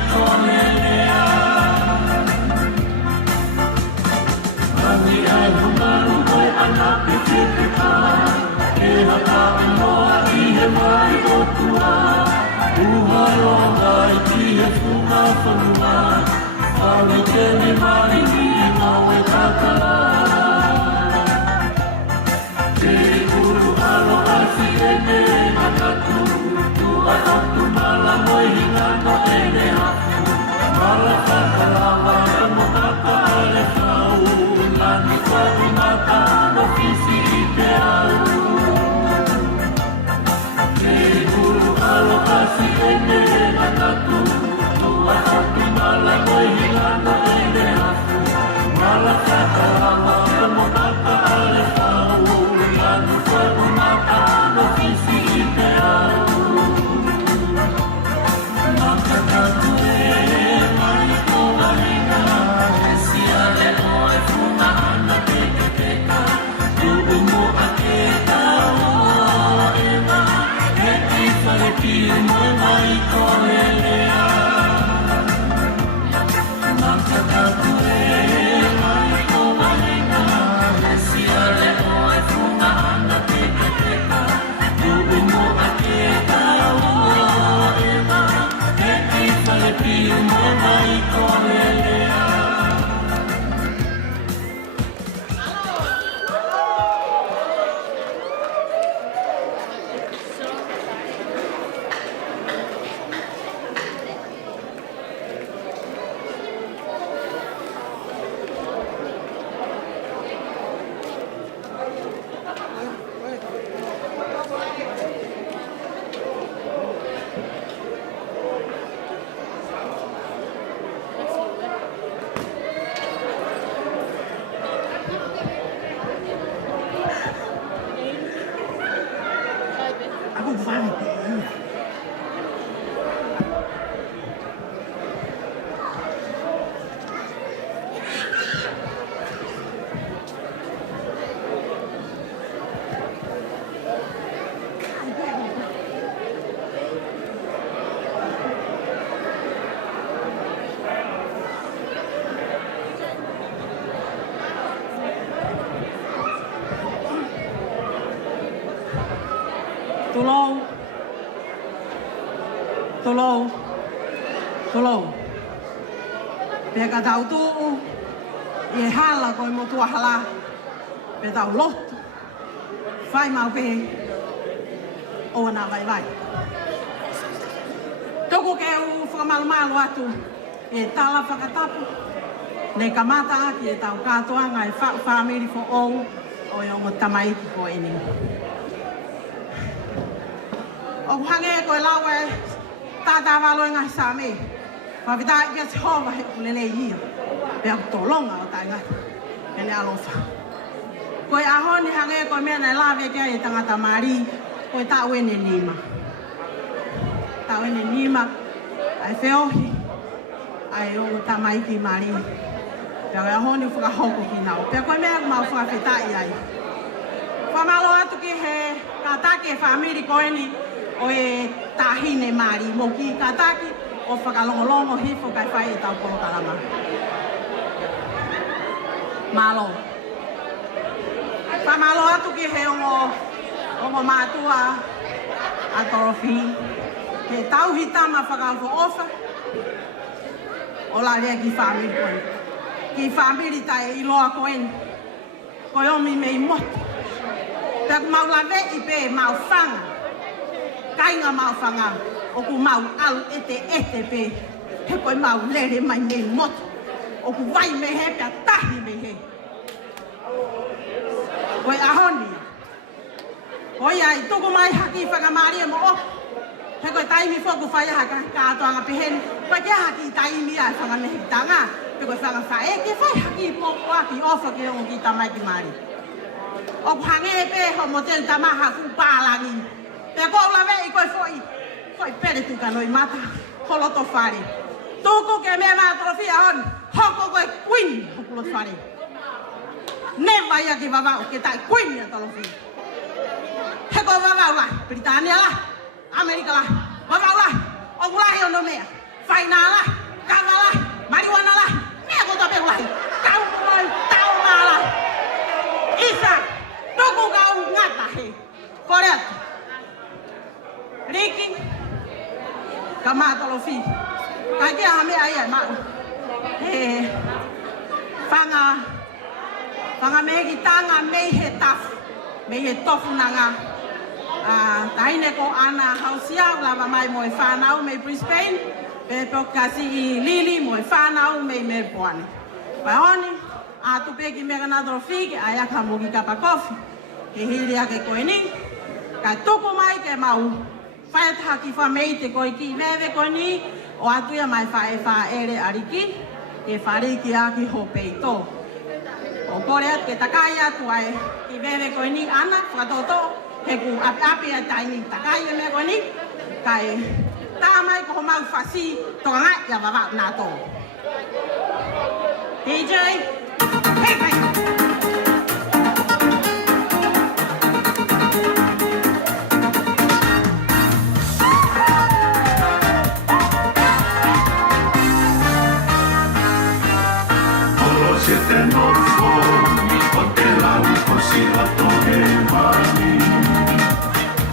ki umema ikolelea. Aku vai. Tolou. Peka tau tuu, e hala koi mo tua hala, pe tau lotu, whai mau pehe, o na vai. Toko ke u whakamalu atu, e tala whakatapu, ne kamata aki e tau katoa ngai whamiri fo ou, o e ongo tamaiti ko eni. O hange koe lawe, tata walo ngai same. Whawita i kia hova he kulele ia. Pea tolonga o tai ngata. Pene alofa. Koe ahoni hange koe mea nei lawe kia e tangata mari. Koe ta wene nima. Ta wene nima. Ai whiohi. Ai o tamaiti mari. Pea koe ahoni whakahoko ki nao. Pea koe mea kumau whakawhitai ai. Whamalo atu ki he katake whamiri koe ni. O e tahine mari. Mo ki kataki. O whakalongolongo hifo kai whai e tau polo kalama. Malo. Whamalo atu ki he ongo mātua a torofi. He tau hitama whakalfo ofa. O la rea ki whamiri koe. Ki whamiri tai i loa koen. Koe omi mei motu. Pek mau la vei pe mau whanga. Kainga mau whanga. O ku mau alu ete pe, he koe mau lere mai nei motu. O ku vai me he pia tahi me he. Koe ahoni. Koe ai tuku mai haki whakamaria mo oku. He koe taimi whoku whai haka kātoanga pe hen. Koe kia haki taimi ai whakamehi tanga. Pe koe whakawha e ke whai haki poku aki ofa ke ongo ki tamai ki mari. O ku hange pe ho mo tenu tamaha ku pālangi. Pe koe ulawe i koe whoi. Koe pere tu kanoi mata, holoto whare. Tūku ke mea maa trofia hon, hoko koe kuini hukulot whare. Ne mai aki wawau ke tai kuini a tolofi. He koe wawau lai, Britania lai, Amerika lai, wawau lai, oku lai ono mea, whaina lai, kawa lai, marijuana lai, mea kota peu lai, kau lai, tau ngā lai. Isa, tūku kau ngata he, kore atu. Riki, ka mātolofi. Ka kia hame ai ai mau. He whanga me ki tanga mei he tafu. Mei he tofu nanga. Taine ko ana hausia lava mai mo e whanau mei Brisbane. Pe pokasi i Lili mo e whanau mei Melbourne. Pai honi, a tupeki mega natolofi ke ai aka mo ki kapa kofi. He hiri ake koe ni. Ka tuku mai ke mau. Whae taki whamei te koe ki mewe koe ni, o atuia mai whae ere ariki, e whariki aki ho peito. O kore atu ke takai atu ai, ki mewe koe ni ana, whakatoto, he ku api a taini takai e me koe ni, kai tā mai ko ho mau whasi, toka ngai ia wawau nā tō. DJ, hei hei! Siete norfo, o te lauko si ato he mani.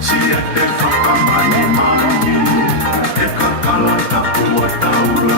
Siete whakamani mani, e kakala tapu o tauro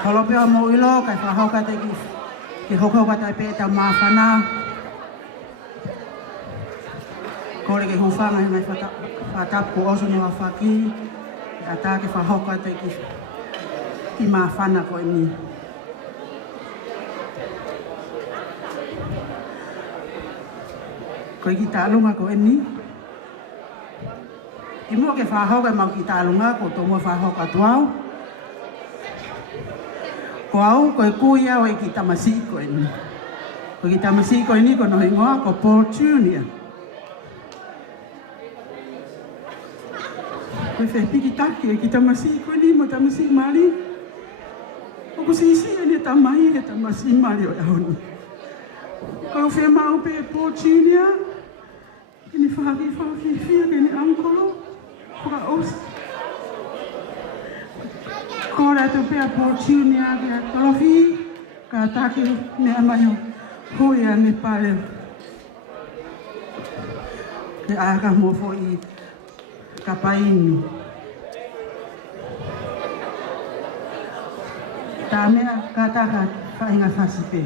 Holo pia mo ilo kai whahoka te ki hoko tai pe ta mawhana. Kore ke hufanga mai whatapu oso ni wawhaki. A tā ke whahoka te ki mawhana ko ni. Ko ki tālunga ko ni. I mua ke whahoka mau ki tālunga ko tō mua whahoka tuau. Ko au ko e kuia o i ki tamasi ko e ni. Ko ki tamasi ko e ni ko no ingoa ko Paul Junior. Ko e whepiki taki e ki tamasi ko e ni mo tamasi mari. O ko sisi e ni tamai e tamasi mari o e honi. Ko e whemau pe Paul Junior. E ni whaki fia ke ni angkolo. Ko ka osi. Ko rātou pia Paul Junior ki a tolofi, ka tāki me amayo hui a ne pare. Ke aka mofo i ka paini. Tā mea ka tāka whainga whasipe.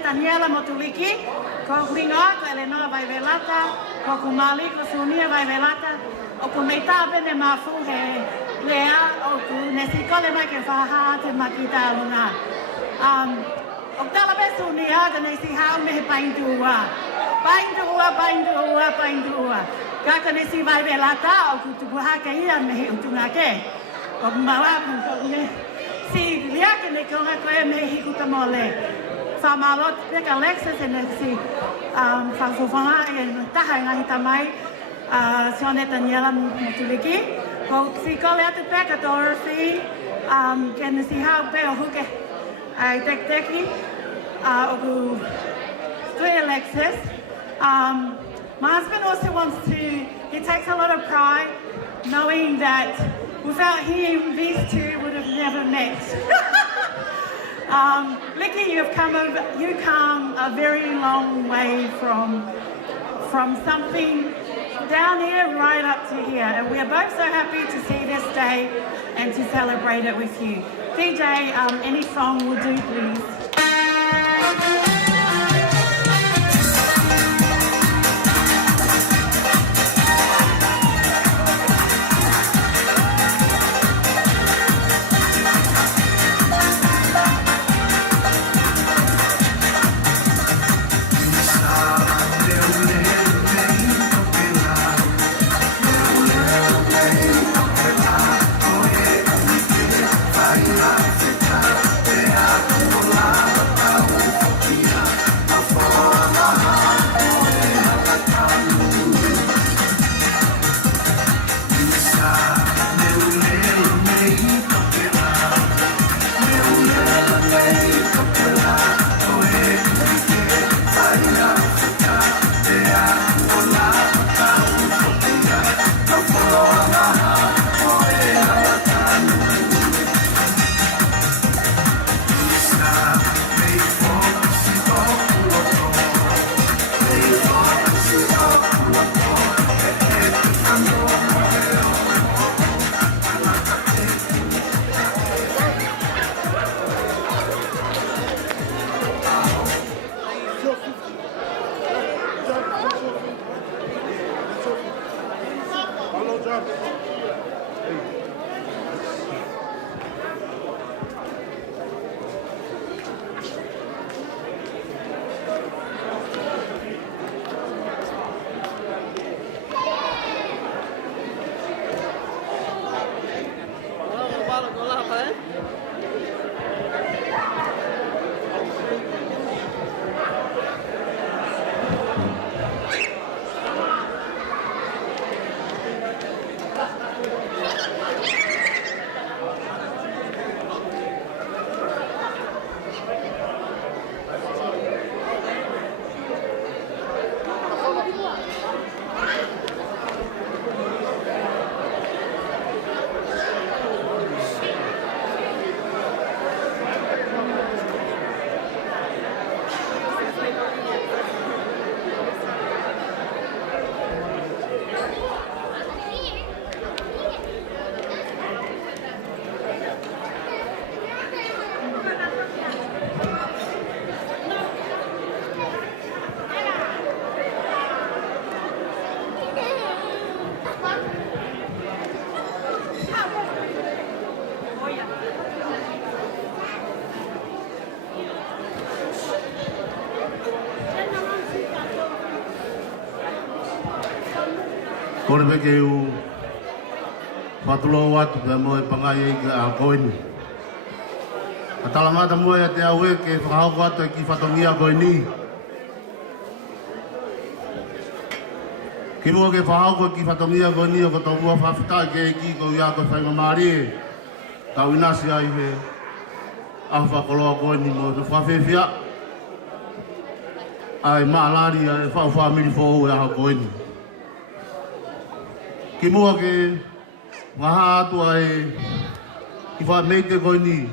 Daniela Motuliki, ko Ringa, ko Eleonora vai velata, ko Kumali, ko Sunia vai velata, o ko meita bene mafu he lea, o ko nesikole mai ke whaha te makita lunga. O tala be Sunia, ka nesi hao me he paindua. Paindua. Ka nesi vai velata, o ko tukuha ke ia me he utunga ke. O mawapu, ko si lia ke ne konga koe me hikuta mole. Whamalot, peka Alexis e nesi whawhawhanga e taha ngahi tamai Sione Daniela Motuliki. Ko si kole atu peka Dorothy, ke nesi hao pe o huke ai teki, o ku tui Alexis. My husband also wants to, he takes a lot of pride knowing that without him, these two would have never met. Licky, you come a very long way from something down here right up to here, and we are both so happy to see this day and to celebrate it with you. DJ, any song will do, please. Kore me ke u whatulo watu pe moe pangai e a koini. A talamata moe a te aue ke whakahau watu e ki whatongi a koini. Ki mua ke whahau ko ki whatongi a koini o kato mua whawhita ke e ki ko ia ko whainga maari e. Tau inasi ai he a whakoloa koini mo te whawhewhia. Ai maalari e whawhamiri fōu e a koini. Ki mua ke ngaha atua e ki wha meite koini.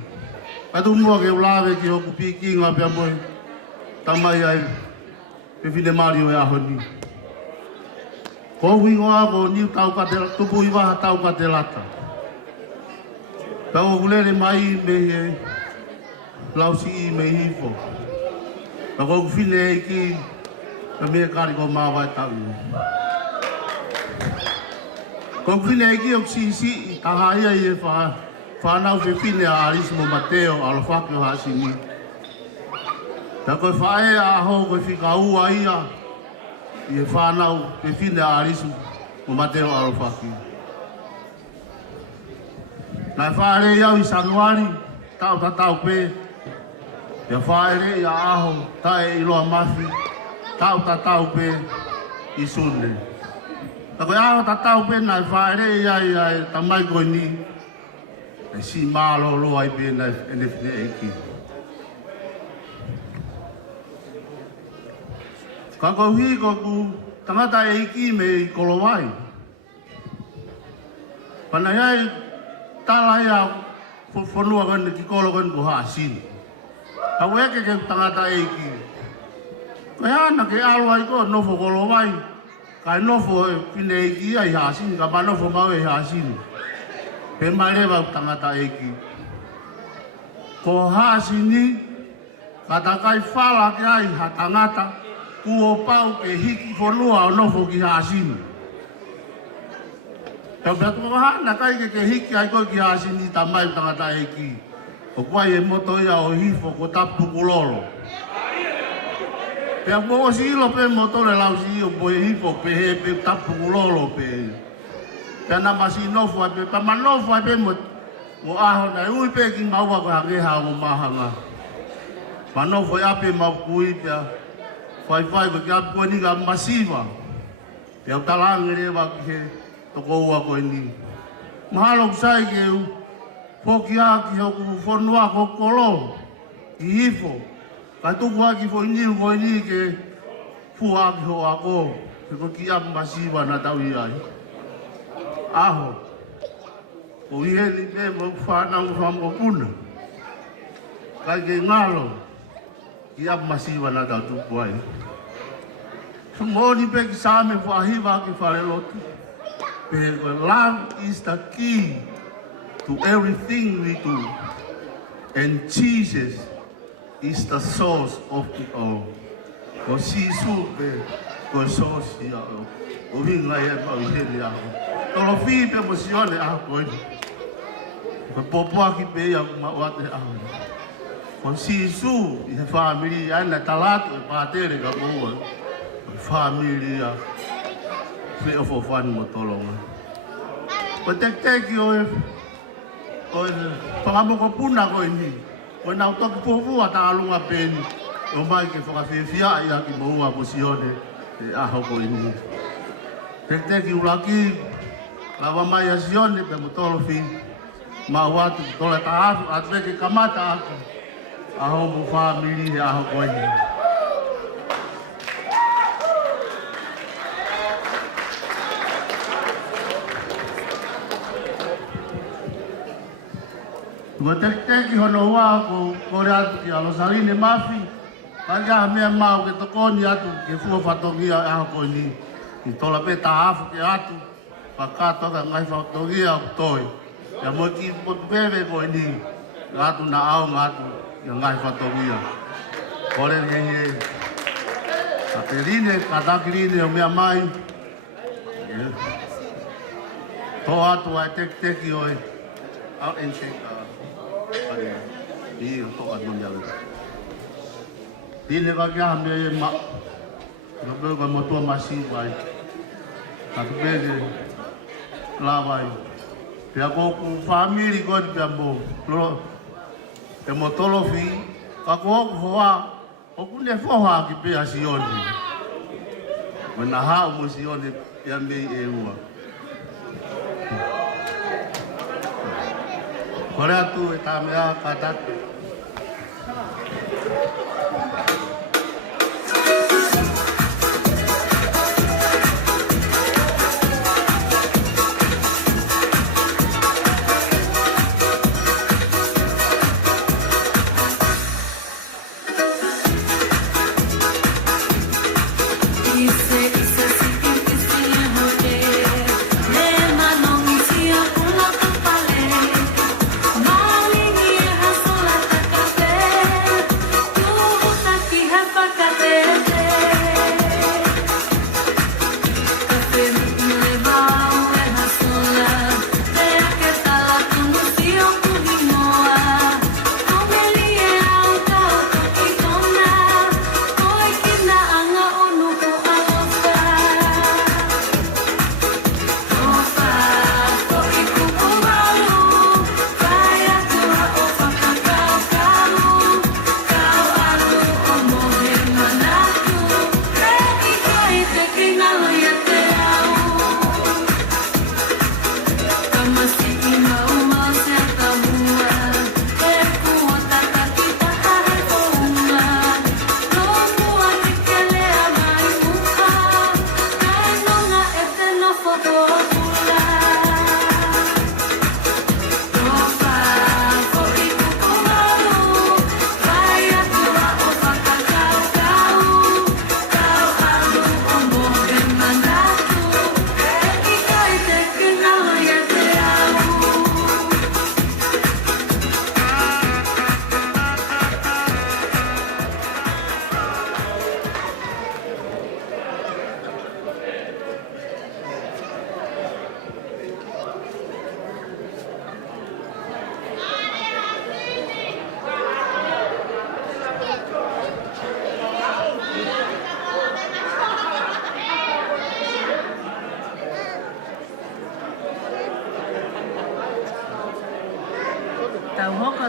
Atu mua ke ulawe ki hoku piki ngā pia moe. Tamai ai pe whine mari o e ahoni. Ko hui ngoa ko niu tau ka te tupu i waha tau ka te lata. Tau kulere mai me he lausi i me hifo. Ta ko whine e ki na me kari ko mawa e tau. Kong whine e ki o si i tahaia i e whanau whine a Arismo Mateo alo whakio hasi ni. Ta koe whae a aho koe whika ua ia i e whanau whine a Arismo Mateo alo whakio. Nai whaere iau i Sanuari, tau tatau pe. Ia whaere i a aho, tae i loa mafi, tau tatau pe i Sunde. Ta koe aho tatau pe nai whaere i tamai koe ni. E si mālo loa i pe nai whine e ki. Ka koe hui ko ku tangata e iki me i Kolowai. Pana iai tala ia whanua kone ki kolo kone ko haasin. Au eke ke tangata eiki. Koe ana ke alo ai ko nofo kolo wai. Kai nofo pine eiki ai hasini, ka pa nofo mau e hasini. Pe marewa tangata eiki. Ko hasini, kata kai fala ke ai ha tangata, kuo pau ke hiki fonua o nofo ki hasini. Tau betu hana kai ke hiki ai ko ki hasini tamai tangata eiki. O kwai e moto ia o hifo ko tapu kulolo. Pea mo si ilo pe moto le lau si o po e hifo pe he pe tapu kulolo pe. Pea na masi nofu ai pe pa manofu ai pe mo aho na ui pe ki maua ko hangeha o mahanga. Manofu e ape mau kui pea fai ko ki apu ni ka masiva. Pea talangi rewa ki he toko ua ko ni. Mahalo kusai ke u Poki aki hoku whanua ko kolo, ki hifo. Kai tuku aki fo ini ke fua aki ho ako. Peko ki apu masiwa na tau iai. Aho. Ko iheli pe mo whanau whanau puna. Kai ke ngalo. Ki apu masiwa na tau tuku ai. Sumoni pe ki same fua hiva ki whare lotu. Peko love is the key to everything we do. And Jesus is the source of it all. Ko sisu pe, ko source ia o. Ko hinga e pa uhele ako. Tolo fi pe mo sione ako ini. Ko popoa ki pe ia mawate ako. Ko sisu i he family ana talatu e patere ka koua. Ko family ia fe ofo fani mo tolonga. Ko tek o e Koe whakamoko puna koe ni. Koe nau toki pōpua ta alunga pēni. O mai ke whakawhiwhia i aki moua po sione e aho koe ni. Teki ulaki, lawa mai a sione pe mo tolo whi. Ma watu tole ta afu, atweke kamata aku. Aho mo whamiri e aho koe ni. Ua teki hono wā ko kore atu ki Alosaline Mafi. Kai aha mea mau ke tokoni atu ke fua whatongia e aho koe ni. Ki tola pe ta afu ke atu. Whakato ka ngai whatongia au toi. Ia mo ki potu pewe koe ni. Atu na au ngatu ia ngai whatongia. Kore ngenye. Ka te rine, ka taki rine o mea mai. Tō atu ai teki oi. Au ensheka. Ini untuk adun jalan. Ini bagi kami mak, kalau kamu tua masih baik, tapi bagi lawai. Dia aku family kau di jambu, kalau kamu tolofi, aku hoa, aku ni hoa kipe asioni. Menaha umusioni yang di ewa. Korea tu tamia kata Sola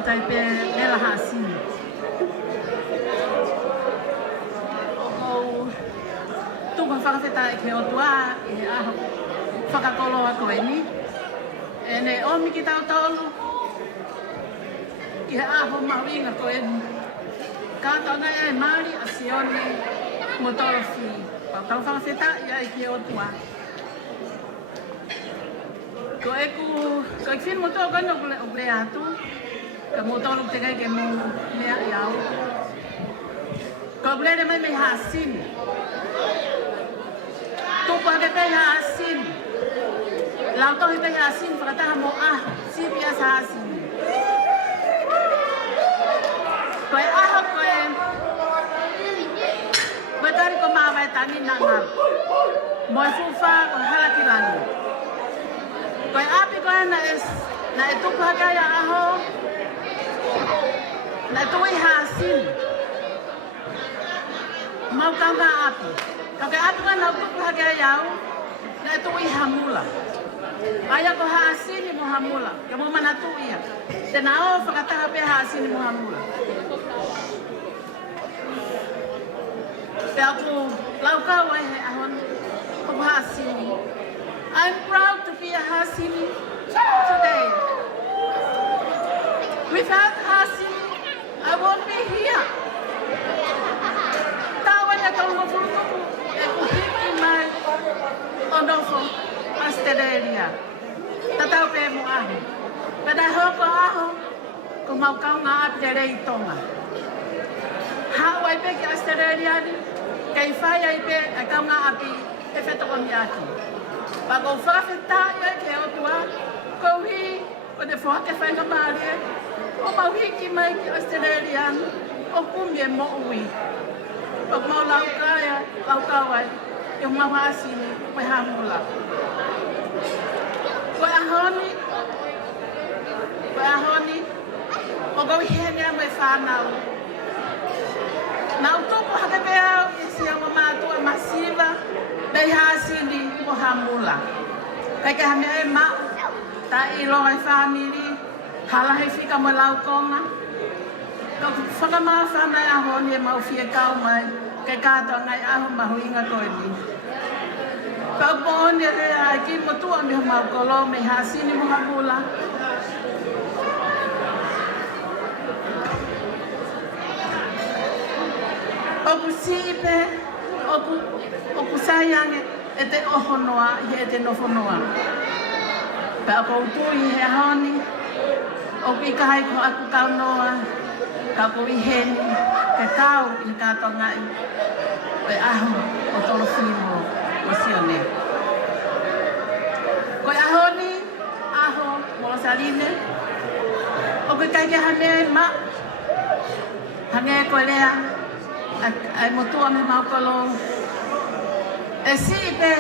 tai pe lela hasini. O tuka whakawheta e ke o tua e aho whakakolo a koe ni. E ne omi ki tau tolu ki he aho mawinga koe ni. Kātau nei e Māori a Sione mo toro whi. Pau whakawheta ia e ke o tua. Ko e whin mo tō kono o ple atu. Ka mo tolu te kai ke mo mea i au. Ko ple re mai me hasini. Tupu ake pe hasini. Lau tohi pe hasini whakataha mo sipi as hasini. Koe aho koe. Koe tari ko mawa e tani na ngā. Mo e fuwha ko halaki langi. Koe api koe na e tupu hake ia aho. Na e tui hasini. Mau kau ngā api. Koe api koe na tupu hake ia au. Na e tui hamula. Aya ko hasini mo hamula. Ka mo manatu ia. Te na o whakataha pe hasini mo hamula. Pe aku lau kau e he ahon o hasini. I'm proud to be a hasini today. Without hasini, I won't be here. Tawa niya tau mafurutuku e kuhiki mai onofo astereria. Tatau pe mo aho. Pena hoko aho ko mau kau ngā apere i tonga. Hawai pe ki astereria ni. Kei whai ai pe a kau ngā api e whetoko mi aki. Pako whawheta ia ke o tua, kou hi o te whake whainga maari e, o mau hiki mai ki Australian, o kumi e mo ui. O mau lau kawai, e o mau hasini, koe hamula. Koe ahoni, o kou hene mai whanau. Nā utopo hake pe au, e si au mātua masiva, Bei hasini mo hamula. Kai ka me e ma ta I lo ai family hala he fika mo lau konga. Ko whaka maa whanai aho ni e mau fie kau mai kai kato ngai aho mahuinga koe ni. Kau po ni e ai ki mo tua mi mau kolo me hasini mo hamula. Oku sipe, oku sayange e te ohonoa I e te nofonoa. Pe ako utui he honi, oku I kahai ko aku kau noa, kako I heni, ke kau I kato ngai, pe aho o tolo whimo o sione. Koe ahoni, aho mo saline, oku kai ke hame ma, hange koe lea, ai motua me maukolo. E sipe,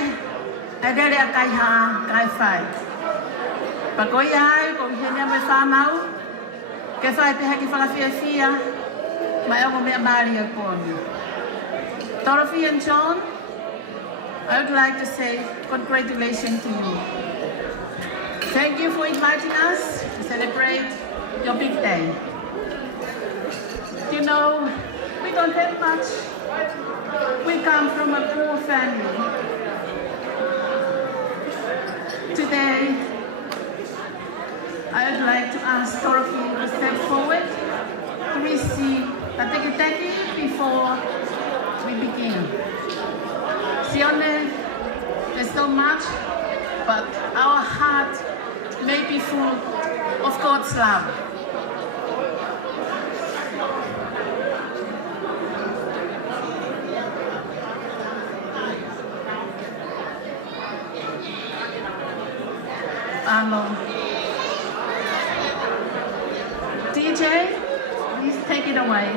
e rere a kai haa, kai whai. Pakoi ai, ko hene me whanau, ke whai pe heki whakawhiawhia, mai ongo mea maari a koni. Dorothy and John, I would like to say congratulations to you. Thank you for inviting us to celebrate your big day. You know, we don't have much. We come from a poor family. Today, I would like to ask Dorothy to step forward to receive a teki-teki before we begin. Sione, there's so much, but our heart may be full of God's love. DJ, please take it away.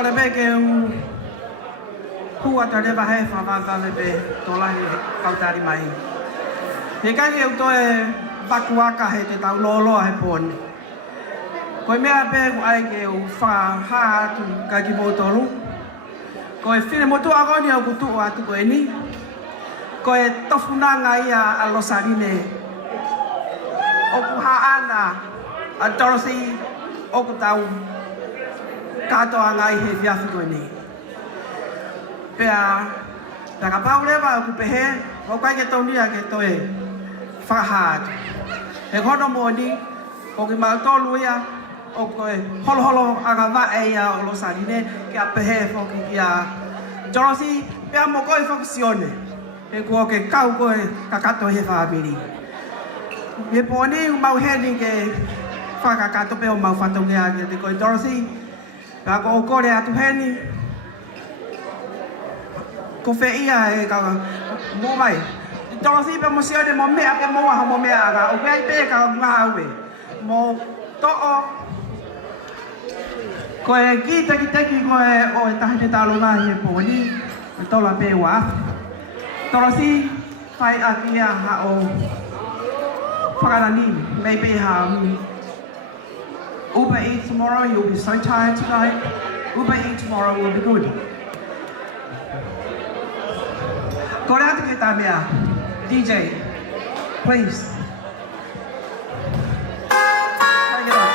ko le be ke hu ata le ba he fa va va le be to la he kautari mai he ka ke to e bakuaka he te tau lolo he pon ko mea be ai ke u fa ha tu ka ki botolu ko e fine motu agoni o kutu atu ko ni ko e tofunanga ia a losarine o ku ha ana a Dorothy o ku tau kato angai he fiafi ko ni pea ka paule ba ku pehe o kai ke toni a ke toe fa ha he kono mo ni o ki ma tolu ia o koe holo holo aga va e ia o losarine ke a pehe fo ki a Dorothy pea mo koe fokusione e kua ke kau koe kakato he whaamiri. Me pōne u mau heni ke whakakato pe o mau whatonge ake te koe Dorothy. Pea ko o kore atu heni. Ko whe ia e kawa mō mai. Dorothy pe mo sione mo mea pe mo aha mo mea aga. O wei pe kawa ngaha ue. Mo to'o. Ko e ki teki koe o e tahi te talo ngahi e pōni. E tola pe wa. Dorothy, fai akia ha o whakarani, maybe Uber Eats tomorrow, you'll be so tired tonight. Uber Eats tomorrow will be good. Ko rea te ke tā mea, DJ, please. Take it on.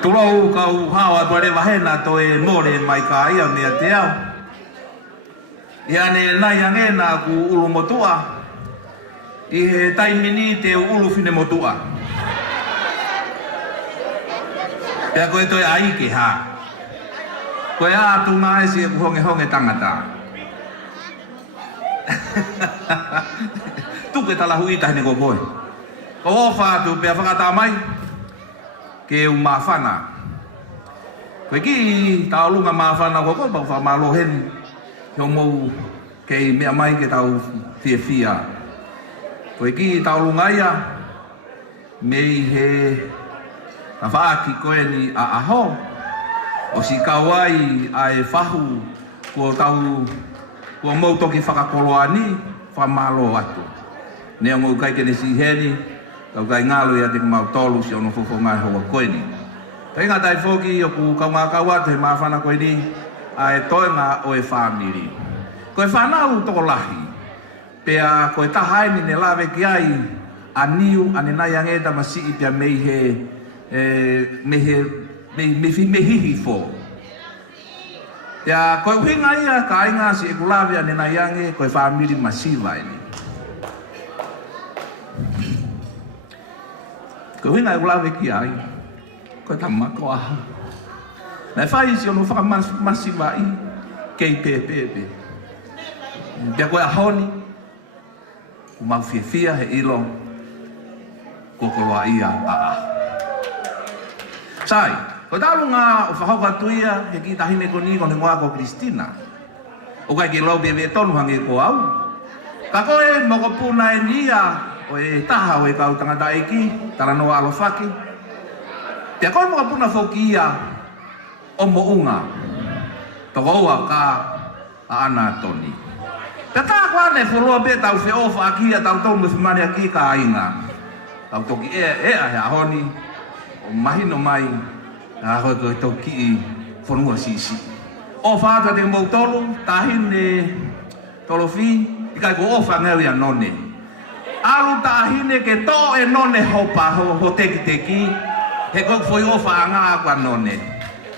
Turou kau hawa tuare wahena toe more mai ka ia mea te au. Ia ne nai angena ku ulu motua. I he taimini te ulu fine motua. Pea koe toe aike ha. Koe a tu mai si e honge honge tangata. Tuke tala hui tahine ko koe. Ko ofa tu pea whakata mai. Ke u mawhana. Koe ki tau lunga mawhana ko koe pau whamalo hen. Heo mou kei mea mai ke tau fia fia. Koe ki tau lunga ia. Mei he na whaaki koe ni a aho. O si kawai a e whahu kua tau kua mou toki whakakoloa ni whamalo atu. Nea ngau kai kene si heni. Tau kai ngalo ia te mau tolu si ono fofo ngai hoa koe ni. Tai ngā tai whoki o ku kau ngā kau atu he mawhana koe ni. A e toi ngā o e whamiri. Koe whanau toko lahi. Pea koe tahai ni ne lawe ki ai a niu ane nai angeta masi i pia mei me hihi fō. Pea koe uhinga ia ka ainga si e kulawe ane nai ange koe whamiri masiwa ini. Koe uhinga e kulawe ki ai koe tamako aha. Nai whai si ono whakamasiwa i kei pepepe. Pea koe ahoni, umau fia he ilo, kokoloa ia a a. Sai, koe talu ngā o whahauka tuia he ki tahine ko ni kone ngoa ko Kristina. O kai ki lau bebe tonu hangi ko au. Ka koe moko puna e nia o e taha o e kau tangata eki, taranoa alofaki. Pea koe moko puna foki ia o mo unga. Toko ua ka a ana toni. Pea tā kwane whurua pe tau se ofa akia tau tau mwhimani aki ka ainga. Tau toki e he ahoni o mahino mai a hoi koe tau ki i whanua sisi. O whātua te mou tolu, tahine tolofi, i kai ko ofa ngau ia none. Alu tahine ke to e none hopa ho teki teki, he koe foi ofa a ngā akwa none.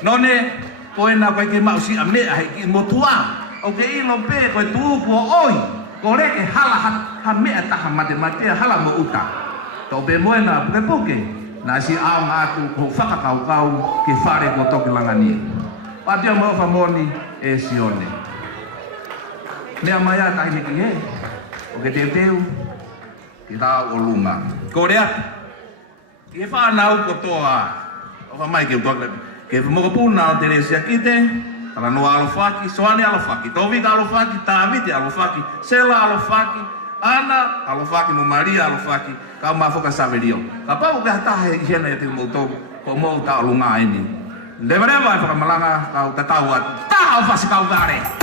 None, koe na koe ke mausi a mea he ki motua. O ke ilo pe koe tuupu o oi, ko reke hala ha mea taha matematea hala mo uta. Tau pe moena puke puke, na si ao ngātu ko whakakau ke whare ko toki langani. Patia mo whamoni e sione. Nea mai a tahine ki he, o ke te teu, ki tau o lunga. Ko rea, ki he whanau ko toa, o whamai ke utoki, ke whamokapuna o Teresia Kite, Taranoa alofaki, Soane alofaki, Tovika alofaki, Tavite alofaki, Sela alofaki, Ana alofaki, no Maria alofaki, kau mafoka saverio. Ka pau ka tahe hiena e te moutou, ko mou ta alunga ini. Levereva e whakamalanga, kau tataua, taha o whasi kau gare.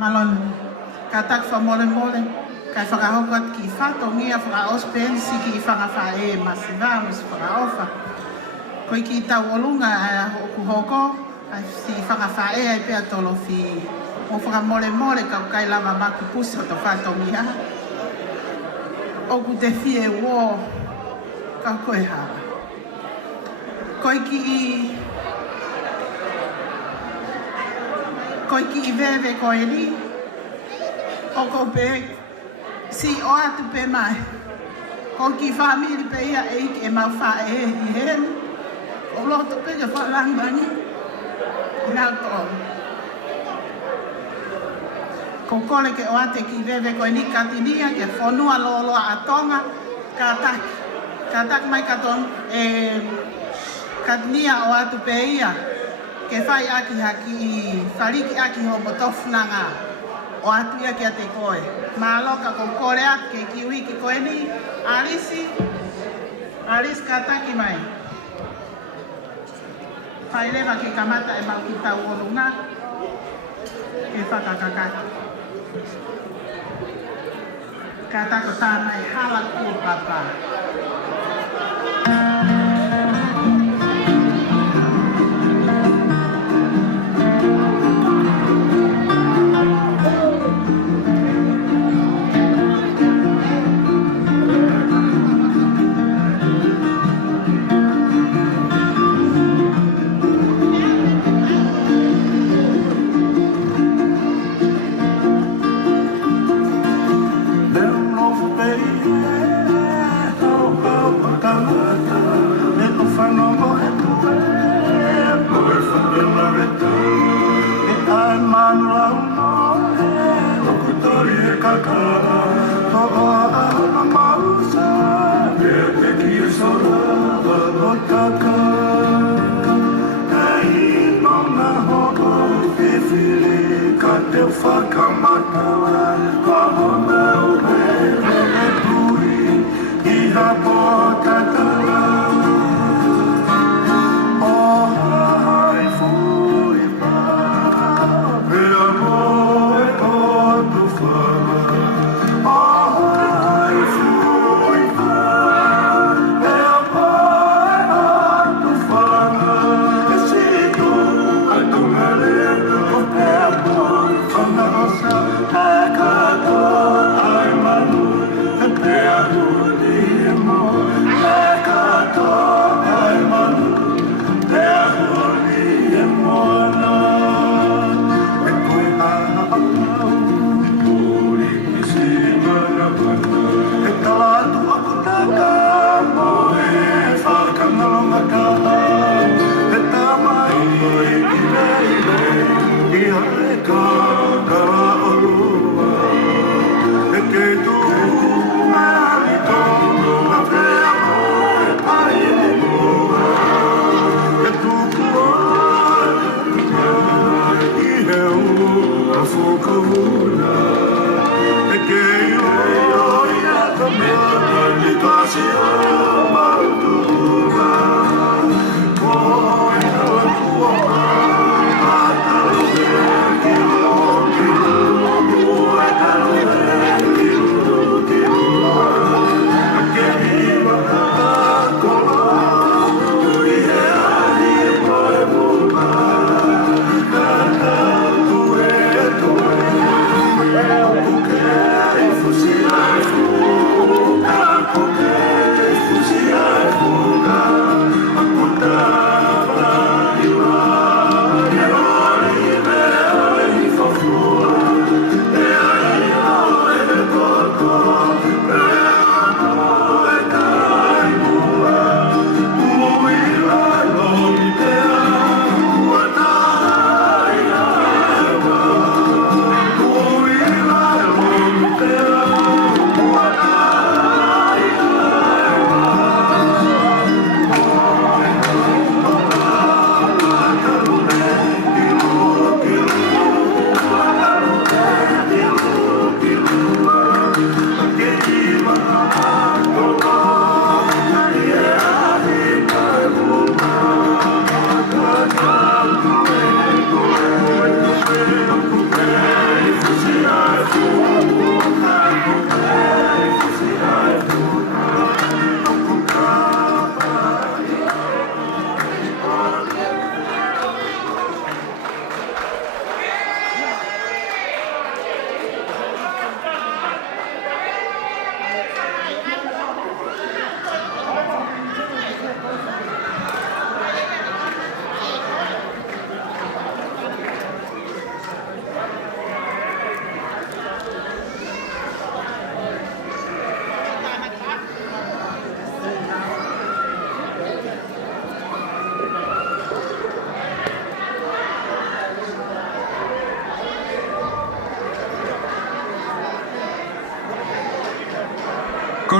Malon, katak fa mole mole, kai whakahokat ki whatongia whakaospensi ki whakawhae masiva, mas whakaofa. Koi ki tau olunga a okuhoko, ai si whakawhae ai pia tolofi. O whakamole mole kau kai lama maku puso to whatongia. Oku te fie wo, kau koe hawa. Koi ki I vewe ko e ni. O ko pe si o atu pe mai. Ko ki famili pe ia e ike e mau wha e i hen. O loto pe ka wha langani. Nau to. Ko kole ke o ate ki vewe ko e ni katinia ke whanua loloa a tonga. Ka taki. Ka taki mai katon e katinia o atu pe ia. Ke whai aki haki I whariki aki ho motofunanga o atu ia ki a te koe. Mā loka ko kore atu ke kiwi ki koe ni, Alisi ka taki mai. Whai lewa ke kamata e mau ki tau olunga, ke whakakakaki. Ka tako tāna e hala kua papa.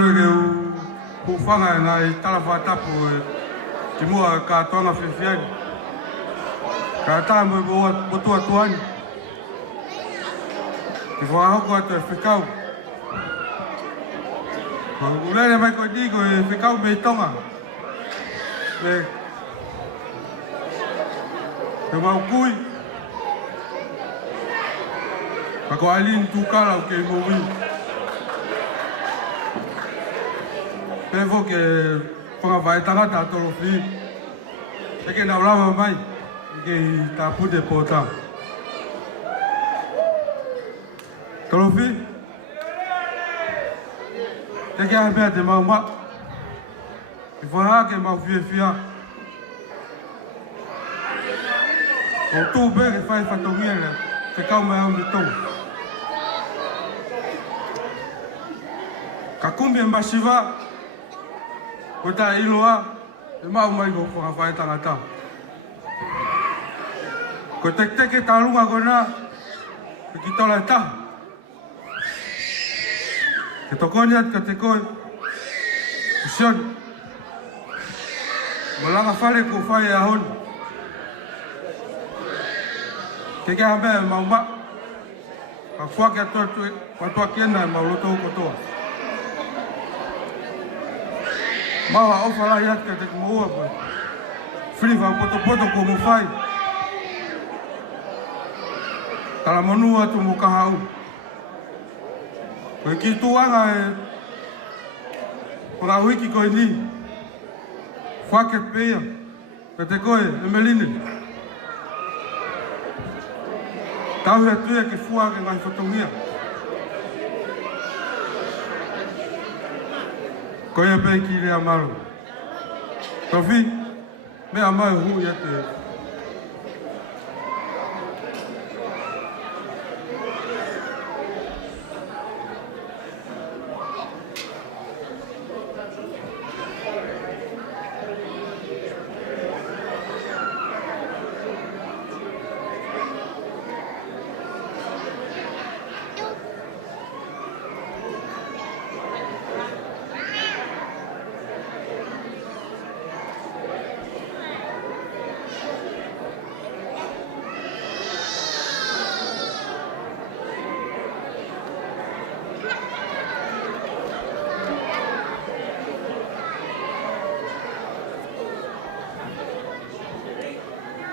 Kore ke u whanga ngai talafa tapu ki mua ka toanga whiwhiani. Ka tā mo botua tuani. Ki whahoko atu e whikau. Ulere mai koe di koe whikau mei tonga. Ke mau kui. Ka ko Aileen tūkala o ke mowi. Pevo ke whanga vai tangata atoro whi. Eke nau rawa mai. Ke tā pute pōtā. Toro whi. Eke a mea te mau mak. I whaha ke mau whia. O tū be ke whai whatongia lea. Te kau mai au ni tonga. Ka kumbi e masiwa. Ko tā iloa. E mau mai ko whanga whai tangata. Ko teke tā runga ko nā. Ko ki tola e taha. Ke tokoni atu ka te koe. Ko sioni. Malanga whare ko whai e ahoni. Ke kia mea e mau mak. Ka whake atua kena e mau loto o kotoa. Maua ofa lai atu ka te kumoua koe. Whiriwa poto ko mo whai. Tala monu atu mo kahau. Koe ki tuanga e Pora wiki koe ni. Whake pēia. Ka te koe e meline. Tau hea tuia ke fua ke ngai whatongia. Koe e pēi ki rea maru. Tawhi, mea mai hui ate.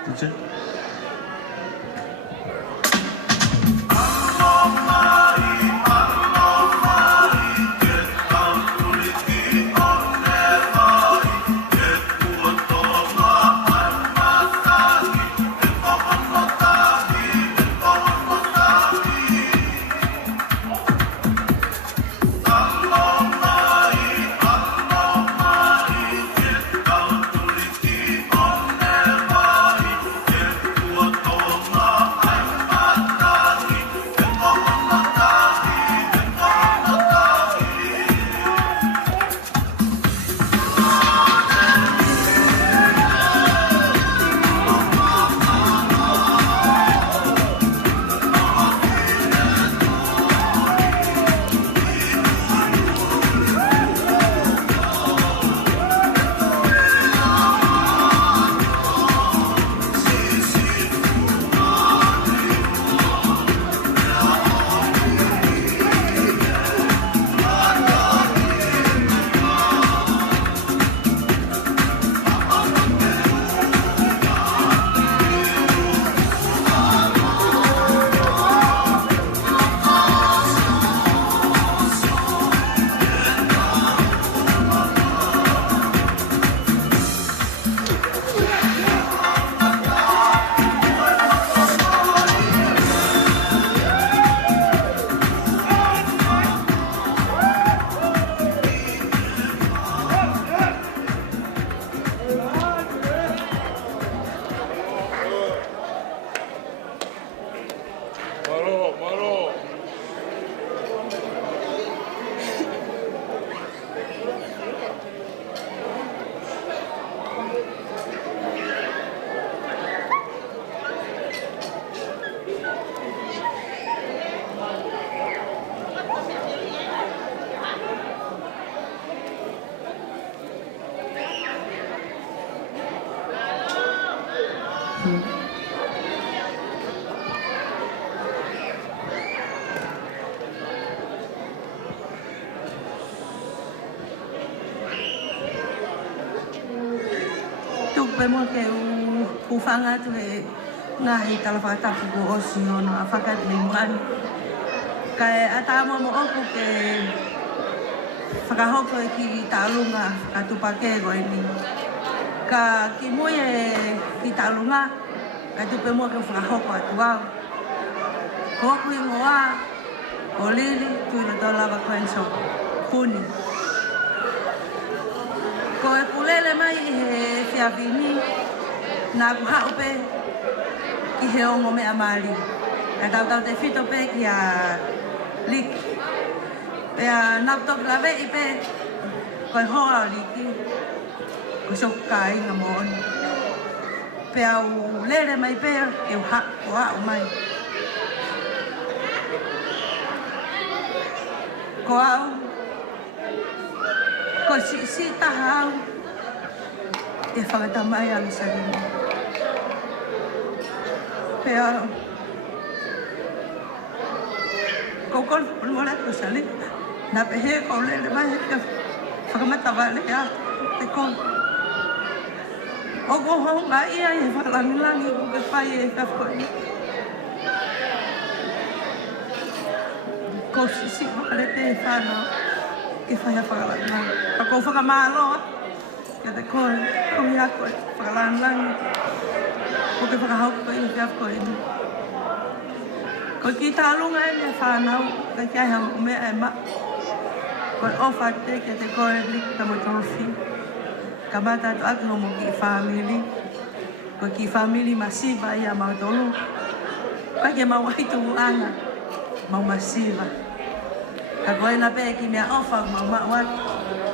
That's it. Yeah. tupe mo ke ufanga tu e na I tala whakatapu ko osi ono a whakati ni muani. Kai atama mo oku ke whakahoko e ki tālunga whakatupake ko e ni. Ka ki mui e ki tālunga, ka tupe mo ke whakahoko atu au. Ko oku I moa, ko lili, tuina tau lava kwenso, puni. Ko e kulele mai I he whiawini, nā ku hao pe ki he ongo mea maari. Ka tau te whito pe ki a liki. Pea nau toki la vei pe, koe hoa liki, ko soka inga mooni. Pea u lere mai pe, e u hao mai. Ko au, ko si taha au, te whakatamai au sarina. Pea, ko kon mora ko sali, na pehe ko lele mai ke whakamatawa le a te kon. O ko honga ia e whakalangilangi ko ke whai e whakoi. Ko sisi whakare te whanau ke whai a whakalangilangi. Pa ko whakamaloa ke te kon, ko hi ako e whakalangilangi. Ko ke whakahauko I whakoi ni. Ko ki tālunga e ni whanau, ka kia hea mea e ma. Ko ofa te ke te koe liki ka motorofi. Ka mata tu aku homo ki family. Ko ki family masiva I a mautolu. Ka ke mau haitu anga, mau masiva. Ka koe na pe ki mea ofa mau mawat.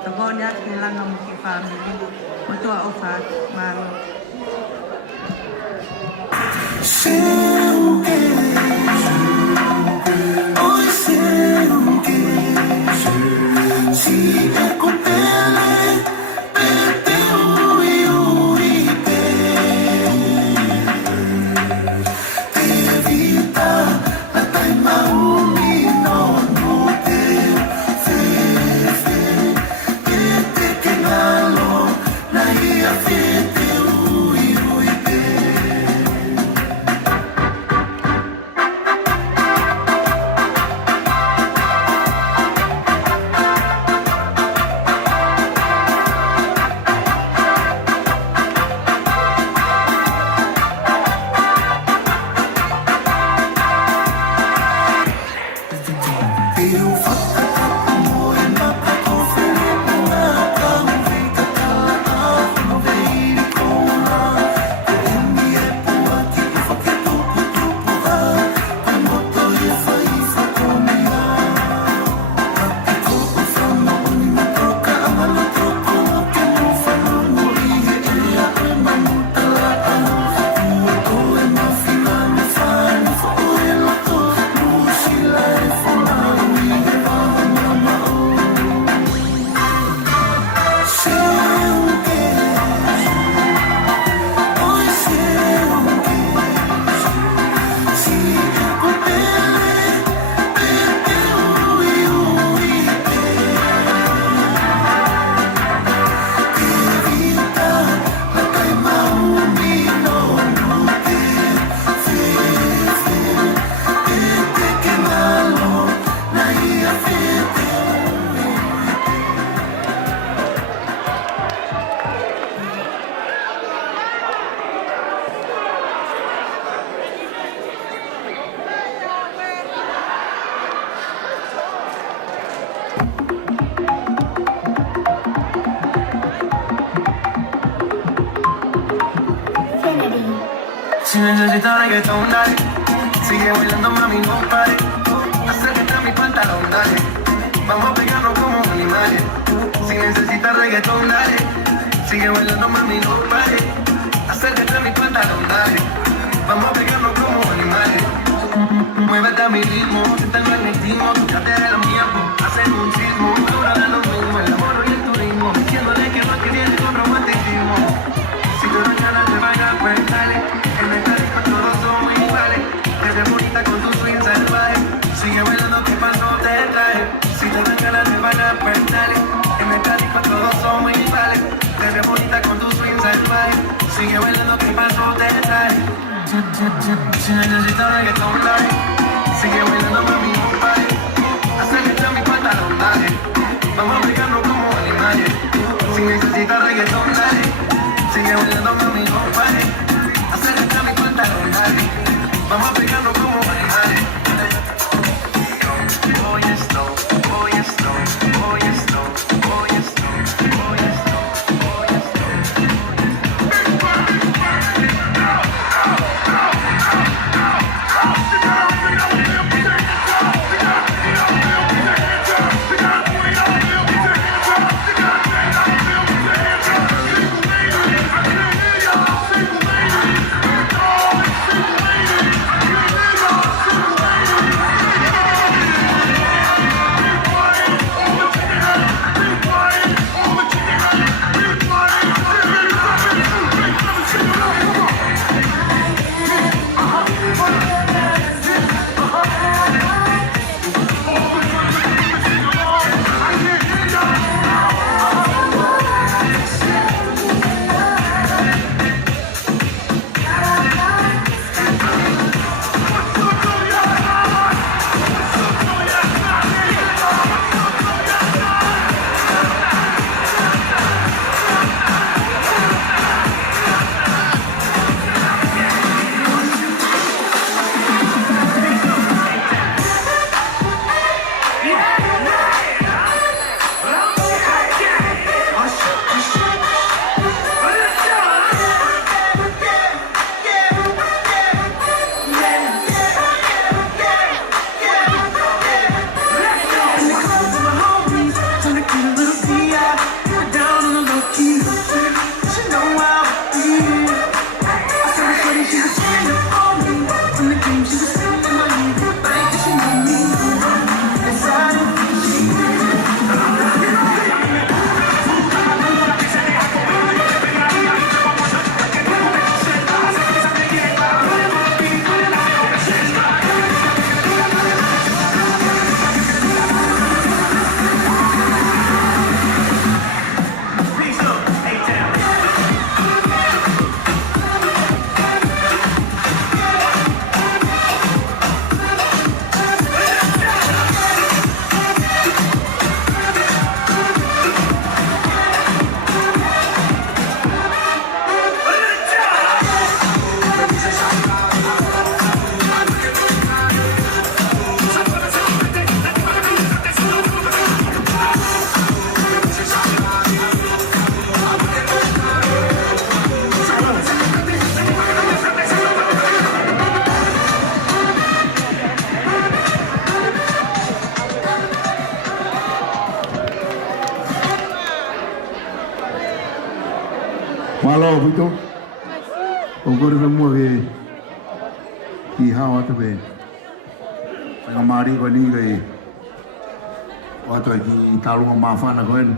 Ka koe ni atu ke langa mo ki family. Mo tua ofa malo. Si necesitas reggaetón, dale. Sigue bailando, mami, no pare. Acércate a mi pantalón, dale. Vamos a pegarnos como animales. Si necesitas reggaetón, dale. Sigue bailando, mami, no pare. Acércate a mi pantalón, dale. Vamos a pegarnos como animales. Muévete a mi ritmo, siente el magnetismo. Tu cartera es la mía, hacen un sismo. Ahora da lo mismo, el amor y el turismo. Diciéndole que no tiene con romanticismo. Si te dan ganas de bailar, pues dale. En esta disco todos somos iguales. Te ves bonita con tu swing salvaje. Sigue bailando que pa' no te trae. Si te dan ganas de bailar, pues dale. En esta disco todos somos iguales. Te ves bonita con tu swing salvaje. reggaeton, dale. Sigue bailando, mami, vale. Acércate a mi pantalón, dale. Vamos a pegarnos como animales. Si necesitas reggaeton, dale. Sigue bailando, mami, vale. Acércate a mi pantalón, dale. Vamos a pegarnos como animales. Oye esto, oye esto, oye esto, oye esto, oye esto, oye Malo betul. Ongkor semua ke ihau atau ke. Tengah mari kau ni ke. Waktu lagi talung maafan aku kan.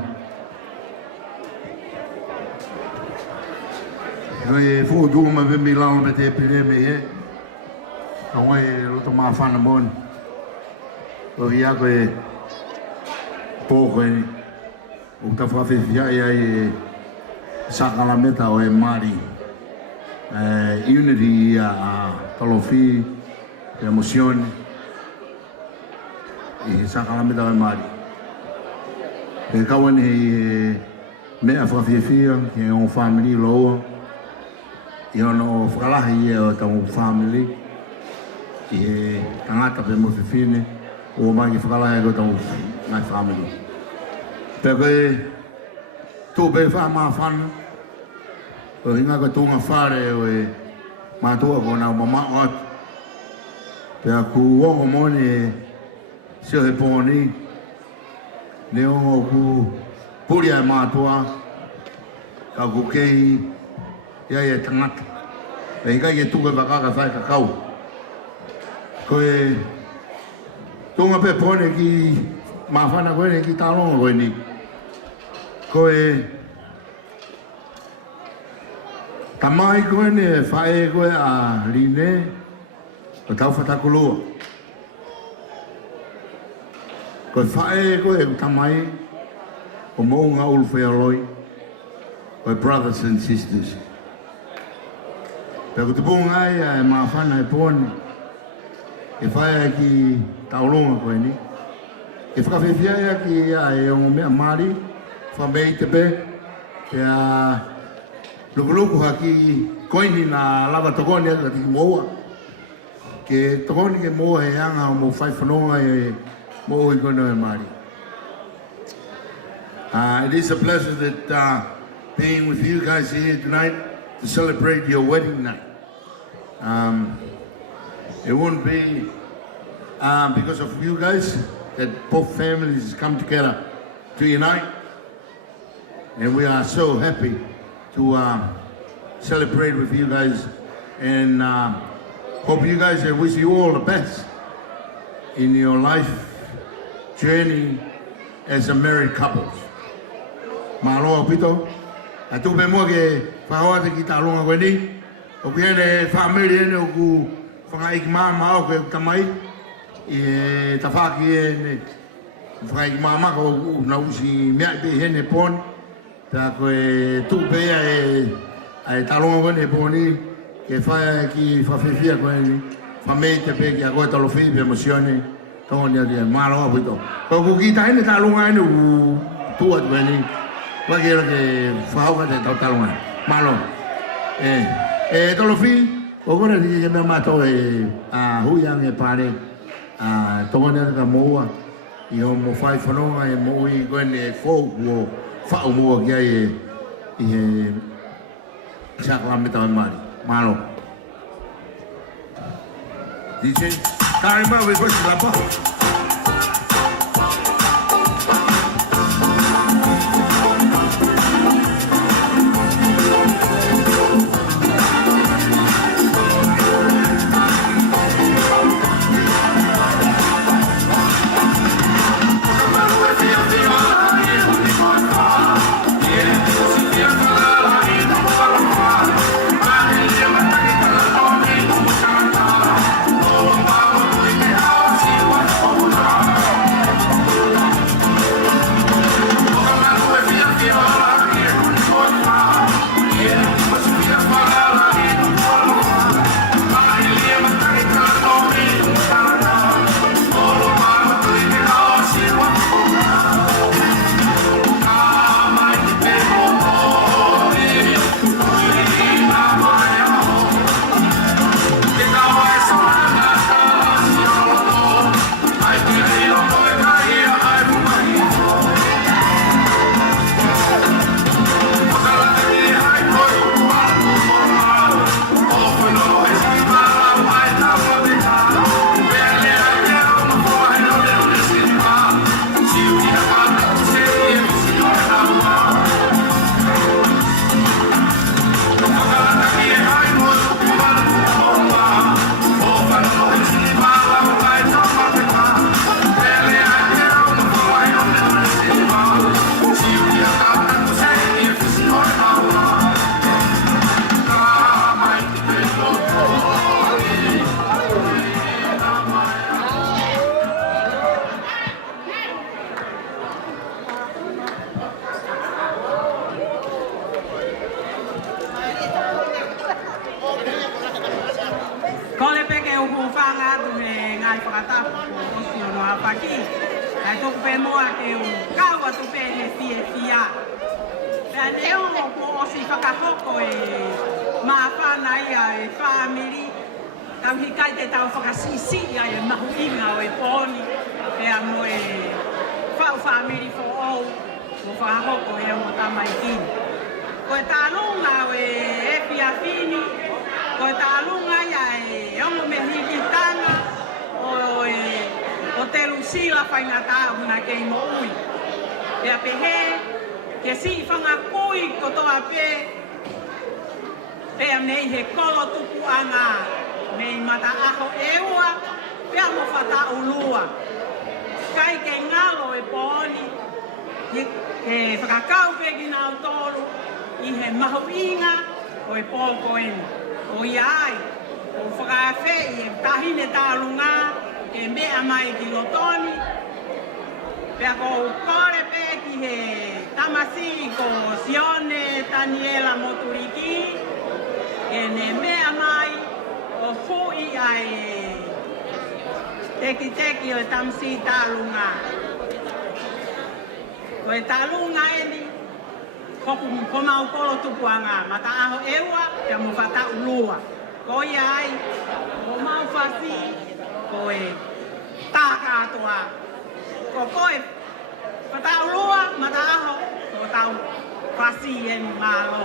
Kau fu dua macam bilang betul betul betul. Kau lu tu maafan amon. Kau ia kau pokok ni. Untuk fafis ya ya. Sakalameta o Mari unity a talofi emoción y Sakalameta o Mari e kawan e me a fafia que é family lo e no fala e o tão family e tangata pe mo fine o mai fala e o tão na family porque tu be fa ma fan o hinga ko tunga fare o ma tu ko na mama ot pe ku wo mo ni se he poni ne o ku puria ma tu ka ku ke ya ya tangat e hinga ye tu ko ba ka fa ka kau ko e tunga pe poni ki ma fa na ko ni ki ta lo ko ni ko e tamai ko ne fae ko a line o tau fatakulua ko fae ko e tamai o mo nga ulfe aloi o brothers and sisters pero te ponga ai e mafana e pon e whaia ki taulonga koe ni. E whakawhiwhia ia ki e o mea Māori, whamei te pe, pia lukuluku haki koini na lava tokoni atu ki moa. Ke tokoni ke moa he anga o mo whai whanonga e moa i koina e Māori. It is a pleasure that being with you guys here tonight to celebrate your wedding night. It wouldn't be because of you guys that both families come together to unite. And we are so happy to celebrate with you guys. And hope you guys, I wish you all the best in your life journey as a married couples. Mahaloa pito, a tupe mua ke whaoa te ki tālonga koe ni, o ki ene whaameri ene o ku whangai ki māma au koe tamai, i ta whaki ene whangai ki māma ko na usi mea i pe hene pōni, ta koe tupe ea e tālonga koe ne pōni, ke whaia ki whawhiwhia koe ni, whamei te pe ki a koe talofi pe mosione, tōni ati e mahaloa pito. Ko ku ki ta hene tālonga ene u tua tu koe ni, Wagera ke whauka te tautalonga. Malo. Tolofi, o kore ni ke mea mato e huiang e pare tongone ka moa i o mo whai whanonga e mo i koe ne fōku o whao moa kia i he sakamita mai mari. Malo. DJ, karima we push lapa. Daniela Moturiki, e ne mea mai o hui ai Teki o tamsi talunga. O talunga eni. Koku koma ukolo tupuanga. Mata aho ewa ya mufata ulua. Ko iai. Ko mau fasi. Ko e taka atua. Ko koe. Mata ulua mata aho. Ko tau fasi eni malo.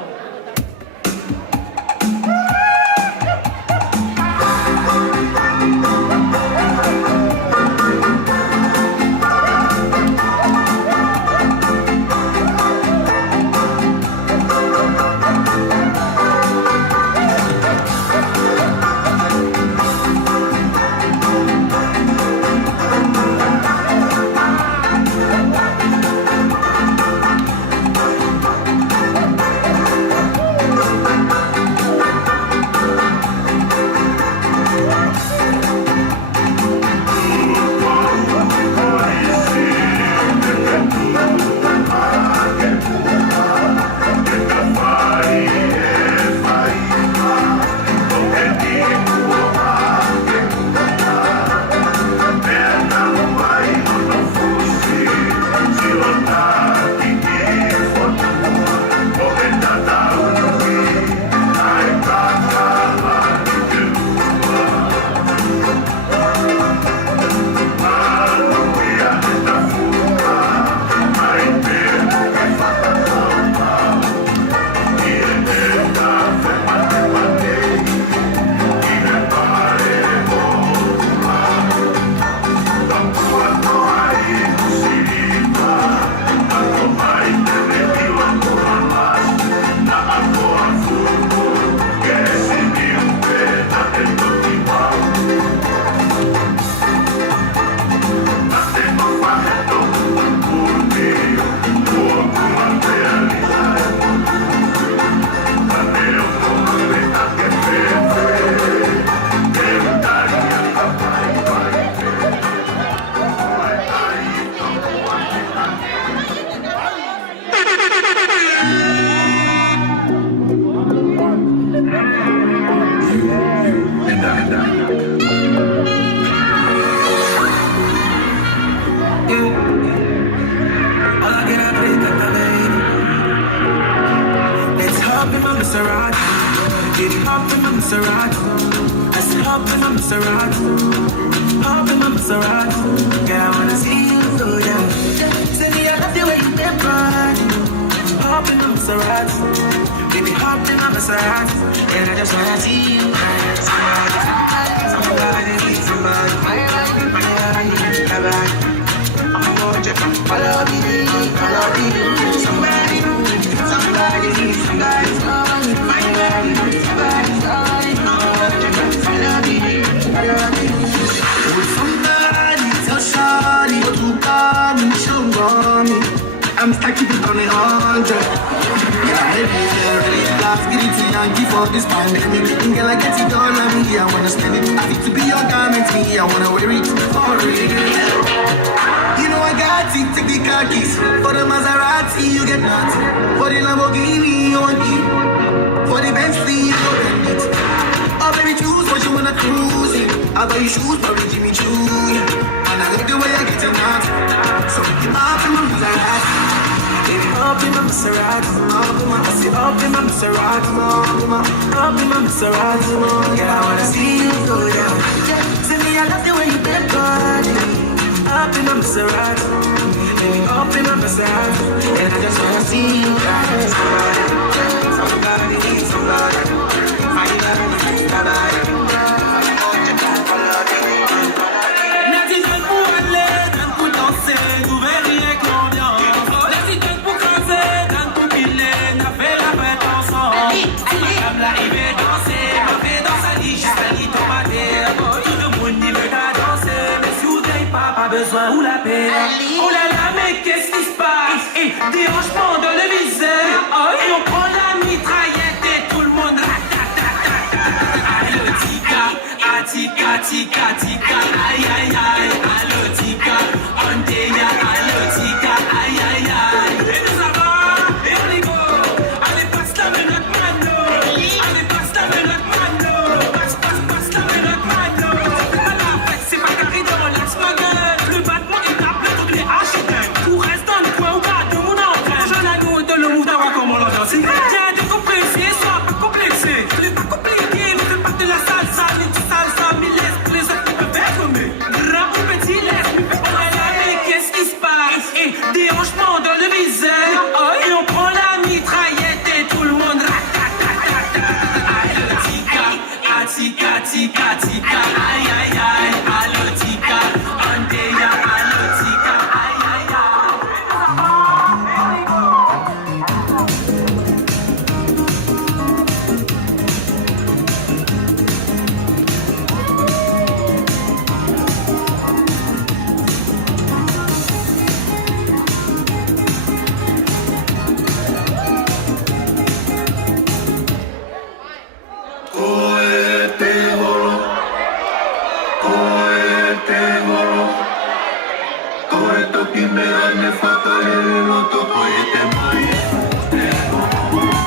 I'm stuck keep it on the 100. Yeah, really last get it to Yankee for this pandemic. Girl, I get it all on me, I wanna spend it. I fit to be your garment, me, I wanna wear it for real. You know I got it, take the car keys. For the Maserati, you get nothing. For the Lamborghini, you want it. For the Bentley, you go rent it. Oh baby, choose what you wanna cruise in. I buy you shoes, probably Jimmy Choo. And I like the way I get them out. So pick it up in my Maserati. Baby, up in my Maserati, up in my Maserati, up in my Maserati. Yeah, I wanna see you go down. Tell me I love the way you bend body. Up in my Maserati, baby, up in my Maserati. And I just wanna see you guys. Somebody needs somebody. I never need somebody. Besoin ou la paix. Oh là là, mais qu'est-ce qui se passe? Dérangement dans le viseur. Oh, et on prend la mitraillette et tout le monde Allo tika, tika, tika, tika, aïe aïe aïe. Allo tika, on dénia, allo tika, aïe aïe aïe. Et nous ça va, et on y go. Allez, passe la menotte mano. Allez, passe la menotte mano. Passe la menotte mano. C'est pas la fête, c'est pas carré dans te moro. Koe toki mea ne whakahere roto koe te mai. Te moro,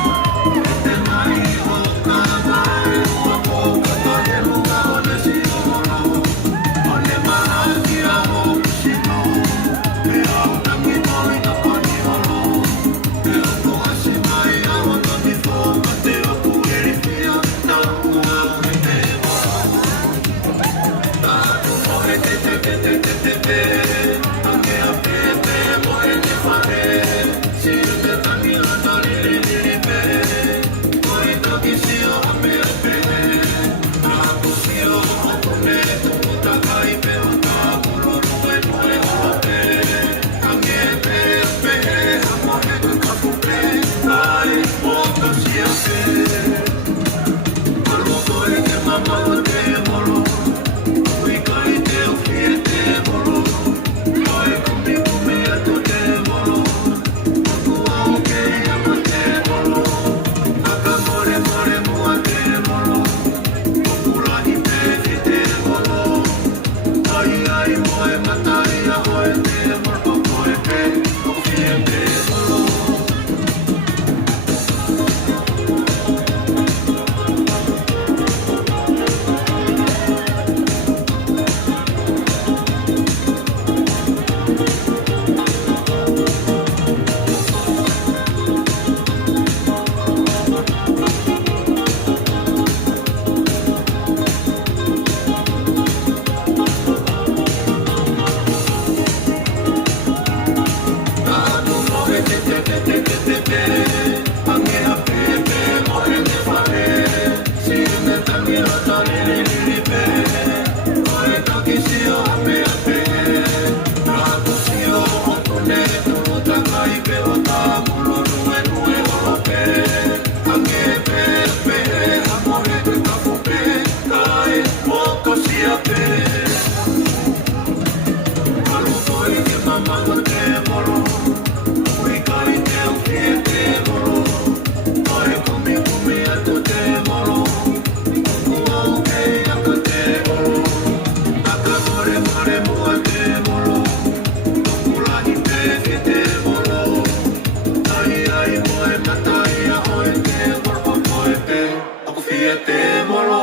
te mai o ka mai. Ua ko ka tahe runga o le si oro. O le mahaki a o kusino. Me au tangi moi na pani oro. Me oku asi mai a o tani fo. Ma te oku eri fia. Na ua koe te moro. Ta moe te te te te te te te. Ange a pe te moe te whare. Si te tangi a tari ri pe. Koe toki si o a me a pe. Na ku si o oku me tuta kai pe o ka kururu e moe o pe. Ange pe a pe. A moe tu ka kupe. Kai o ka si a pe. Alo koe te mama o te moro. Ui kai te o fie te moro. Kai kumi kumi atu te moro. Aku au ke ama te moro. Aka more more mua te moro. Okurahi te fi te moro. Ai ai moe matai a hoe te moro. Koe pe o fie te moro. Aku moe te te te te te te te. Ange a pe pe moe te whare. Si me tangi a tari ri pe. Koe toki si o a me a pe. Aku si o oku ne tuta kai pe o ta muluru e nue o pe. Ange pe pe a moe te ka kupe. Kai moko si a pe. Alu koe ke mama o te moro. Ui kai te o fie te moro. Koe kumi kumi atu te moro. Oku au ke aka te moro. Aka more more mua te moro. Okurahi te fi te moro. Ai ai moe matai a hoe te moro. Koe pe oku fie te moro.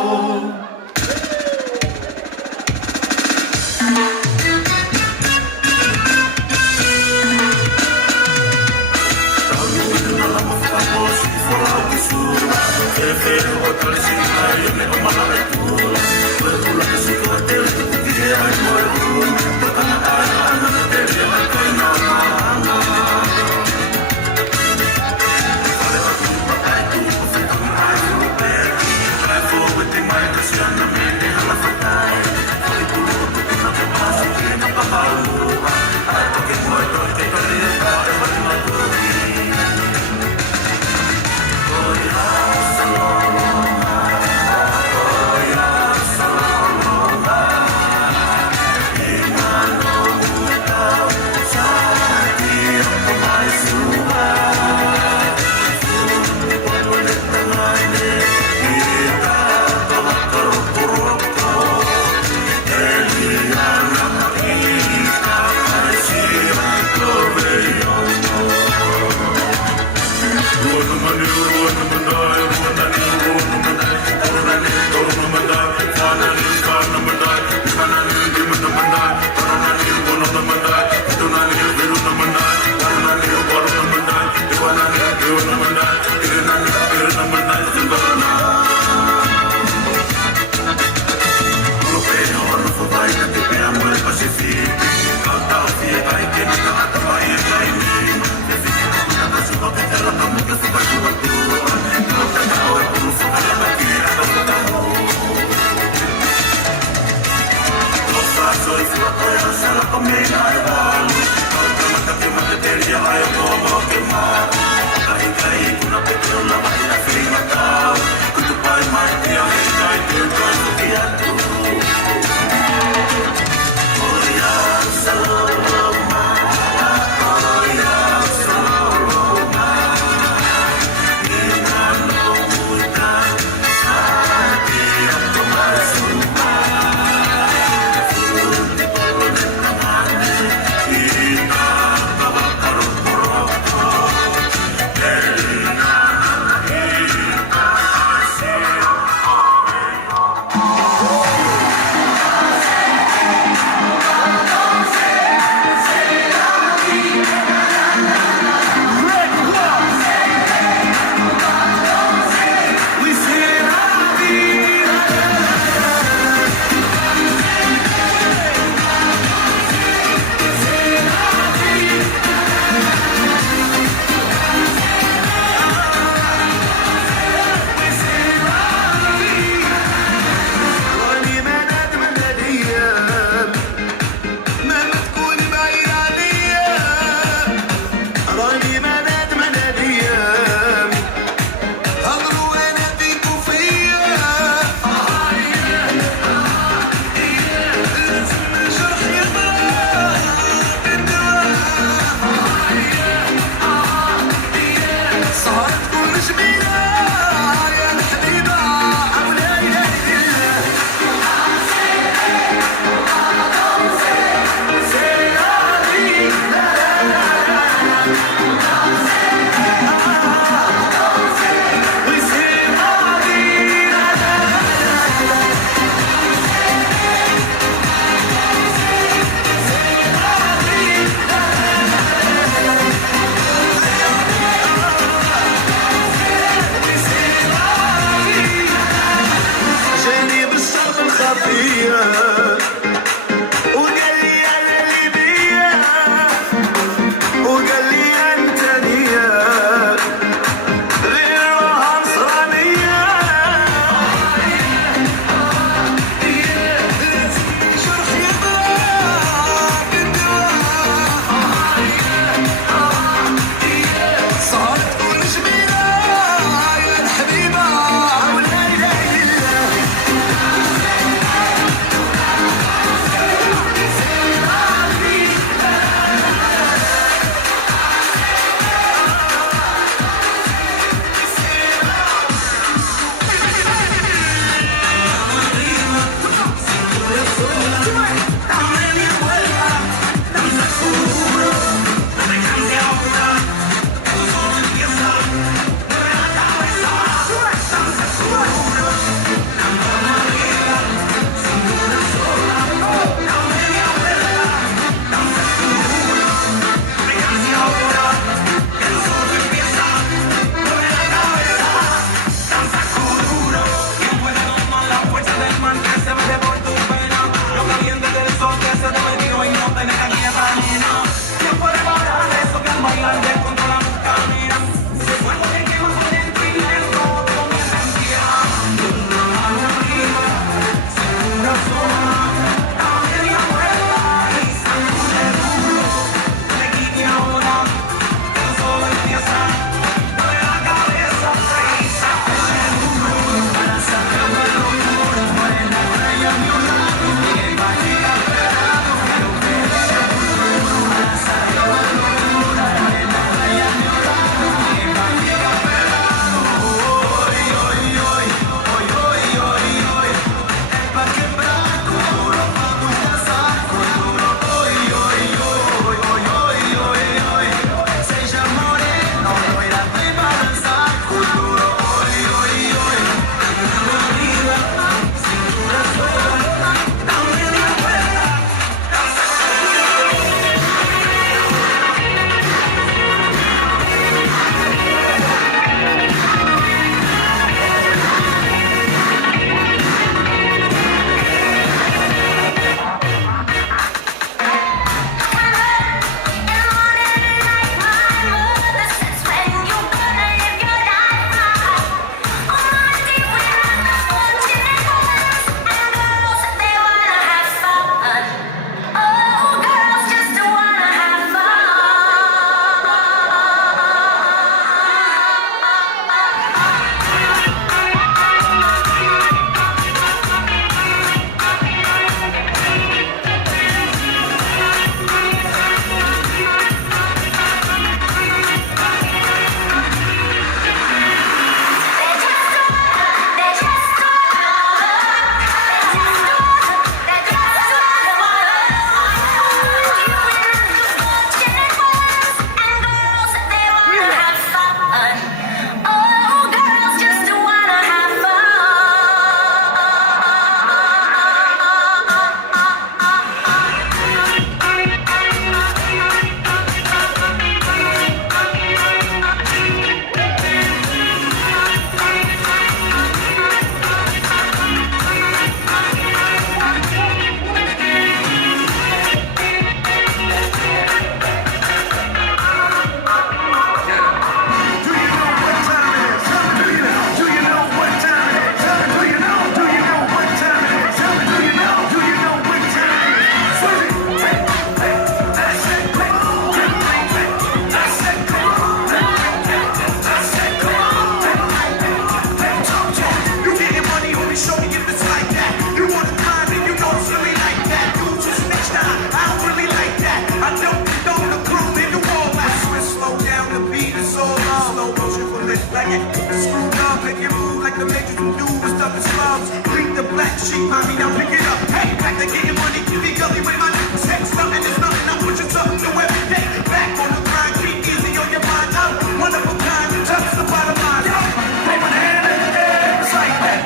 sheet, mommy, now pick it up. Hey, back to getting money, be gully with my niggas. Hey, something is nothing, I'm pushing something new every day. Back on the grind, keep easy on your mind. I'm one of a kind, you touch the bottom line. Hey, when the hand in the air, it's like that.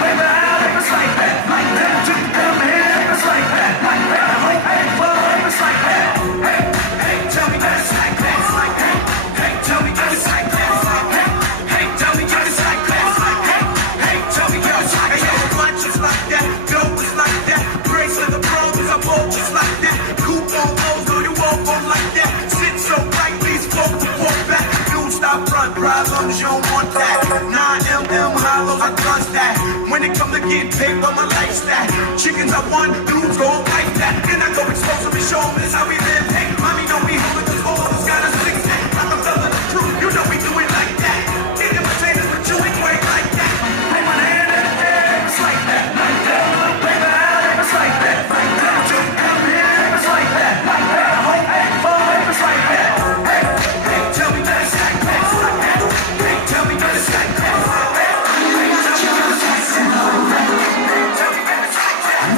Wave it out, it's like that. Just come here, it's like that. Hey, fuck, it's like that. Hey, tell me that it's like that. Hey, tell me that it's like that. Hey, tell me that it's like that. Hey, tell me that it's like that. Hey, blunt just like that. Dope is like that. Bracelet the pros, I bought just like that. Coupe on O's, though you walk on like that. Sit so right, please float the walk back. Dude, stop front, drive long as you don't want that. 9mm hollows, I trust that. When it come to getting paid for my lifestyle, chickens I want, dudes gon' like that. Then I go expose them and show them this how we live. Hey, mommy know we hold it, cause all of us got a six-pack. I'm a fella the truth, you know we do it like that. Get in my trainers, but you ain't quite like that. Hey, my hand in the air, it's like that. Wave it out, it's like that. You come here, it's like that. Hey, boy, it's like that. Hey, tell me that it's like that. Hey, tell me that it's like that. Hey, tell me that it's like that.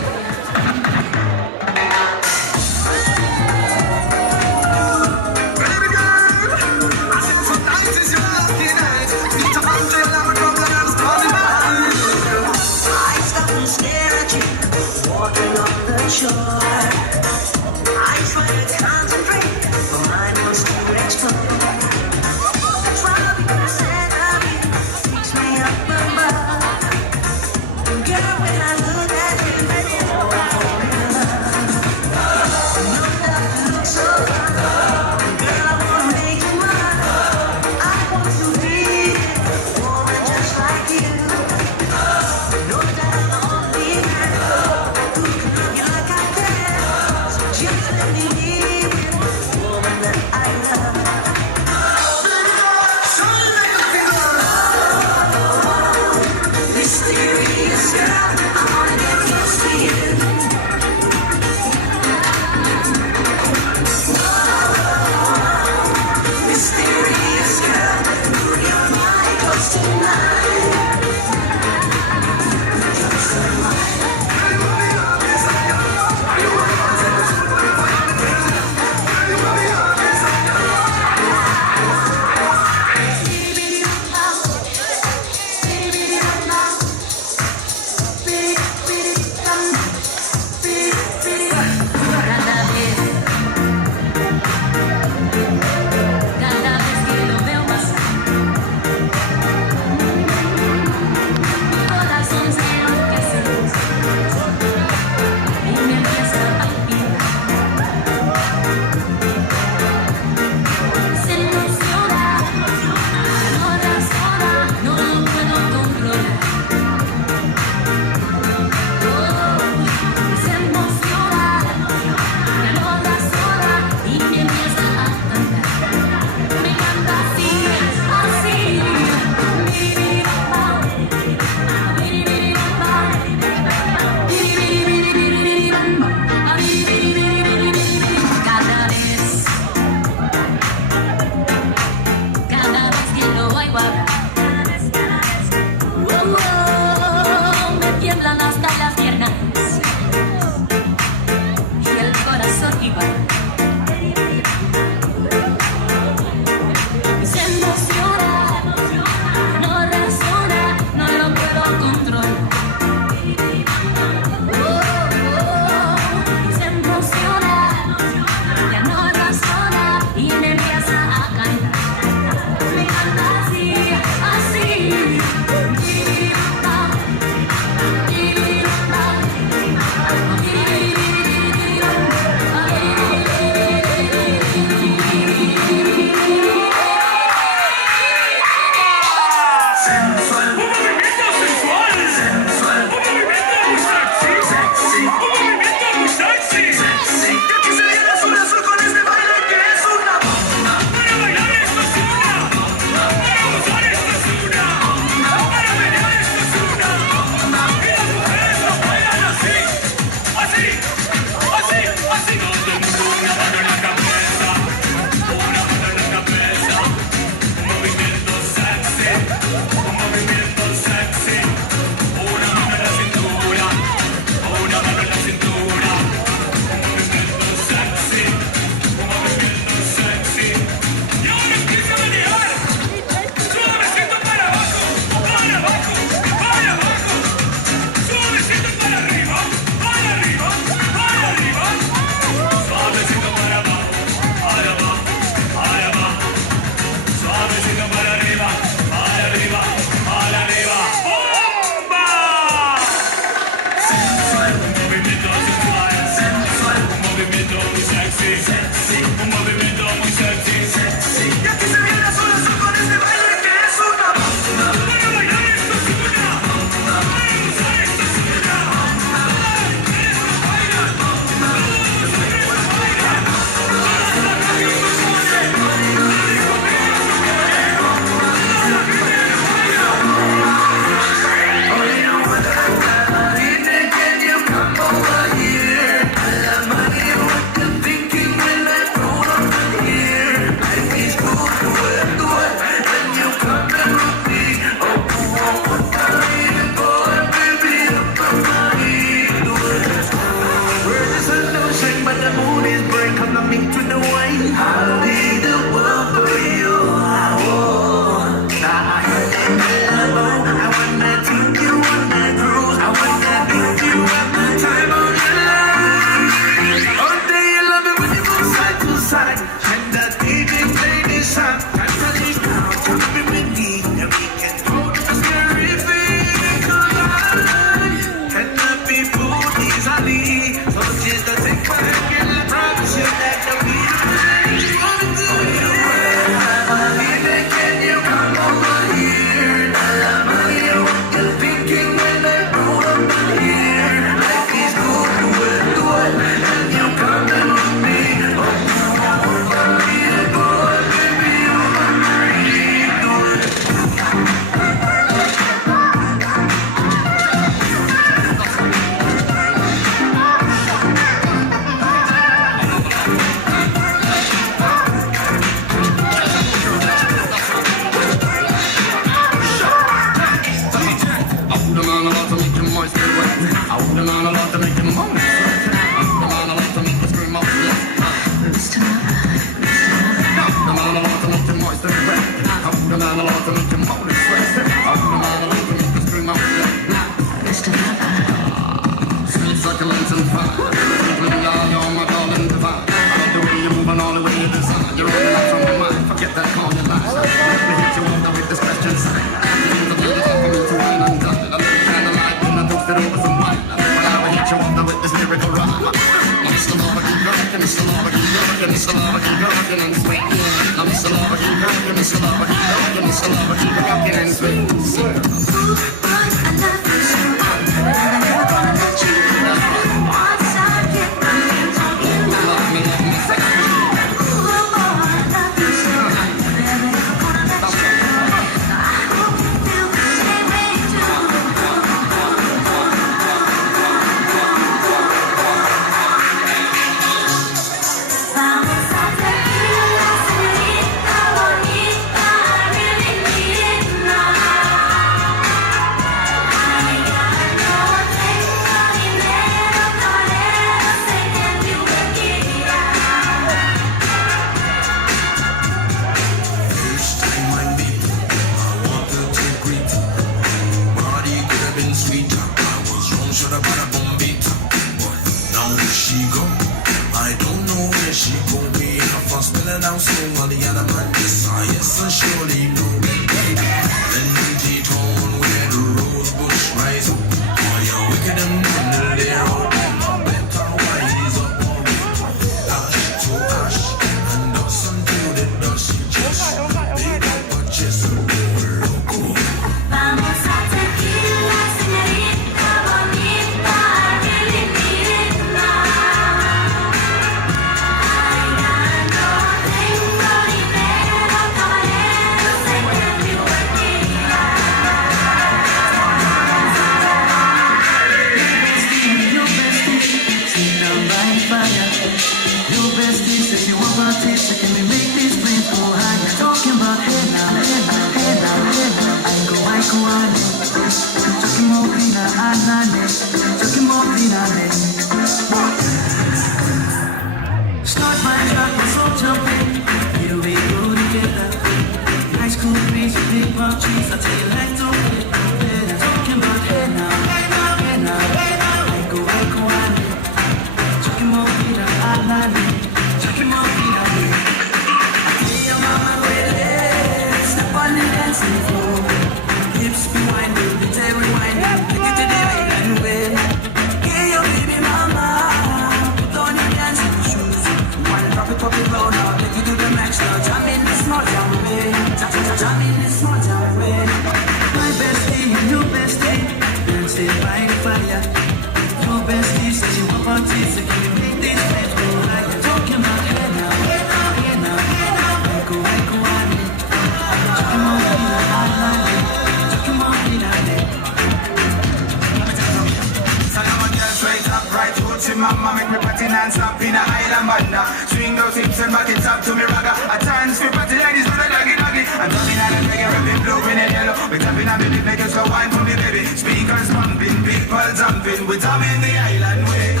up in a island banda. Swing those hips and back it up to me ragga. A chance for party ladies with a doggy doggy. I'm jumping out and reggae, rapping blue in and yellow. We're tapping on the beat, make us go wine for me baby. Speakers pumping, people jumping. We're tapping the island way.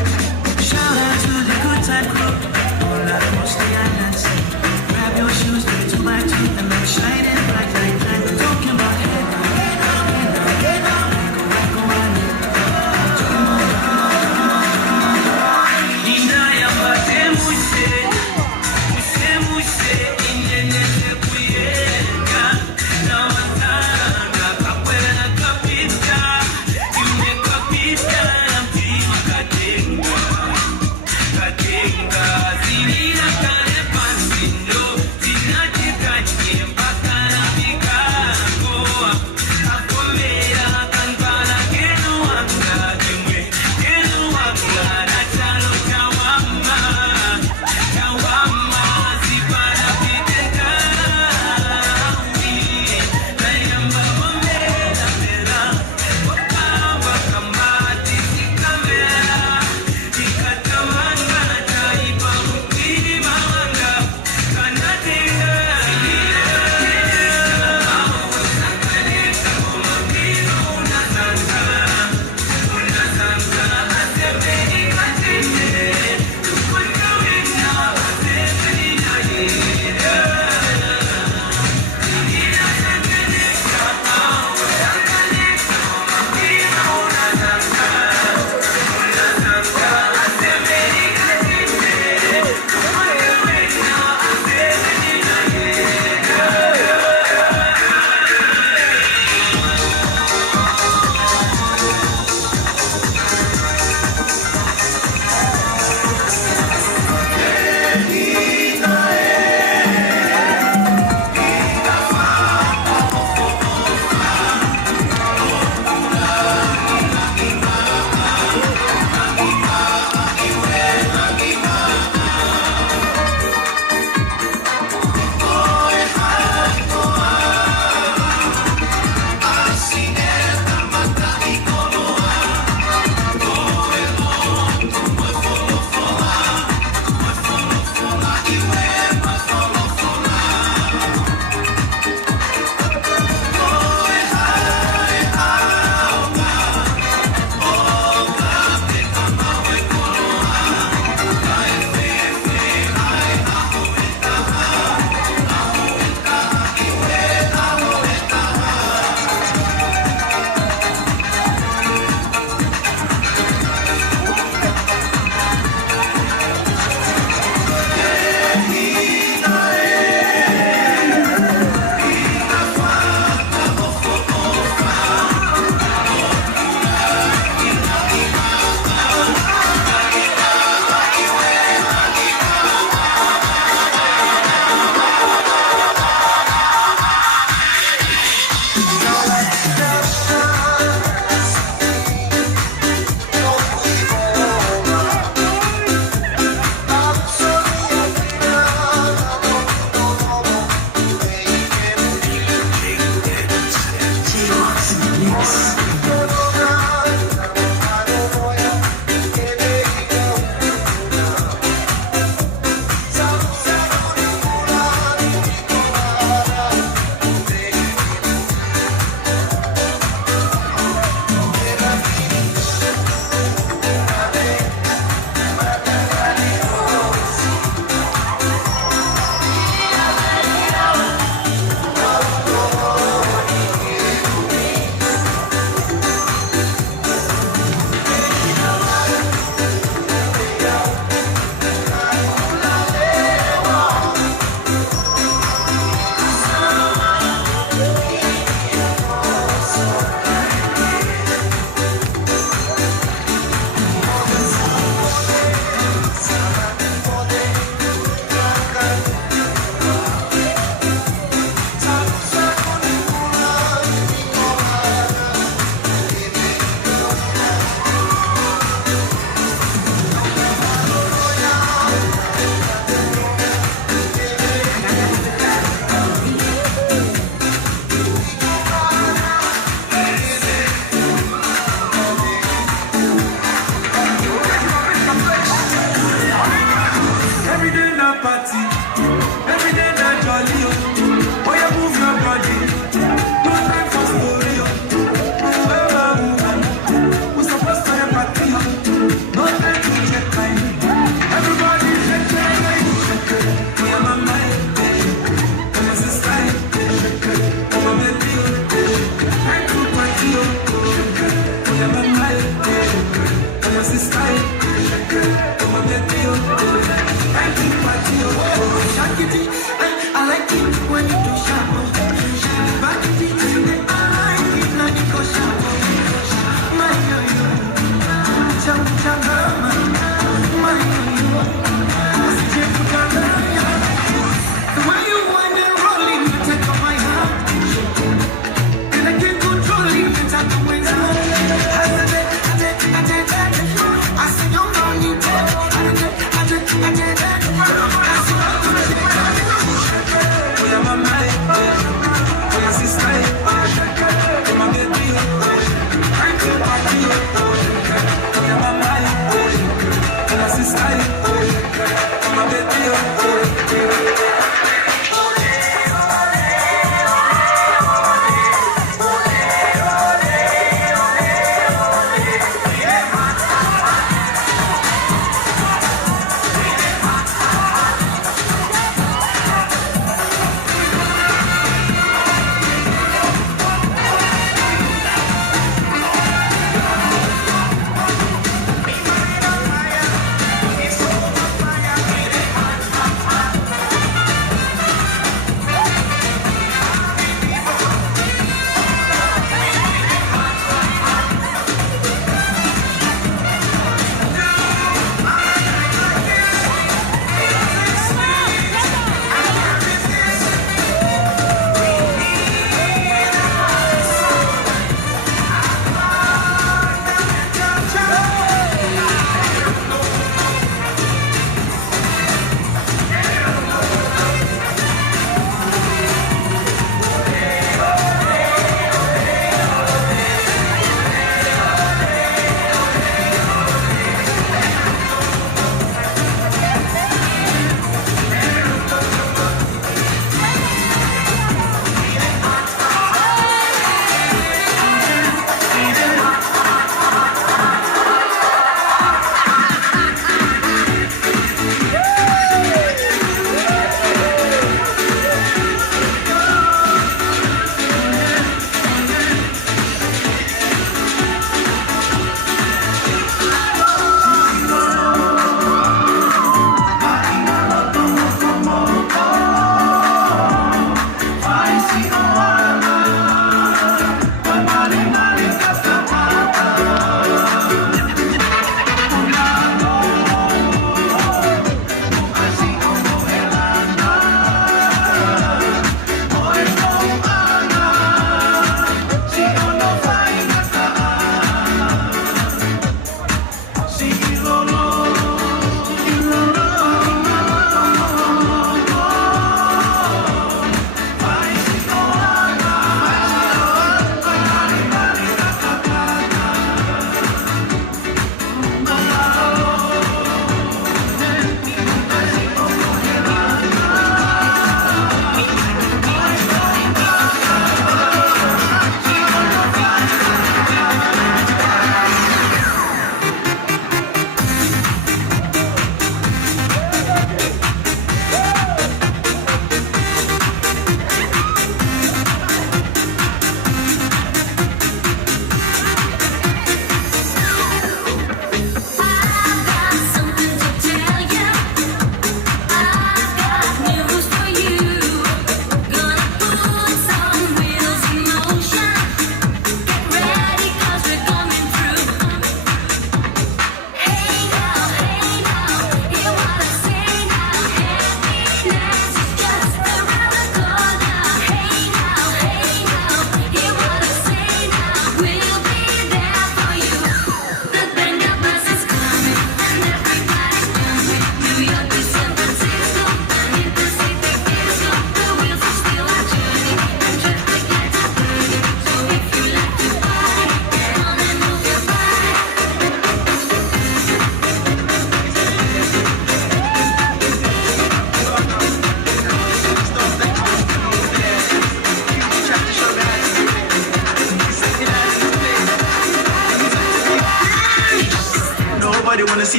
Shout out to the good time crew all across the island sea. Grab your shoes, take 2 by 2 and let's shine it bright like that. We're talking about head now, head now, head now, head now. Kapita,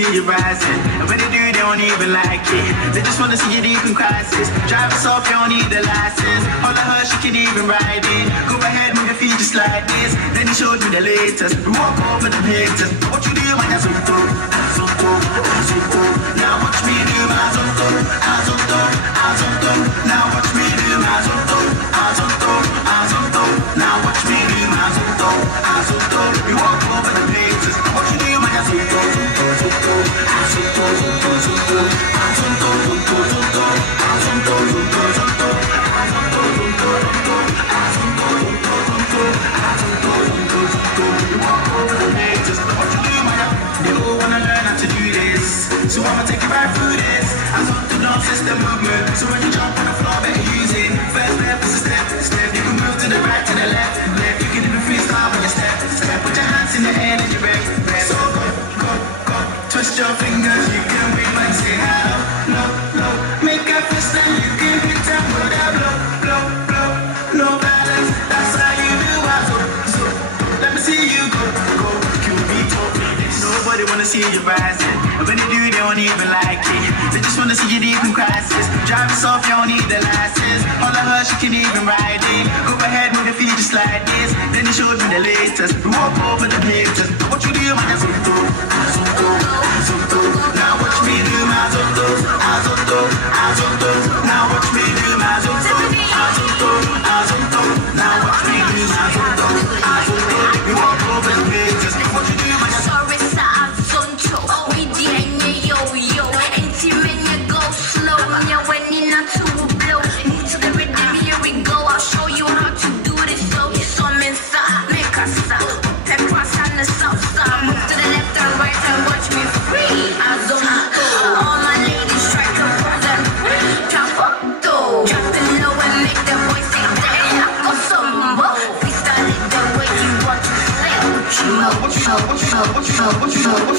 see you rising. And when they do, they don't even like it. They just wanna see you deep in crisis. Drive us off, you don't need the license. All of her, she can even ride in. Go ahead, move your feet just like this. Then he showed me the latest. We walk over the pictures. What you do when I zoom through? I zoom through, I zoom through. Now watch me do my zoom through. I zoom through, I zoom through. Now watch me do my zoom through. I zoom through, I zoom through. Now watch me do my zoom through. I zoom through. We walk over the pictures. What you do when I zoom through? Zoom through, zoom through. I zoom through, zoom through, zoom through. I zoom through, zoom through, zoom through. I zoom through, zoom through, zoom through. I zoom through, zoom through, zoom through. I zoom through, zoom through, zoom through. I zoom through, zoom through, zoom through. We walk over the pictures. What you do when they all wanna learn how to do this. So I'ma take you right through this. I zoom through dance system movement. So when you jump on the floor, better use it. First step is a step, step. You can move to the right, to the left, left. You can even freestyle when you step, step. Put your hands in the air and you're ready. So go, go, go. Twist your fingers. You can wave and say hello, no, no. Make a fist and you can hit that with that blow, blow, blow. No balance. That's how you do it. So let me see you go, go. Nobody wanna see you rising. And when they do, they don't even like it. They just wanna see you deep in crisis. Drive us off, you don't need the license. All of her, she can even ride in. Go ahead, move your feet just like this. Then they showed me the latest. We walk over the pictures. What you do when I zoom through? I zoom through, I zoom through. Now watch me do my zoom through. I zoom through, I zoom through. Now watch me do my zoom through. I zoom through, I zoom through. Now watch me do my zoom through. I zoom through. We walk over the pictures. What you do when I zoom through? What you know?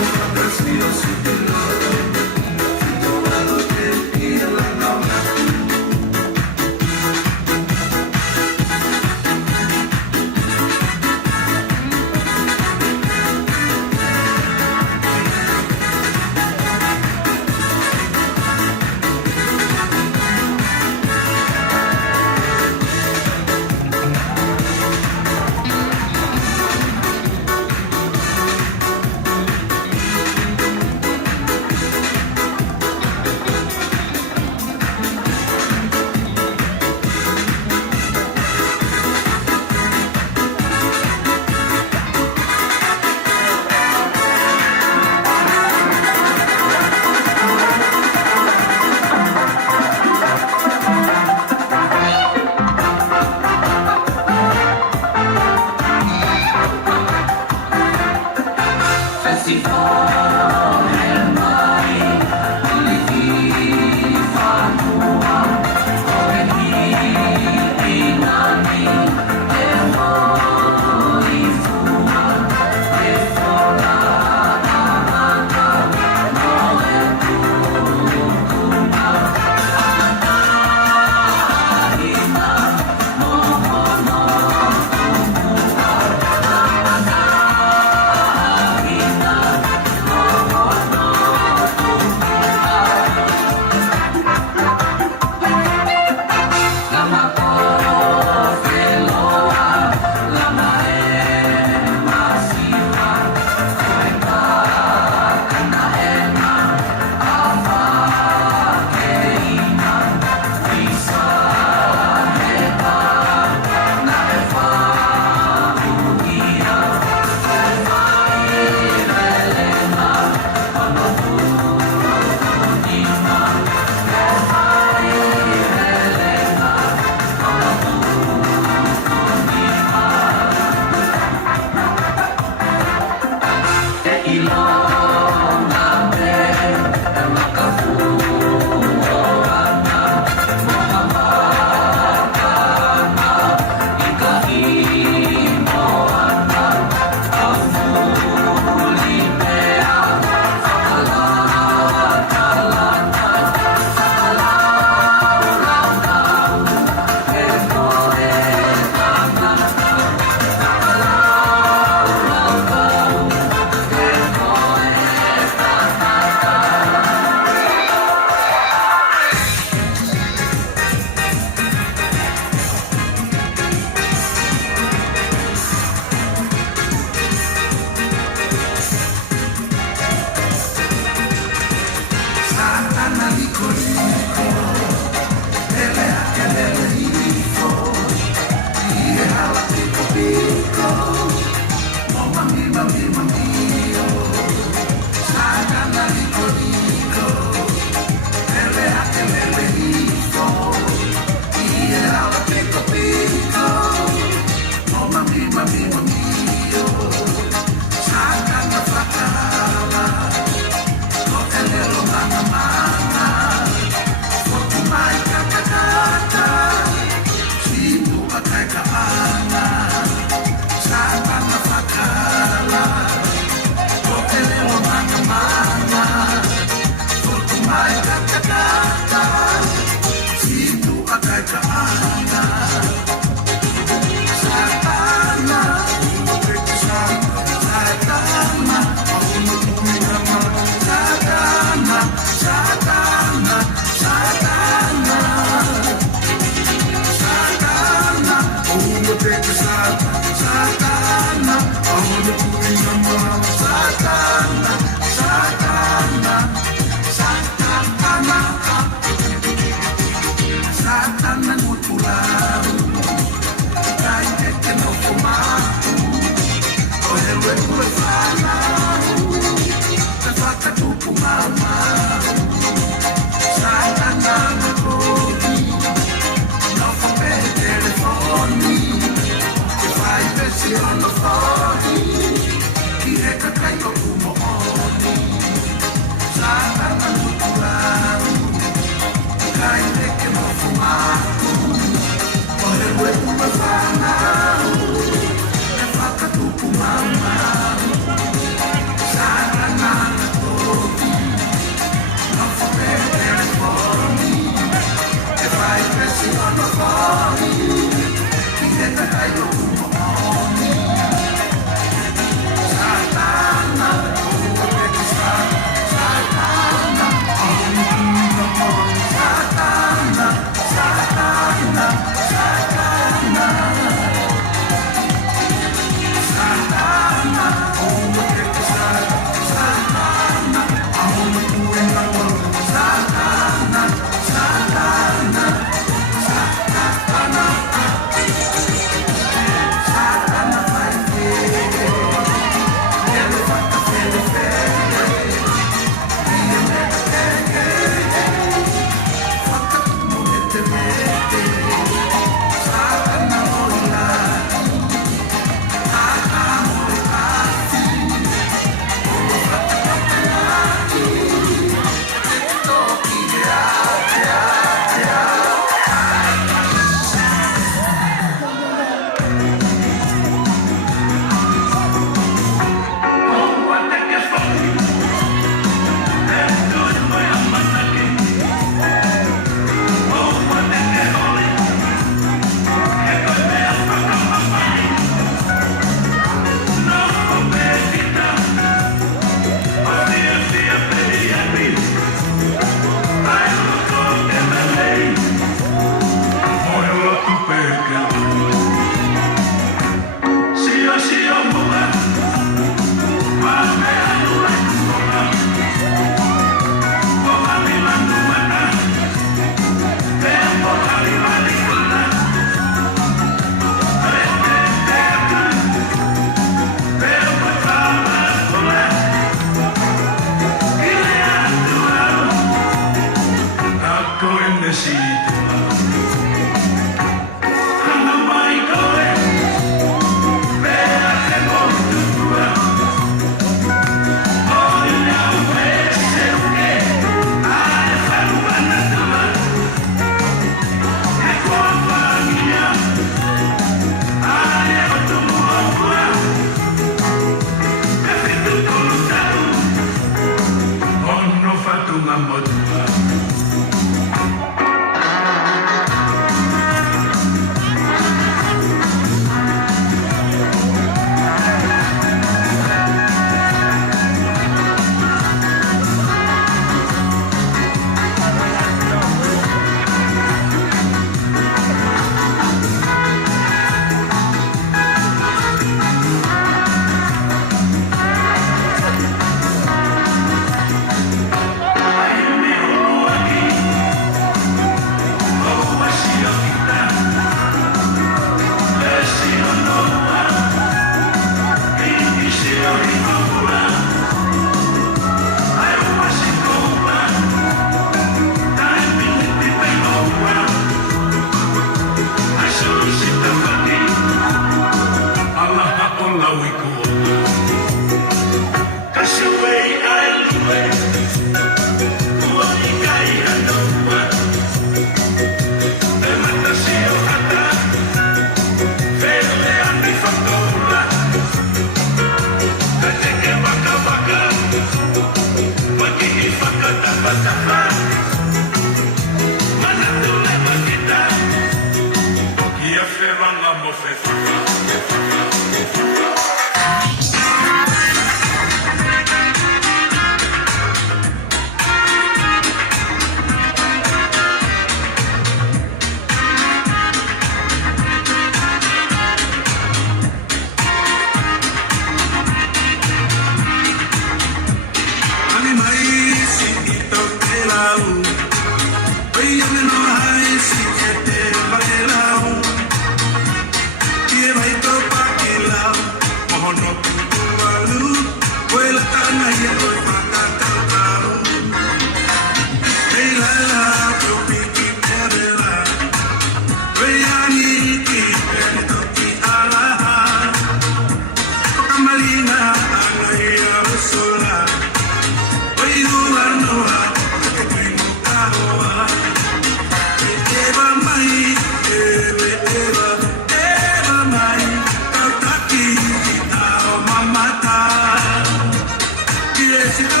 Yes, you know,